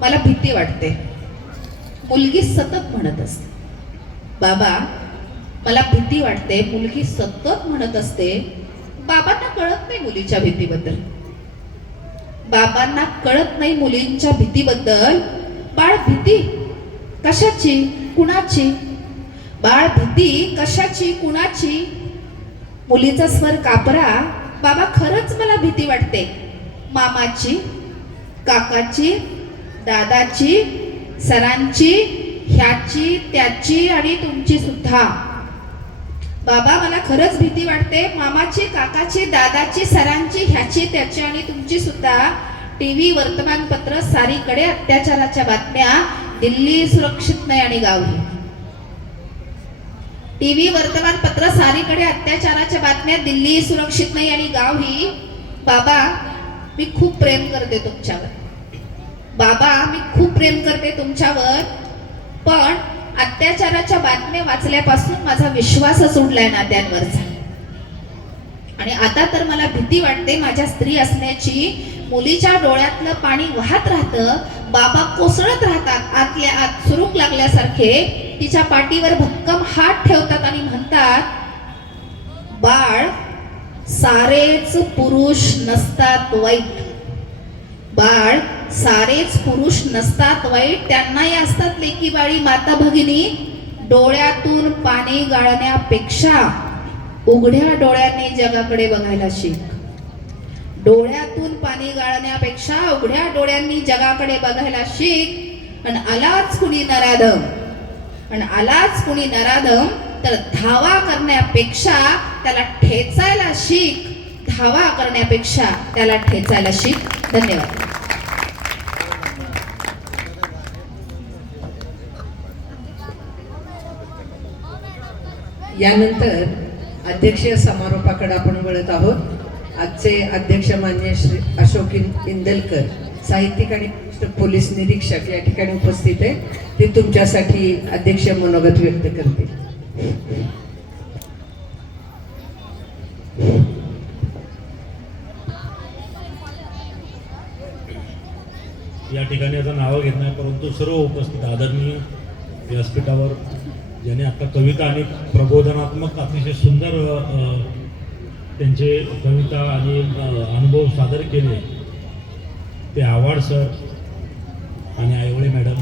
मला भीती वाटते. मुलगी सतत म्हणत असते. बाबा मला भीती वाटते. मुलगी सतत म्हणत असते. बाबांना कळत नाही मुलीच्या भीतीबद्दल. बाबांना कळत नाही मुलींच्या भीतीबद्दल. बाळ भीती कशाची कुणाची. बाळ भीती कशाची कुणाची. मुलीचा स्वर कापरा. बाबा खरंच मला भीती वाटते. मामाची, काकाची, दादाची, सरांची, ह्याची, त्याची आणि तुमची सुद्धा. बाबा मला खरंच भीती वाटते. मामाची, काकाची, दादाची, सरांची, ह्याची, त्याची आणि तुमची सुद्धा. टीव्ही, वर्तमानपत्र सारीकडे अत्याचाराच्या बातम्या. दिल्ली सुरक्षित नाही आणि गावही. टीव्ही, वर्तमानपत्र सारीकडे अत्याचाराच्या बातम्या. दिल्ली सुरक्षित नाही आणि गावही. बाबा मी खूप प्रेम करते तुमच्यावर. बाबा मी खूप प्रेम करते तुमच्यावर. पण अत्याचाराच्या बातम्या वाचल्यापासून माझा विश्वासच उडलाय नात्यांवरचा. आणि आता तर मला भीती वाटते माझ्या स्त्री असण्याची. मुलीच्या डोळ्यातलं पाणी वाहत राहतं. बाबा कोसळत राहतात आतल्या आत सुरूक लागल्यासारखे. तिच्या पाठीवर भक्कम हात ठेवतात आणि म्हणतात, बाळ सारेच पुरुष नसतात वाईट. बाळ सारेच पुरुष नसतात वाईट. त्यांनाही असतात लेकी बाळी माता भगिनी. डोळ्यातून पाणी गाळण्यापेक्षा उघड्या डोळ्यांनी जगाकडे बघायला शिक. डोळ्यातून पाणी गाळण्यापेक्षा उघड्या डोळ्यांनी जगाकडे बघायला शिक. आणि आलाच कुणी नराधम, आणि आलाच कुणी नराधम तर धावा करण्यापेक्षा त्याला ठेचायला शिक. धावा करण्यापेक्षा त्याला ठेचायला शिक. धन्यवाद. यानंतर अध्यक्षीय समारोपाकडे आपण वळत आहोत. आजचे अध्यक्ष मान्य श्री अशोक इंदलकर साहित्यिक आणि पोलीस निरीक्षक या ठिकाणी उपस्थित आहे. ते तुमच्यासाठी अध्यक्ष मनोगत व्यक्त करतील. या ठिकाणी आता नावं घेत नाही, परंतु सर्व उपस्थित आदरणीय व्यासपीठावर ज्याने आता कविता आणि प्रबोधनात्मक अतिशय सुंदर त्यांचे कविता आणि अनुभव सादर केले ते आव्हाड सर आणि आयवळे मॅडम.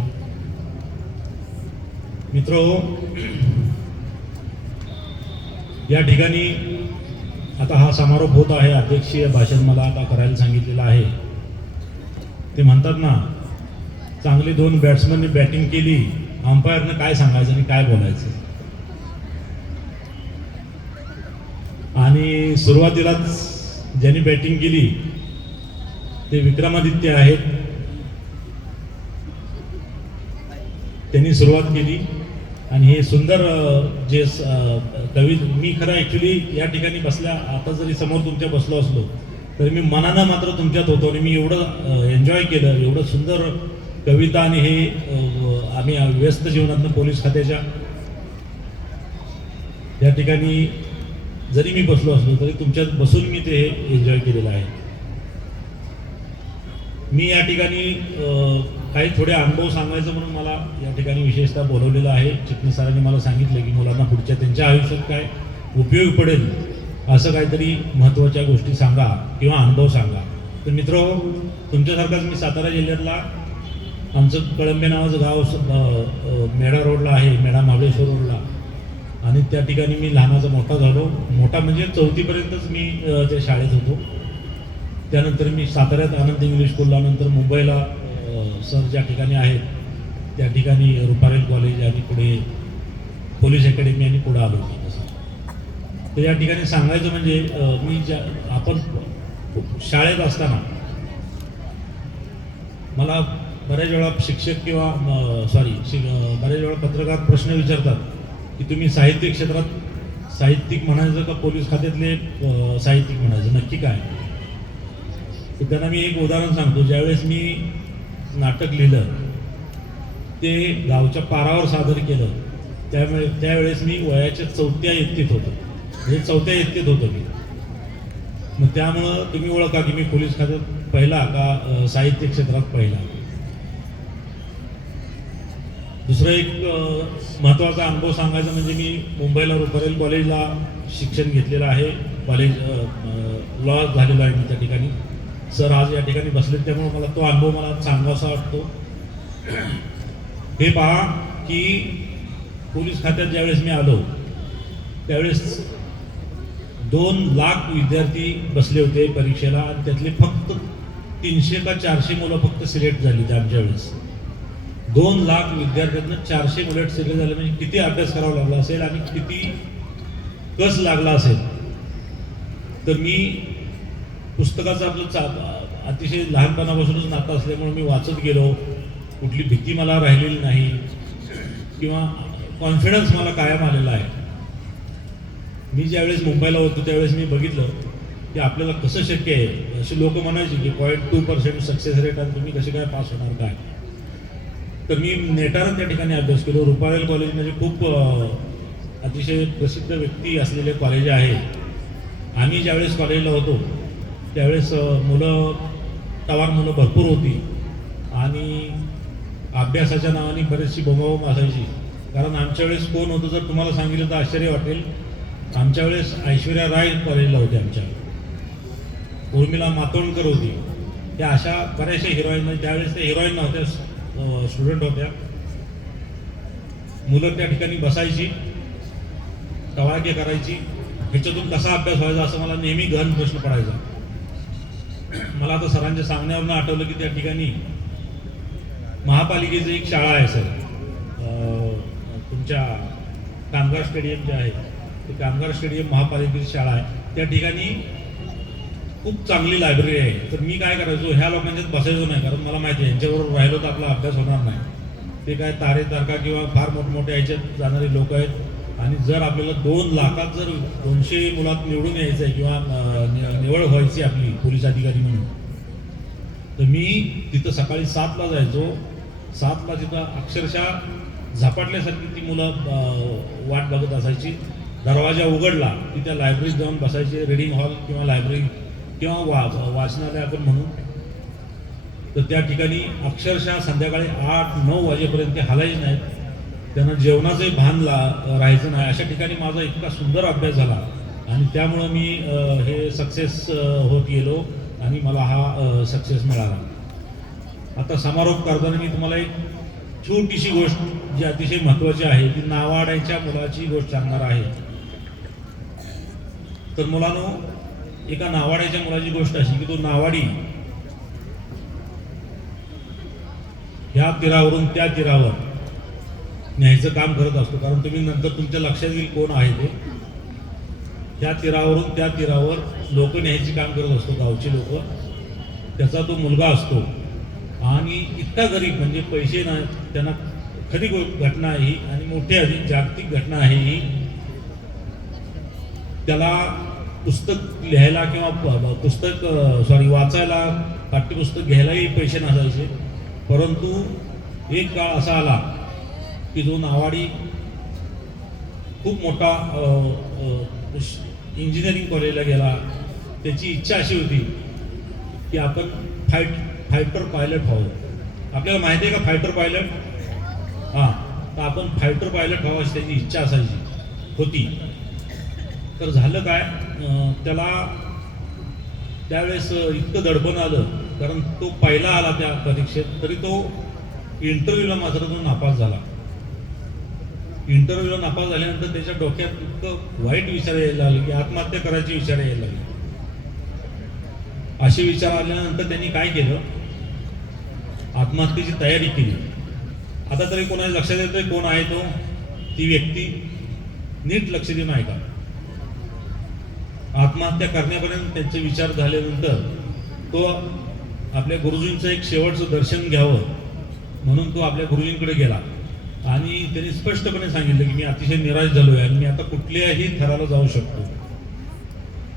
मित्रो, या ठिकाणी आता हा समारोप होत आहे. अध्यक्षीय भाषण मला आता करायला सांगितलेलं आहे. ते म्हणतात ना, चांगली दोन बॅट्समनने बॅटिंग केली, अंपायरनं काय सांगायचं आणि काय बोलायचं. आणि सुरुवातीलाच ज्यांनी बॅटिंग केली ते विक्रमादित्य आहेत. त्यांनी सुरुवात केली आणि हे सुंदर जे कवी मी खरं ॲक्च्युली या ठिकाणी बसल्या आता जरी समोर तुमच्या बसलो असलो तर मी मनानं मात्र तुमच्यात होतो आणि मी एवढं एन्जॉय केलं. एवढं सुंदर कविता आणि हे आम्ही व्यस्त जीवनातनं पोलीस खात्याच्या या ठिकाणी जरी मी बसलो असलो तरी तुमच्यात बसून मी ते एन्जॉय केलेलं आहे. मी या ठिकाणी काही थोडे अनुभव सांगायचं म्हणून मला या ठिकाणी विशेषतः बोलवलेलं आहे. चिटणीस सरांनी मला सांगितलं की मुलांना पुढच्या त्यांच्या आयुष्यात काय उपयोग पडेल असं काहीतरी महत्त्वाच्या गोष्टी सांगा किंवा अनुभव सांगा. तर मित्र, तुमच्यासारखाच मी सातारा जिल्ह्यातला आमचं कळंबे नावाचं गाव मेढा रोडला आहे, मेढा महाबळेश्वर रोडला. आणि त्या ठिकाणी मी लहानाचा मोठा झालो. मोठा म्हणजे 4थीपर्यंतच मी त्या शाळेत होतो. त्यानंतर मी साताऱ्यात आनंद इंग्लिश स्कूलला, नंतर मुंबईला सर ज्या ठिकाणी आहेत त्या ठिकाणी रुपारेल कॉलेज आणि पुढे पोलीस अकॅडमी आणि पुढे आलो मी. तर या ठिकाणी सांगायचं म्हणजे मी आपण शाळेत असताना मला बऱ्याच वेळा शिक्षक किंवा बऱ्याच वेळा पत्रकार प्रश्न विचारतात की तुम्ही साहित्य क्षेत्रात साहित्यिक म्हणायचं का पोलीस खात्यातले साहित्यिक म्हणायचं, नक्की काय. तर त्यांना मी एक उदाहरण सांगतो. ज्यावेळेस मी नाटक लिहिलं, ते गावच्या पारावर सादर केलं, त्यावेळेस मी वयाच्या 4थ्या इयत्तेत होतो, म्हणजे 4थ्या इयत्तेत होतो मी. मग त्यामुळं तुम्ही ओळखा की मी पोलीस खात्यात पहिला का साहित्य क्षेत्रात पहिला. दुसरं एक महत्त्वाचा अनुभव सांगायचा म्हणजे मी मुंबईला रुपारेल कॉलेजला शिक्षण घेतलेलं आहे. कॉलेज लॉ झालेला आहे मी त्या ठिकाणी. सर आज या ठिकाणी बसले, त्यामुळे मला तो अनुभव मला सांगावासा वाटतो. हे पहा की पोलीस खात्यात ज्यावेळेस मी आलो त्यावेळेस 2 लाख विद्यार्थी बसले होते परीक्षेला आणि त्यातले फक्त 300 का 400 मुलं फक्त सिलेक्ट झाली आमच्या वेळेस. 2 लाख विद्यार्थ्यांना 400 मुलं सिलेक्ट झाले म्हणजे किती अभ्यास करावा लागला असेल आणि किती कस लागला असेल. तर मी पुस्तकाचं आपलं अतिशय लहानपणापासूनच नातं असल्यामुळे मी वाचत गेलो. कुठली भीती मला राहिलेली नाही किंवा कॉन्फिडन्स मला कायम आलेला आहे. मी ज्यावेळेस मुंबईला होतो त्यावेळेस मी बघितलं की आपल्याला कसं शक्य आहे. असे लोक म्हणायचे की 0.2% सक्सेस रेट आणि तुम्ही कसे काय पास होणार काय. तर मी नेटानं त्या ठिकाणी अभ्यास केलो. रुपारेल कॉलेज म्हणजे खूप अतिशय प्रसिद्ध व्यक्ती असलेले कॉलेज आहे. आम्ही ज्यावेळेस कॉलेजला होतो त्यावेळेस टवार मुलं भरपूर होती आणि अभ्यासाच्या नावाने बरीचशी बोंबाबोंब असायची. कारण आमच्या वेळेस कोण होतं जर तुम्हाला सांगितलं तर आश्चर्य वाटेल. आमच्या वेळेस ऐश्वर्या राय कॉलेजला होते, आमच्या उर्मिला मातोंडकर होती. त्या अशा बऱ्याचशा हिरोईन, त्यावेळेस त्या हिरोईन नव्हत्या, स्टुडंट होत्या. मुलं त्या ठिकाणी बसायची, टवाळके करायची. ह्याच्यातून कसा अभ्यास व्हायचा असं मला नेहमी गहन प्रश्न पडायचा. मला आता सरांच्या सांगण्यावरनं आठवलं की त्या ठिकाणी महापालिकेचं एक शाळा आहे सर, तुमच्या कामगार स्टेडियम जे आहे ते कामगार स्टेडियम महापालिकेची शाळा आहे. त्या ठिकाणी खूप चांगली लायब्ररी आहे. तर मी काय करायचो, ह्या लोकांच्यात बसायचो नाही, कारण मला माहिती आहे यांच्याबरोबर राहिलो तर आपला अभ्यास होणार नाही. ते काय तारे तारका किंवा फार मोठमोठ्या ह्याच्यात जाणारे लोक आहेत आणि जर आपल्याला 2 लाखात जर 200 मुलात निवडून यायचं आहे किंवा निवड व्हायची आपली पोलीस अधिकारी म्हणून, तर मी तिथं सकाळी 7ला जायचो. 7ला तिथं अक्षरशः झपाटल्यासारखी ती मुलं वाट बघत असायची. दरवाजा उघडला की त्या लायब्ररीत जाऊन बसायचे, रीडिंग हॉल किंवा लायब्ररी किंवा वाचनालय आपण म्हणू. तर त्या ठिकाणी अक्षरशः संध्याकाळी 8-9 वाजेपर्यंत ते हलायचे नाहीत. त्यांना जेवणाचंही भान राहायचं नाही. अशा ठिकाणी माझा इतका सुंदर अभ्यास झाला आणि त्यामुळं मी हे सक्सेस होत गेलो आणि मला हा सक्सेस मिळाला. आता समारोप करताना मी तुम्हाला एक छोटीशी गोष्ट जी अतिशय महत्त्वाची आहे ती नावाड्याच्या मुलाची गोष्ट सांगणार आहे. तर मुलांनो, एका नावाड्याच्या मुलाची गोष्ट अशी की तो नावाडी ह्या तीरावरून त्या तीरावर न्यायचं काम करत असतो. कारण तुम्ही नंतर तुमच्या लक्षात येईल कोण आहे ते. त्या तीरावरून त्या तीरावर लोक न्यायचे काम करत असतो, गावचे लोक. त्याचा तो मुलगा असतो आणि इतका गरीब, म्हणजे पैसे नाही, त्यांना खरी घटना आहे ही आणि मोठी अधिक जागतिक घटना आहे ही. त्याला पुस्तक लिहायला किंवा वाचायला, पाठ्यपुस्तक घ्यायलाही पैसे नसायचे. परंतु एक काळ असा आला की जो नावाडी खूप मोठा इंजिनिअरिंग कॉलेजला गेला. त्याची इच्छा अशी होती की आपण फायटर पायलट व्हावं. आपल्याला माहिती आहे का फायटर पायलट? हां, तर आपण फायटर पायलट व्हावं अशी त्याची इच्छा होती. तर झालं काय, त्याला त्यावेळेस इतकं दडपण आलं, कारण तो पहिला आला त्या परीक्षेत, तरी तो इंटरव्ह्यूला मात्र तो नापास झाला. इंटरव्ह्यूला नापास झाल्यानंतर त्याच्या डोक्यात इतकं वाईट विचार यायला लागले की आत्महत्या करायचे विचार यायला लागले. असे विचार आल्यानंतर त्यांनी काय केलं, आत्महत्येची तयारी केली. आता तरी कोणाच्या लक्षात येतोय कोण आहे तो? ती व्यक्ती नीट लक्ष देऊन ऐका. आत्महत्या करण्यापर्यंत त्यांचे विचार झाल्यानंतर तो आपल्या गुरुजींचं एक शेवटचं दर्शन घ्यावं म्हणून तो आपल्या गुरुजींकडे गेला आणि त्यांनी स्पष्टपणे सांगितलं की मी अतिशय निराश झालोय आणि मी आता कुठल्याही थराला जाऊ शकतो.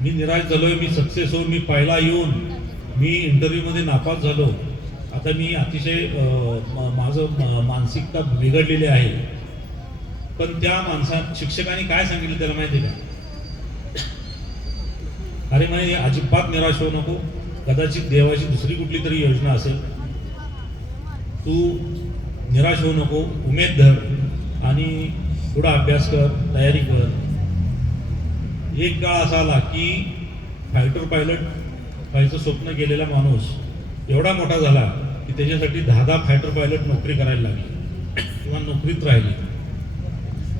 मी निराश झालोय, मी सक्सेस होऊन मी पहिला येऊन मी इंटरव्ह्यूमध्ये नापास झालो. आता मी अतिशय माझं मानसिकता बिघडलेली आहे. पण त्या शिक्षकाने काय सांगितलं त्याला माहिती आहे का? अरे म्हणे अजिबात निराश होऊ नको, कदाचित देवाची दुसरी कुठली तरी योजना असेल, तू निराश होऊ नको, उमेद धर आणि थोडा अभ्यास कर, तयारी कर. एक काळ असा आला की फायटर पायलट व्हायचं स्वप्न गेलेला माणूस एवढा मोठा झाला की त्याच्यासाठी 10 फायटर पायलट नोकरी करायला लागली किंवा नोकरीत राहिली.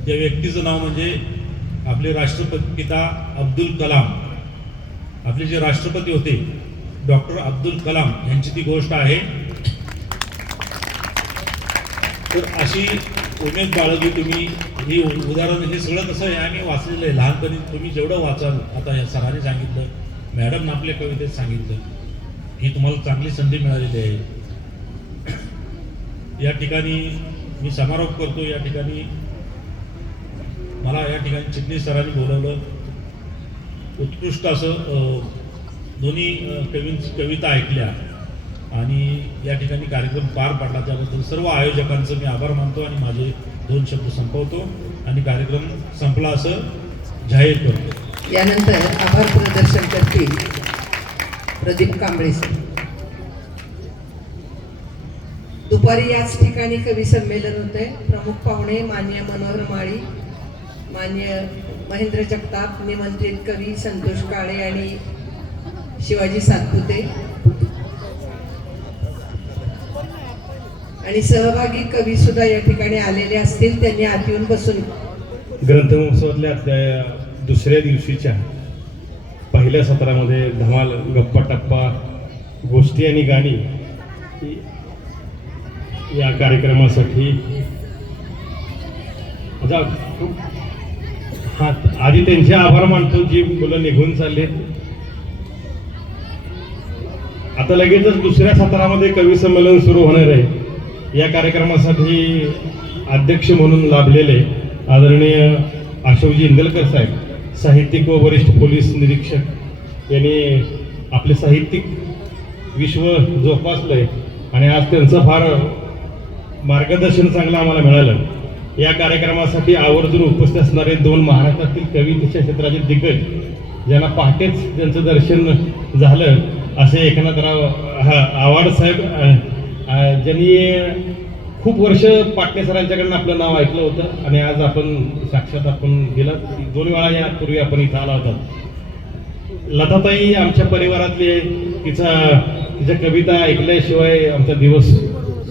त्या व्यक्तीचं नाव म्हणजे आपले राष्ट्रपिता अब्दुल कलाम. आपले जे राष्ट्रपती होते डॉक्टर अब्दुल कलाम यांची ती गोष्ट आहे. तर अशी उमेद बाळगली तुम्ही. ही उदाहरण हे सगळं कसं आहे आम्ही वाचलेलं आहे लहानपणी. तुम्ही जेवढं वाचाल, आता या सरांनी सांगितलं, मॅडमनं आपल्या कवितेत सांगितलं, ही तुम्हाला चांगली संधी मिळालेली आहे. या ठिकाणी मी समारोप करतो. या ठिकाणी मला या ठिकाणी चिटणीस सरांनी बोलवलं. उत्कृष्ट असं दोन्ही कवींची कविता ऐकल्या आणि या ठिकाणी कार्यक्रम पार पडला. त्याबद्दल सर्व आयोजकांचं मी आभार मानतो आणि माझे 2 शब्द संपवतो आणि कार्यक्रम संपला असं जाहीर करतो. यानंतर आभार प्रदर्शन करतील प्रदीप कांबळे सर. दुपारी याच ठिकाणी कवी संमेलन होते. प्रमुख पाहुणे मान्य मनोहर माळी, मान्य महेंद्र जगताप, निमंत्रित कवी संतोष काळे आणि शिवाजी सातपुते आणि सहभागी कवी सुद्धा या ठिकाणी आलेले असतील. त्यांनी आत येऊन बसून. ग्रंथमहोत्सवातल्या दुसऱ्या दिवशीच्या पहिल्या सत्रामध्ये धमाल, गप्पा टप्पा, गोष्टी आणि गाणी या कार्यक्रमासाठी आता आधी त्यांचे आभार मानतो. जी मुलं निघून चालले, आता लगेचच दुसऱ्या सत्रामध्ये कवी संमेलन सुरू होणार आहे. या कार्यक्रमासाठी अध्यक्ष म्हणून लाभलेले आदरणीय अशोकजी इंदलकर साहेब, साहित्यिक व वरिष्ठ पोलीस निरीक्षक, यांनी आपले साहित्यिक विश्व जोपासलंय आणि आज त्यांचं फार मार्गदर्शन चांगलं आम्हाला मिळालं. या कार्यक्रमासाठी आवर्जून उपस्थित असणारे 2 महाराष्ट्रातील कवितेच्या क्षेत्राचे दिग्गज, ज्यांना पहाटेच त्यांचं दर्शन झालं, असे एकनाथराव आव्हाड साहेब, ज्यांनी खूप वर्ष पाटणे सरांच्याकडनं आपलं नाव ऐकलं होतं आणि आज साक्षात आपण गेला 2 वेळा यापूर्वी आपण इथं आला होता. लताताई आमच्या परिवारातली, तिच्या कविता ऐकल्याशिवाय आमचा दिवस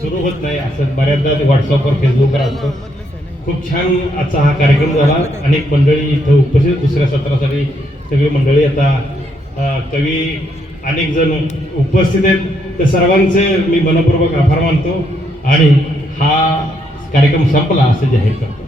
सुरू होत नाही, असं बऱ्याचदा व्हॉट्सअपवर फेसबुकवर असतं. खूप छान आजचा हा कार्यक्रम झाला. अनेक मंडळी इथं उपस्थित, दुसऱ्या सत्रासाठी सगळी मंडळी आता कवी अनेक जण उपस्थित आहेत. तर सर्वांचे मी मनपूर्वक आभार मानतो आणि हा कार्यक्रम संपला असं जाहीर करतो.